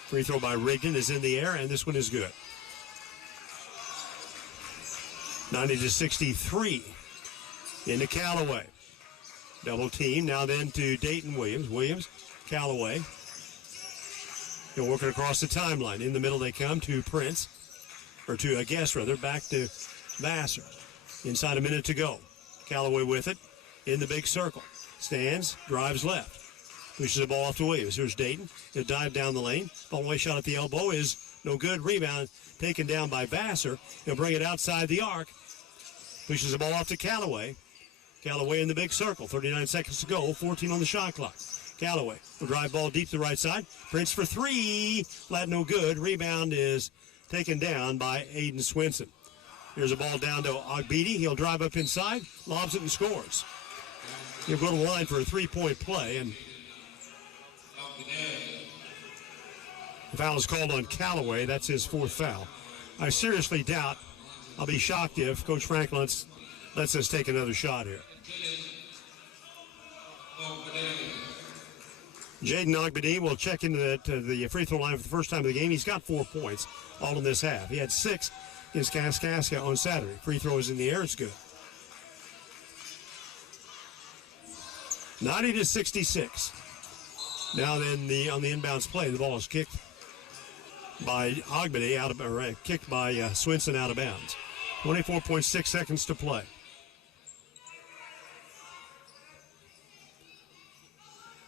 Free throw by Rigdon is in the air, and this one is good. 90-63 into Callaway. Double team, now then to Dayton Williams. Williams, Callaway. They're working across the timeline. In the middle they come to Prince, or to Guest rather, back to Vassar. Inside a minute to go. Callaway with it in the big circle. Stands, drives left. Pushes the ball off to Williams. Here's Dayton. He'll dive down the lane. Ball away shot at the elbow is no good. Rebound taken down by Vassar. He'll bring it outside the arc. Pushes the ball off to Callaway. Callaway in the big circle. 39 seconds to go. 14 on the shot clock. Callaway will drive ball deep to the right side. Prince for three. Flat no good. Rebound is taken down by Aiden Swinson. Here's a ball down to Ogbidi. He'll drive up inside, lobs it, and scores. He'll go to the line for a three-point play, and the foul is called on Callaway. That's his 4th foul. I seriously doubt, I'll be shocked if Coach Franklin lets us take another shot here. Jaden Ogbidi will check into the free throw line for the first time of the game. He's got 4 points all in this half. He had 6 against Kaskaskia on Saturday. Free throw is in the air. It's good. 90-66. Now then, on the inbounds play, the ball is kicked by Ogbidi kicked by Swinson out of bounds. 24.6 seconds to play.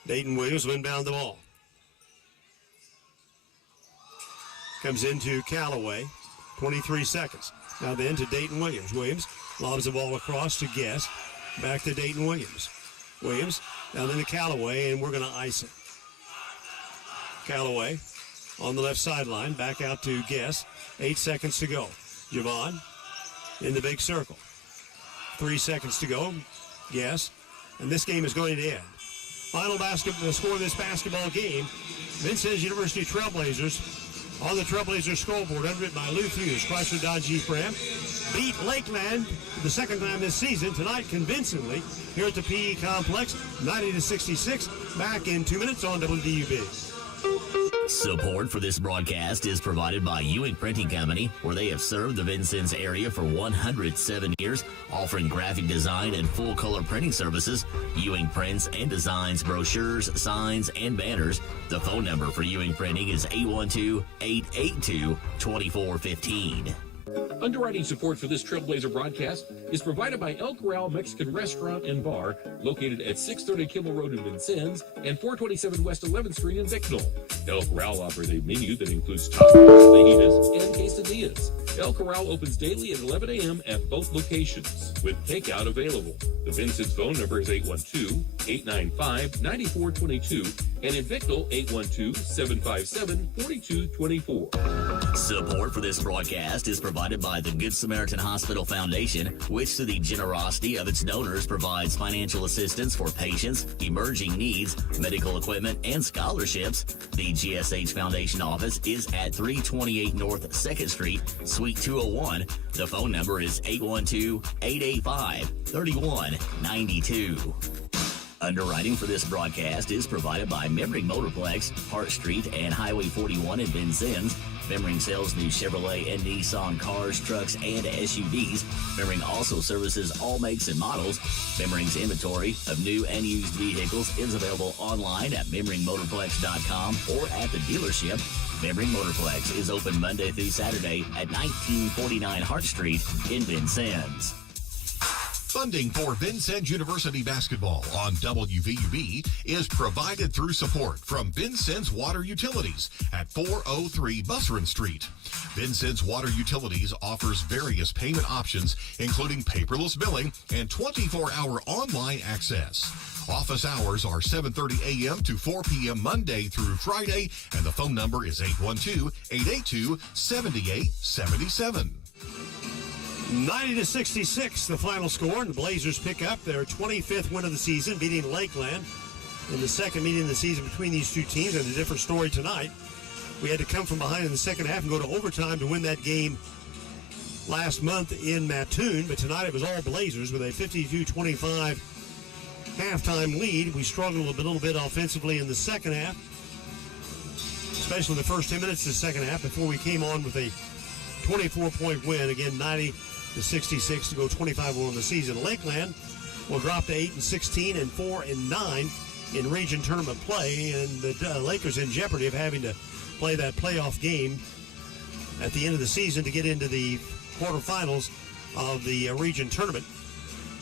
Dayton Williams will inbound the ball. Comes into Callaway. 23 seconds. Now then to Dayton Williams. Williams lobs the ball across to Guest. Back to Dayton Williams. Williams, now then to Callaway, and we're going to ice it. Callaway on the left sideline, back out to Guest. 8 seconds to go. Javon in the big circle. 3 seconds to go. Guest. And this game is going to end. Final score of this basketball game. Vincennes University Trailblazers on the Trailblazers scoreboard, underwritten by Lou Hughes, Chrysler Dodge Jeep Ram, beat Lakeland for the second time this season, tonight convincingly, here at the PE Complex, 90-66. Back in 2 minutes on WVUB. Support for this broadcast is provided by Ewing Printing Company, where they have served the Vincennes area for 107 years, offering graphic design and full-color printing services. Ewing prints and designs brochures, signs, and banners. The phone number for Ewing Printing is 812-882-2415. Underwriting support for this Trailblazer broadcast is provided by El Corral Mexican Restaurant and Bar, located at 630 Kimmel Road in Vincennes and 427 West 11th Street in Victor. El Corral offers a menu that includes tacos, fajitas, and quesadillas. El Corral opens daily at 11 a.m. at both locations, with takeout available. The Vincennes phone number is 812-895-9422, and in Victor, 812-757-4224. Support for this broadcast is provided by the Good Samaritan Hospital Foundation, which through the generosity of its donors provides financial assistance for patients, emerging needs, medical equipment, and scholarships. The GSH Foundation office is at 328 North 2nd Street, Suite 201. The phone number is 812-885-3192. Underwriting for this broadcast is provided by Memring Motorplex, Hart Street, and Highway 41 in Vincennes. Memring sells new Chevrolet and Nissan cars, trucks, and SUVs. Memring also services all makes and models. Memring's inventory of new and used vehicles is available online at memringmotorplex.com or at the dealership. Memring Motorplex is open Monday through Saturday at 1949 Hart Street in Vincennes. Funding for Vincennes University basketball on WVUB is provided through support from Vincennes Water Utilities at 403 Busserin Street. Vincennes Water Utilities offers various payment options, including paperless billing and 24-hour online access. Office hours are 7:30 a.m. to 4 p.m. Monday through Friday, and the phone number is 812-882-7877. 90-66, the final score, and the Blazers pick up their 25th win of the season, beating Lakeland in the second meeting of the season between these two teams. And a different story tonight. We had to come from behind in the second half and go to overtime to win that game last month in Mattoon, but tonight it was all Blazers with a 52-25 halftime lead. We struggled a little bit offensively in the second half, especially the first 10 minutes of the second half, before we came on with a 24-point win. Again, 90-66 to go 25-1 in the season. Lakeland will drop to 8-16 and 4-9 in region tournament play, and the Lakers in jeopardy of having to play that playoff game at the end of the season to get into the quarterfinals of the region tournament.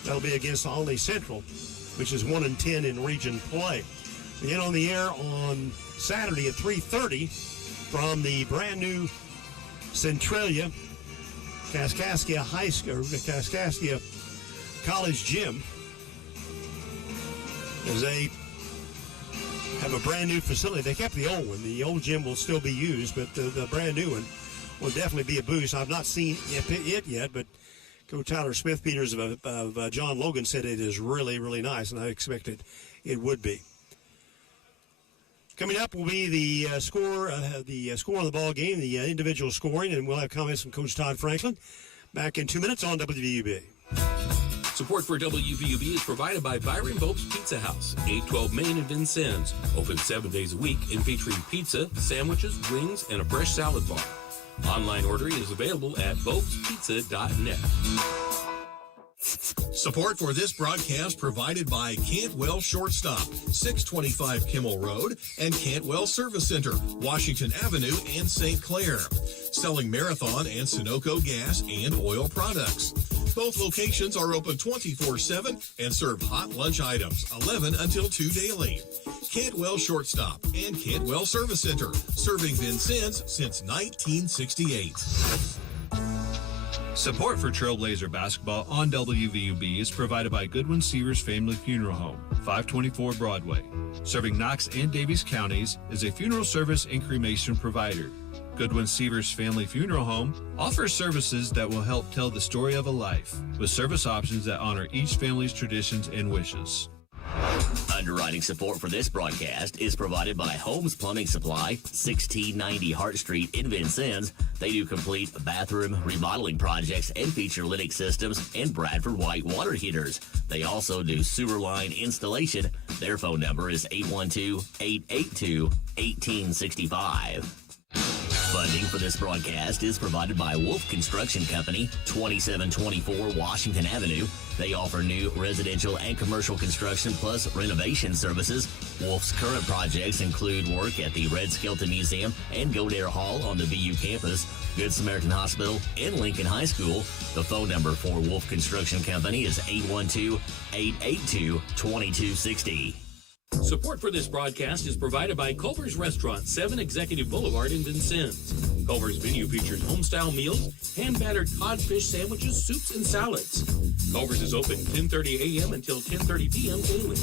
That'll be against Olney Central, which is 1-10 in region play. We get on the air on Saturday at 3:30 from the brand new Centralia Kaskaskia High School, Kaskaskia College Gym, as they have a brand new facility. They kept the old one. The old gym will still be used, but the brand new one will definitely be a boost. I've not seen it yet, but Coach Tyler Smith-Peters of John Logan said it is really, really nice, and I expected it would be. Coming up will be the score of the ball game, the individual scoring, and we'll have comments from Coach Todd Franklin. Back in 2 minutes on WVUB. Support for WVUB is provided by Byron Bopes Pizza House, 812 Main in Vincennes. Open 7 days a week and featuring pizza, sandwiches, wings, and a fresh salad bar. Online ordering is available at bopespizza.net. Support for this broadcast provided by Cantwell Shortstop, 625 Kimmel Road, and Cantwell Service Center, Washington Avenue and St. Clair. Selling Marathon and Sunoco gas and oil products. Both locations are open 24/7 and serve hot lunch items, 11 until 2 daily. Cantwell Shortstop and Cantwell Service Center, serving Vincennes since 1968. Support for Trailblazer basketball on WVUB is provided by Goodwin Seavers Family Funeral Home, 524 Broadway. Serving Knox and Davies counties is a funeral service and cremation provider. Goodwin Seavers Family Funeral Home offers services that will help tell the story of a life, with service options that honor each family's traditions and wishes. Underwriting support for this broadcast is provided by Holmes Plumbing Supply, 1690 Hart Street in Vincennes. They do complete bathroom remodeling projects and feature Linux systems and Bradford White water heaters. They also do sewer line installation. Their phone number is 812-882-1865. Funding for this broadcast is provided by Wolf Construction Company, 2724 Washington Avenue. They offer new residential and commercial construction plus renovation services. Wolf's current projects include work at the Red Skelton Museum and Godare Hall on the VU campus, Good Samaritan Hospital, and Lincoln High School. The phone number for Wolf Construction Company is 812-882-2260. Support for this broadcast is provided by Culver's Restaurant, 7 Executive Boulevard in Vincennes. Culver's menu features homestyle meals, hand-battered codfish sandwiches, soups, and salads. Culver's is open 10:30 a.m. until 10:30 p.m. daily.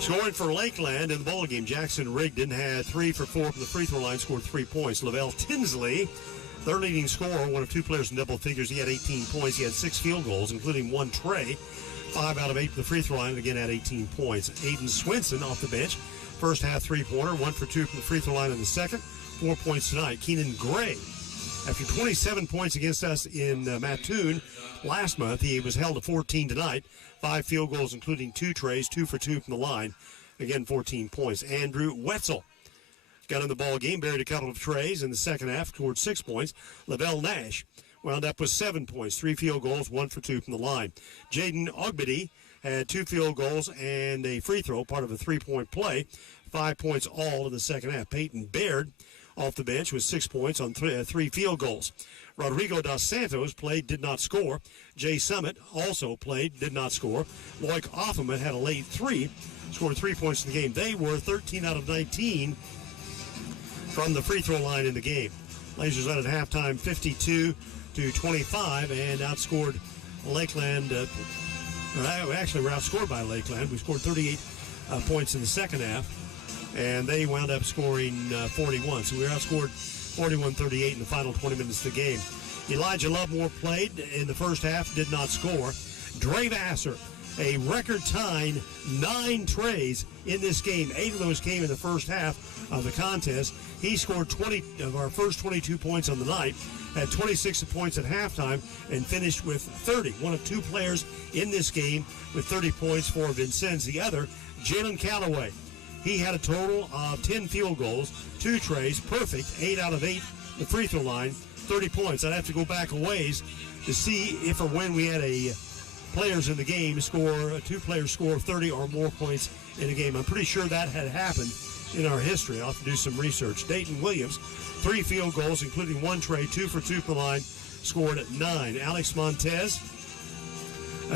Scoring for Lakeland in the bowl game, Jackson Rigdon had 3 for 4 from the free throw line, scored 3 points. Lavelle Tinsley, their leading scorer, one of 2 players in double figures. He had 18 points. He had 6 field goals, including 1 tray. 5 out of 8 from the free throw line, and again had 18 points. Aiden Swinson off the bench. First half three-pointer, 1 for 2 from the free throw line in the second. 4 points tonight. Keenan Gray, after 27 points against us in Mattoon last month, he was held to 14 tonight. 5 field goals, including 2 trays, 2 for 2 from the line. Again, 14 points. Andrew Wetzel got in the ball game, buried a couple of trays in the second half, scored 6 points. Lavelle Nash wound up with 7 points, 3 field goals, 1 for 2 from the line. Jaden Ogbedy had 2 field goals and a free throw, part of a 3-point play. 5 points all in the second half. Peyton Baird off the bench with 6 points on 3 field goals. Rodrigo Dos Santos played, did not score. Jay Summit also played, did not score. Loic Offerman had a late 3, scored 3 points in the game. They were 13 out of 19 from the free throw line in the game. Blazers led at halftime 52-25 and outscored Lakeland. Actually, we're outscored by Lakeland. We scored 38 points in the second half, and they wound up scoring 41. So we were outscored 41-38 in the final 20 minutes of the game. Elijah Lovemore played in the first half, did not score. Dre Vassar, a record-tying 9 trays in this game. 8 of those came in the first half of the contest. He scored 20 of our first 22 points on the night, had 26 points at halftime, and finished with 30. One of 2 players in this game with 30 points for Vincennes. The other, Jalen Calloway. He had a total of 10 field goals, 2 trays, perfect, 8 out of 8 the free throw line, 30 points. I'd have to go back a ways to see if or when we had a players in the game score, 2 players score 30 or more points in a game. I'm pretty sure that had happened in our history. I'll have to do some research. Dayton Williams, 3 field goals, including 1 tray, 2 for 2 from the line, scored 9. Alex Montez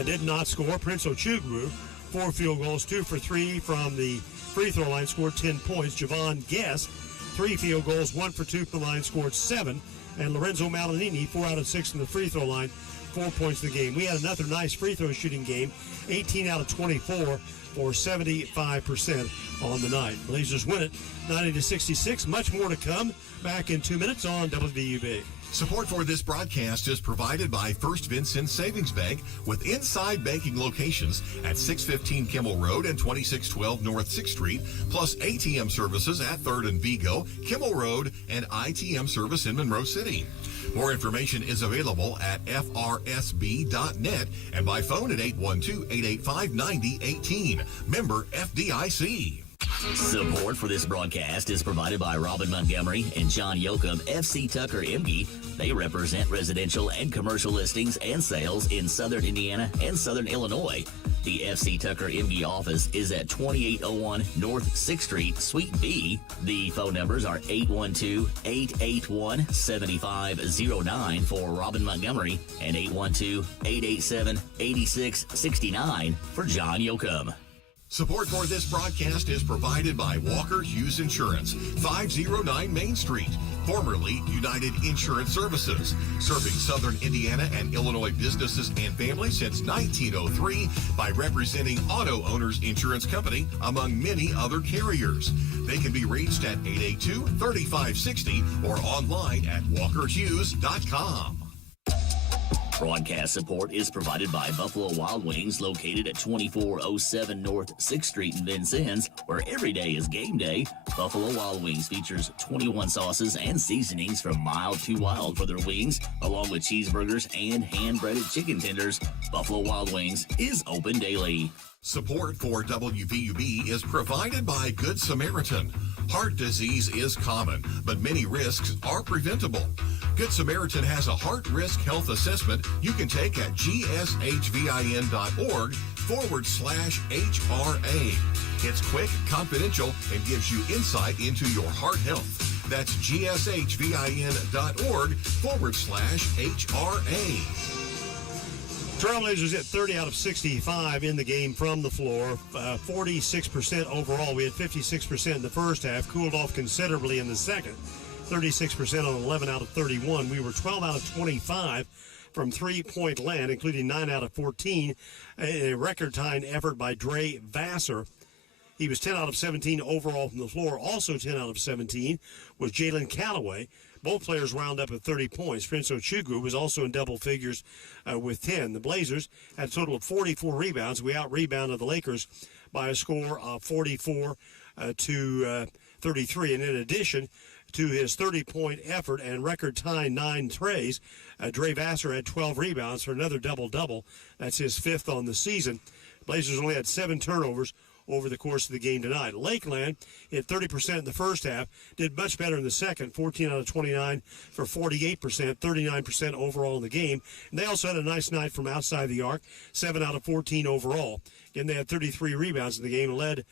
did not score. Prince Ochugwu, 4 field goals, 2 for 3 from the free throw line, scored 10 points. Javon Guest, 3 field goals, 1 for 2 from the line, scored 7. And Lorenzo Malinini, 4 out of 6 from the free throw line, 4 points in the game. We had another nice free throw shooting game, 18 out of 24 for 75% on the night. Blazers win it 90-66. Much more to come. Back in 2 minutes on WVUB. Support for this broadcast is provided by First Vincennes Savings Bank with inside banking locations at 615 Kimmel Road and 2612 North 6th Street, plus ATM services at 3rd and Vigo, Kimmel Road, and ITM service in Monroe City. More information is available at frsb.net and by phone at 812-885-9018. Member FDIC. Support for this broadcast is provided by Robin Montgomery and John Yoakum, FC Tucker MG. They represent residential and commercial listings and sales in Southern Indiana and Southern Illinois. The FC Tucker MG office is at 2801 North 6th Street, Suite B. The phone numbers are 812-881-7509 for Robin Montgomery and 812-887-8669 for John Yoakum. Support for this broadcast is provided by Walker Hughes Insurance, 509 Main Street. formerly United Insurance Services, serving Southern Indiana and Illinois businesses and families since 1903 by representing Auto Owners Insurance Company, among many other carriers. They can be reached at 882-3560 or online at walkerhughes.com. Broadcast support is provided by Buffalo Wild Wings, located at 2407 North 6th Street in Vincennes, where every day is game day. Buffalo Wild Wings features 21 sauces and seasonings from mild to wild for their wings, along with cheeseburgers and hand-breaded chicken tenders. Buffalo Wild Wings is open daily. Support for WVUB is provided by Good Samaritan. Heart disease is common, but many risks are preventable. Good Samaritan has a heart risk health assessment you can take at gshvin.org/HRA. It's quick, confidential, and gives you insight into your heart health. That's gshvin.org/HRA. Trailblazers hit 30 out of 65 in the game from the floor, 46% overall. We had 56% in the first half, cooled off considerably in the second, 36% on 11 out of 31. We were 12 out of 25 from three-point land, including 9 out of 14, a record-tying effort by Dre Vassar. He was 10 out of 17 overall from the floor. Also 10 out of 17 was Jalen Callaway. Both players wound up at 30 points. Prince Ochugwu was also in double figures with 10. The Blazers had a total of 44 rebounds. We out-rebounded the Lakers by a score of 44 to 33. And in addition to his 30-point effort and record-tying 9 trays, Dre Vassar had 12 rebounds for another double-double. That's his 5th on the season. Blazers only had 7 turnovers over the course of the game tonight. Lakeland hit 30% in the first half, did much better in the second, 14 out of 29 for 48%, 39% overall in the game. And they also had a nice night from outside the arc, 7 out of 14 overall. Again, they had 33 rebounds in the game, led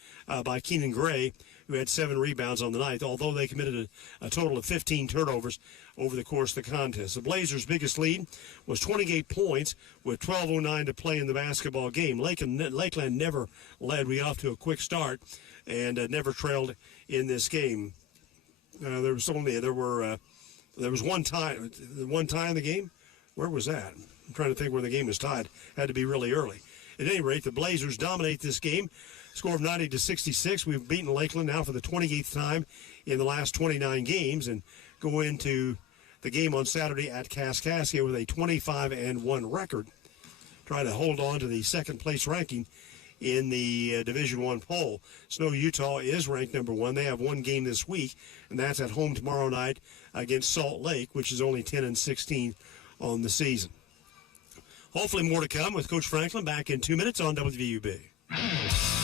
by Keenan Gray, who had 7 rebounds on the night, although they committed a total of 15 turnovers over the course of the contest. The Blazers' biggest lead was 28 points with 12:09 to play in the basketball game. Lakeland never led. We got off to a quick start and never trailed in this game. There was one tie in the game. Where was that? I'm trying to think where the game was tied. Had to be really early. At any rate, the Blazers dominate this game. Score of 90-66. We've beaten Lakeland now for the 28th time in the last 29 games and go into the game on Saturday at Kaskaskia with a 25-1 record. Try to hold on to the second place ranking in the Division I poll. Snow, Utah is ranked number 1. They have one game this week, and that's at home tomorrow night against Salt Lake, which is only 10-16 on the season. Hopefully more to come with Coach Franklin back in 2 minutes on WVUB.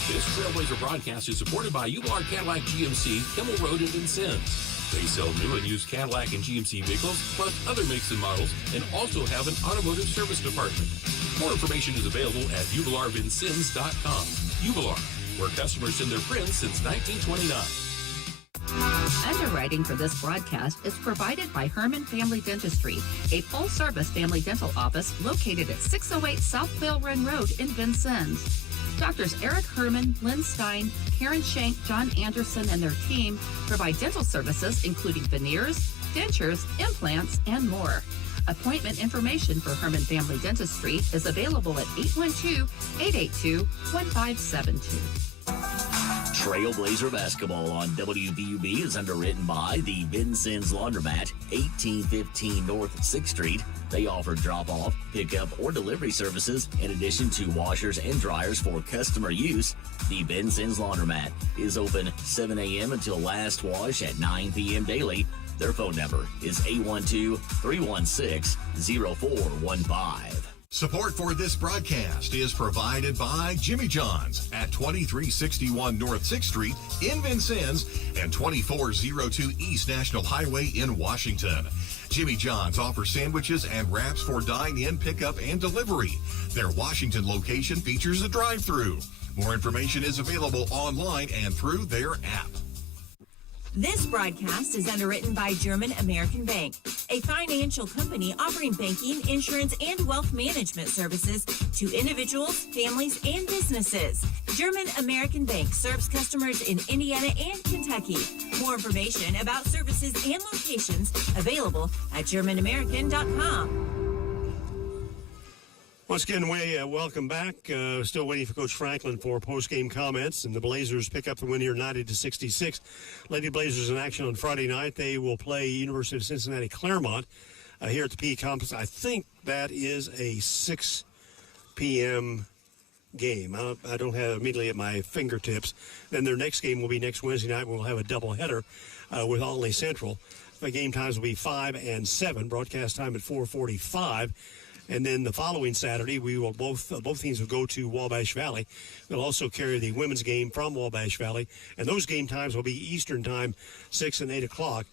This Trailblazer broadcast is supported by UR Cadillac GMC, Kimmel Road in Vincennes. They sell new and used Cadillac and GMC vehicles, plus other makes and models, and also have an automotive service department. More information is available at ubelarvincennes.com. Ubelar, where customers send their friends since 1929. Underwriting for this broadcast is provided by Herman Family Dentistry, a full-service family dental office located at 608 South Quail Run Road in Vincennes. Doctors Eric Herman, Lynn Stein, Karen Shank, John Anderson, and their team provide dental services including veneers, dentures, implants, and more. Appointment information for Herman Family Dentistry is available at 812-882-1572. Trailblazer basketball on WVUB is underwritten by the Vincennes Laundromat, 1815 North 6th Street. They offer drop-off, pickup, or delivery services in addition to washers and dryers for customer use. The Vincennes Laundromat is open 7 a.m. until last wash at 9 p.m. daily. Their phone number is 812-316-0415. Support for this broadcast is provided by Jimmy John's at 2361 North 6th Street in Vincennes and 2402 East National Highway in Washington. Jimmy John's offers sandwiches and wraps for dine-in, pickup, and delivery. Their Washington location features a drive-thru. More information is available online and through their app. This broadcast is underwritten by German American Bank, a financial company offering banking, insurance, and wealth management services to individuals, families, and businesses. German American Bank serves customers in Indiana and Kentucky. More information about services and locations available at GermanAmerican.com. Once again, welcome back. Still waiting for Coach Franklin for post-game comments, and the Blazers pick up the win here 90-66. Lady Blazers in action on Friday night. They will play University of Cincinnati Claremont here at the PE Complex. I think that is a 6 p.m. game. I don't have it immediately at my fingertips. Then their next game will be next Wednesday night. We'll have a doubleheader with Olney Central. The game times will be 5 and 7. Broadcast time at 4:45. And then the following Saturday, we will both teams will go to Wabash Valley. We'll also carry the women's game from Wabash Valley, and those game times will be Eastern time, 6 and 8 o'clock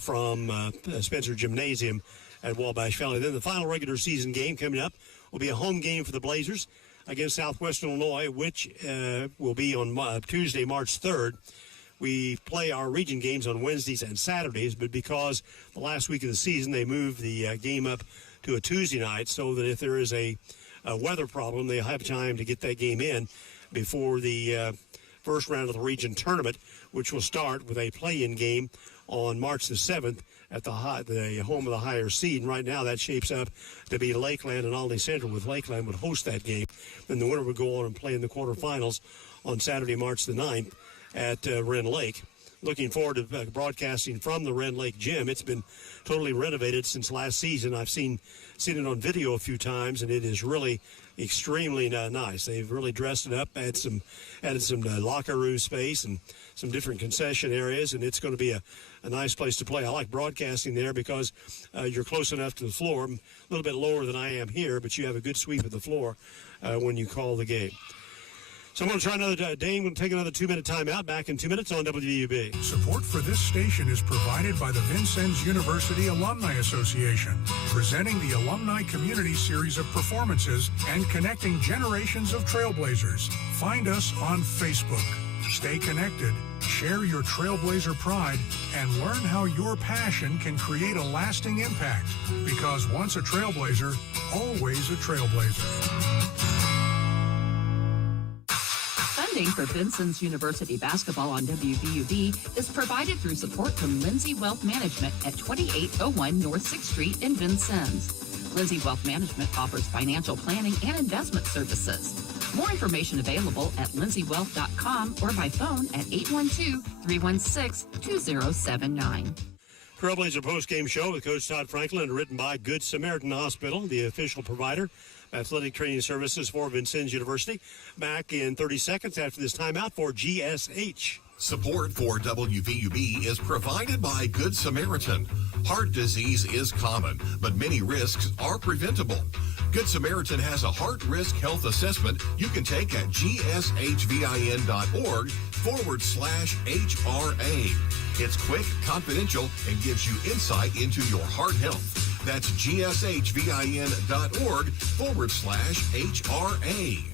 from Spencer Gymnasium at Wabash Valley. Then the final regular season game coming up will be a home game for the Blazers against Southwestern Illinois, which will be on Tuesday, March 3rd. We play our region games on Wednesdays and Saturdays, but because the last week of the season, they moved the game up to a Tuesday night so that if there is a weather problem, they'll have time to get that game in before the first round of the region tournament, which will start with a play-in game on March the 7th at the home of the higher seed. And right now that shapes up to be Lakeland and Olney Central, with Lakeland would host that game. Then the winner would go on and play in the quarterfinals on Saturday, March the 9th at Wren Lake. Looking forward to broadcasting from the Wren Lake Gym. It's been totally renovated since last season. I've seen it on video a few times, and it is really extremely nice. They've really dressed it up, added some locker room space and some different concession areas, and it's going to be a nice place to play. I like broadcasting there because you're close enough to the floor, a little bit lower than I am here, but you have a good sweep of the floor when you call the game. So I'm going to try another Dane. We'll take another 2-minute timeout. Back in 2 minutes on WVUB. Support for this station is provided by the Vincennes University Alumni Association, presenting the Alumni Community Series of performances and connecting generations of trailblazers. Find us on Facebook. Stay connected, share your trailblazer pride, and learn how your passion can create a lasting impact. Because once a trailblazer, always a trailblazer. Funding for Vincennes University basketball on WVUB is provided through support from Lindsay Wealth Management at 2801 North 6th Street in Vincennes. Lindsay Wealth Management offers financial planning and investment services. More information available at lindsaywealth.com or by phone at 812-316-2079. Trailblazer postgame show with Coach Todd Franklin and written by Good Samaritan Hospital, the official provider athletic training services for Vincennes University. Back in 30 seconds after this timeout for GSH. Support for WVUB is provided by Good Samaritan. Heart disease is common, but many risks are preventable. Good Samaritan has a heart risk health assessment you can take at gshvin.org/HRA. It's quick, confidential, and gives you insight into your heart health. That's gshvin.org/HRA.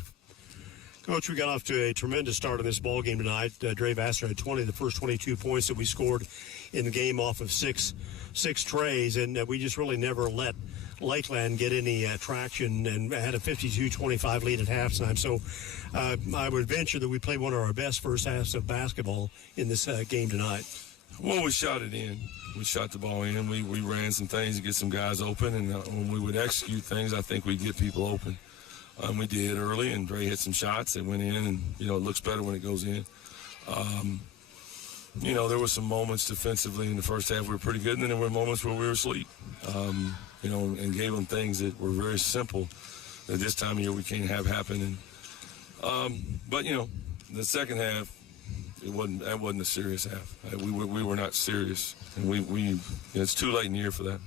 Coach, we got off to a tremendous start in this ball game tonight. Dre Vassar had 20 of the first 22 points that we scored in the game off of six trays, and we just really never let Lakeland get any traction and had a 52-25 lead at halftime. So I would venture that we played one of our best first halves of basketball in this game tonight. Well, we shot it in. We shot the ball in. We ran some things to get some guys open, and when we would execute things, I think we'd get people open. We did early, and Dre hit some shots that went in, and, it looks better when it goes in. There were some moments defensively in the first half we were pretty good, and then there were moments where we were asleep, and gave them things that were very simple that this time of year we can't have happen. But the second half, that wasn't a serious half. We were not serious, and it's too late in the year for that.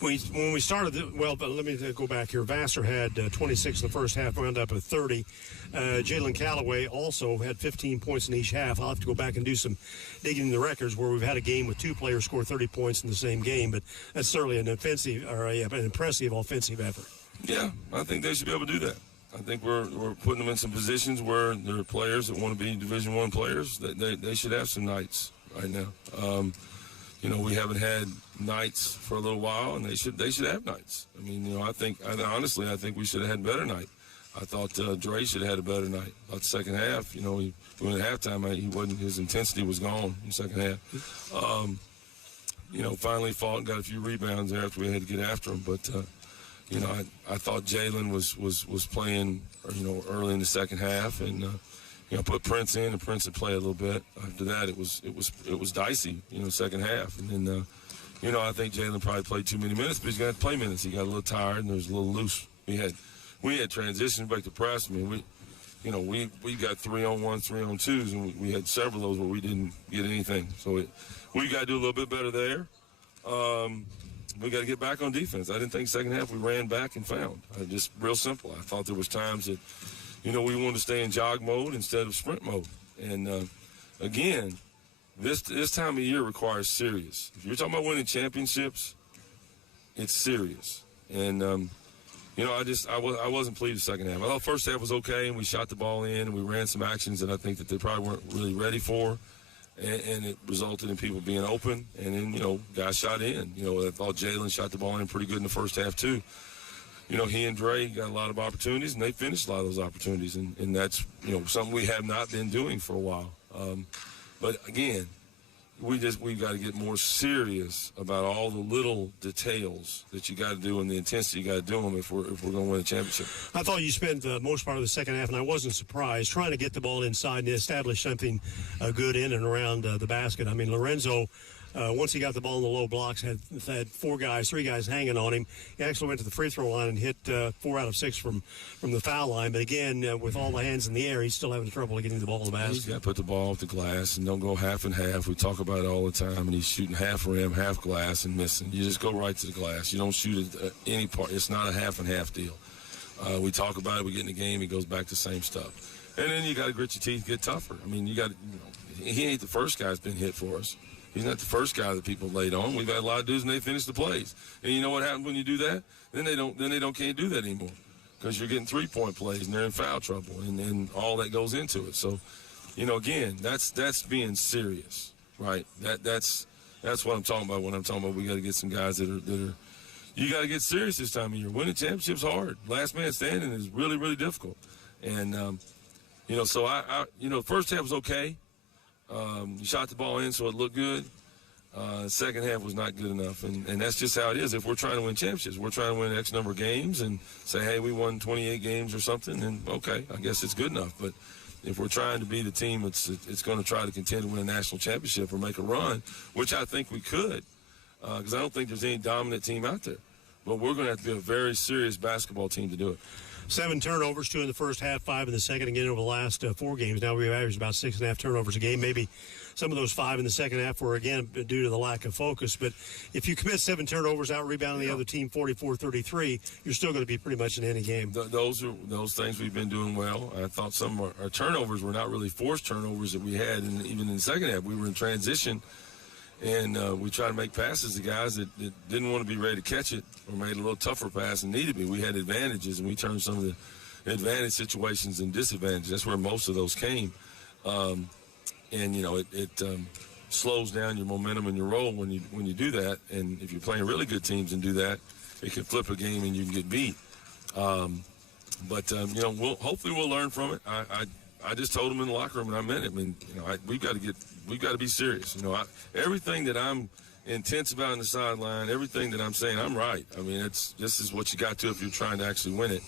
When we started, but let me go back here. Vassar had 26 in the first half, wound up at 30. Jalen Calloway also had 15 points in each half. I'll have to go back and do some digging in the records where we've had a game with two players score 30 points in the same game, but that's certainly an impressive offensive effort. Yeah, I think they should be able to do that. I think we're putting them in some positions where there are players that want to be Division I players. They should have some nights right now. we haven't had nights for a little while, and they should have nights. I mean, honestly, I think we should have had a better night. I thought Dre should have had a better night. About the second half, he went at halftime. His intensity was gone in the second half. Finally fought and got a few rebounds there after we had to get after him. But I thought Jalen was playing, early in the second half, and put Prince in, and Prince would play a little bit. After that, it was dicey, second half, and then I think Jalen probably played too many minutes, but he's got to play minutes. He got a little tired and there was a little loose. We had transitions back to press. I mean, we got 3-on-1s, 3-on-2s, and we had several of those where we didn't get anything. So we got to do a little bit better there. We got to get back on defense. I didn't think second half we ran back and found. Just real simple. I thought there was times that, we wanted to stay in jog mode instead of sprint mode. And, again, this time of year requires serious. If you're talking about winning championships, it's serious. And, I wasn't pleased with the second half. I thought first half was okay, and we shot the ball in, and we ran some actions that I think that they probably weren't really ready for, and it resulted in people being open. And then, guys shot in. I thought Jalen shot the ball in pretty good in the first half too. He and Dre got a lot of opportunities, and they finished a lot of those opportunities, and that's, something we have not been doing for a while. But again, we've got to get more serious about all the little details that you got to do and the intensity you got to do them if we're going to win a championship. I thought you spent the most part of the second half, and I wasn't surprised, trying to get the ball inside and establish something good in and around the basket. I mean, Lorenzo, once he got the ball in the low blocks, had three guys hanging on him. He actually went to the free throw line and hit 4 out of 6 from the foul line. But again, with all the hands in the air, he's still having trouble getting the ball in the basket. He's got to put the ball off the glass and don't go half and half. We talk about it all the time, and he's shooting half rim, half glass, and missing. You just go right to the glass. You don't shoot it any part. It's not a half and half deal. We talk about it. We get in the game. He goes back to the same stuff. And then you got to grit your teeth, get tougher. I mean, he ain't the first guy that's been hit for us. He's not the first guy that people laid on. We've had a lot of dudes, and they finish the plays. And you know what happens when you do that? Then they can't do that anymore because you're getting 3-point plays, and they're in foul trouble, and all that goes into it. So, again, that's being serious, right? That's what I'm talking about when I'm talking about we got to get some guys that are. You got to get serious this time of year. Winning championships hard. Last man standing is really, really difficult. And so I first half was okay. You shot the ball in, so it looked good. Second half was not good enough, and that's just how it is. If we're trying to win championships, we're trying to win X number of games and say, hey, we won 28 games or something, then okay, I guess it's good enough. But if we're trying to be the team it's going to try to contend to win a national championship or make a run, which I think we could, because I don't think there's any dominant team out there. But we're going to have to be a very serious basketball team to do it. 7 turnovers, 2 in the first half, 5 in the second. Again, over the last 4 games, now we've averaged about 6.5 turnovers a game. Maybe some of those 5 in the second half were, again, due to the lack of focus. But if you commit 7 turnovers, out-rebounding the other team 44-33, you're still going to be pretty much in any game. Those things we've been doing well. I thought some of our turnovers were not really forced turnovers that we had, and even in the second half. We were in transition, and we tried to make passes to guys that didn't want to be ready to catch it or made a little tougher pass and needed to be. We had advantages, and we turned some of the advantage situations and disadvantages. That's where most of those came. It slows down your momentum and your roll when you do that. And if you're playing really good teams and do that, it can flip a game and you can get beat. Hopefully we'll learn from it. I just told them in the locker room, and I meant it. I mean, we've got to be serious. Everything that I'm intense about on the sideline, everything that I'm saying, I'm right. I mean, this is what you got to if you're trying to actually win it.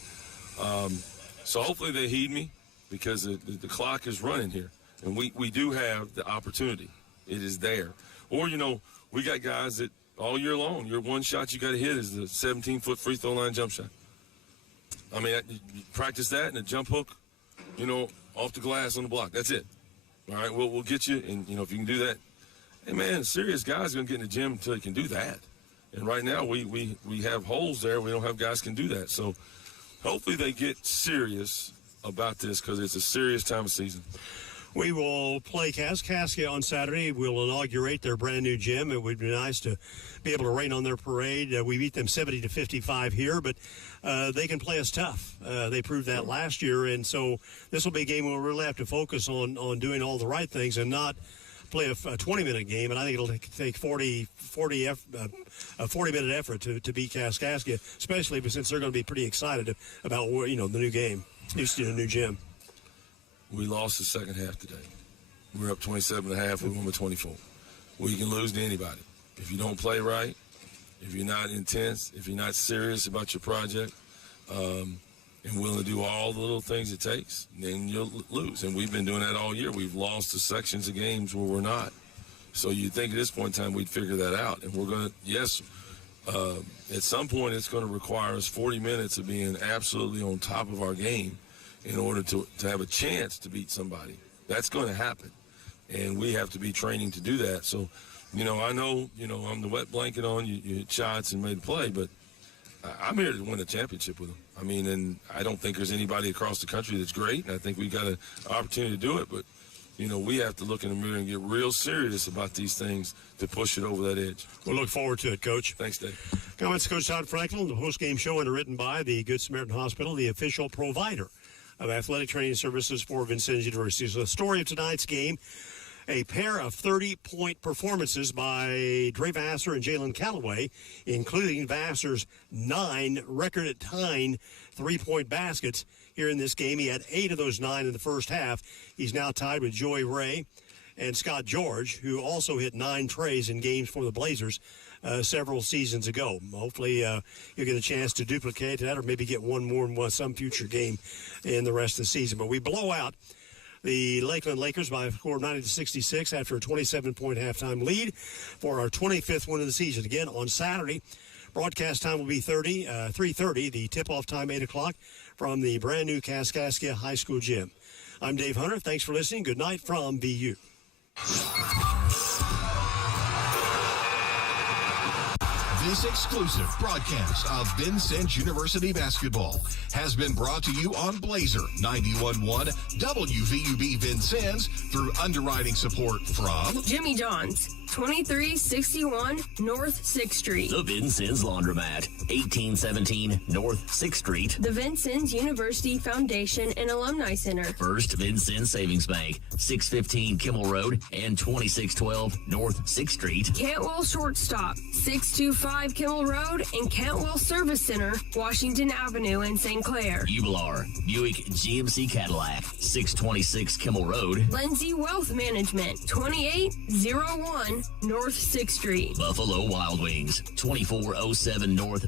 So hopefully they heed me, because the clock is running here, and we do have the opportunity. It is there. Or we got guys that all year long, your one shot you got to hit is the 17-foot free throw line jump shot. I mean, you practice that and a jump hook, off the glass on the block. That's it. All right, we'll get you, and if you can do that, hey man, serious guys are gonna get in the gym until they can do that. And right now we have holes there. We don't have guys can do that. So hopefully they get serious about this, because it's a serious time of season. We will play Kaskaskia on Saturday. We'll inaugurate their brand new gym. It would be nice to be able to rain on their parade. We beat them 70-55 here, but they can play us tough. They proved that last year, and so this will be a game where we'll really have to focus on doing all the right things and not play a 20-minute game, and I think it'll take a 40-minute effort to beat Kaskaskia, especially since they're going to be pretty excited about the new game, new gym. We lost the second half today. We're up 27.5. We won by 24. We can lose to anybody. If you don't play right, if you're not intense, if you're not serious about your project, and willing to do all the little things it takes, then you'll lose. And we've been doing that all year. We've lost to sections of games where we're not. So you'd think at this point in time we'd figure that out. And we're going to, yes, at some point it's going to require us 40 minutes of being absolutely on top of our game in order to have a chance to beat somebody. That's going to happen. And we have to be training to do that. So, I know, I'm the wet blanket on, you hit shots and made a play, but I'm here to win a championship with them. I mean, and I don't think there's anybody across the country that's great, and I think we got an opportunity to do it, but, we have to look in the mirror and get real serious about these things to push it over that edge. We'll look forward to it, Coach. Thanks, Dave. Comments, Coach Todd Franklin, the post-game show underwritten by the Good Samaritan Hospital, the official provider of athletic training services for Vincennes University. So the story of tonight's game, a pair of 30-point performances by Dre Vassar and Jalen Callaway, including Vassar's 9 record-tying three-point baskets here in this game. He had 8 of those 9 in the first half. He's now tied with Joey Ray and Scott George, who also hit 9 trays in games for the Blazers several seasons ago. Hopefully you'll get a chance to duplicate that or maybe get one more in some future game in the rest of the season. But we blow out the Lakeland Lakers by a score of 90-66 after a 27-point halftime lead for our 25th win of the season. Again, on Saturday, broadcast time will be 3:30. The tip-off time, 8 o'clock, from the brand-new Kaskaskia High School gym. I'm Dave Hunter. Thanks for listening. Good night from VU. This exclusive broadcast of Vincennes University basketball has been brought to you on Blazer 91.1 WVUB Vincennes through underwriting support from Jimmy John's, 2361 North 6th Street. The Vincennes Laundromat, 1817 North 6th Street. The Vincennes University Foundation and Alumni Center. First Vincennes Savings Bank, 615 Kimmel Road and 2612 North 6th Street. Cantwell Shortstop, 625 Kimmel Road and Cantwell Service Center, Washington Avenue in St. Clair. Ubelar, Buick GMC Cadillac, 626 Kimmel Road. Lindsay Wealth Management, 2801 North 6th Street. Buffalo Wild Wings, 2407 North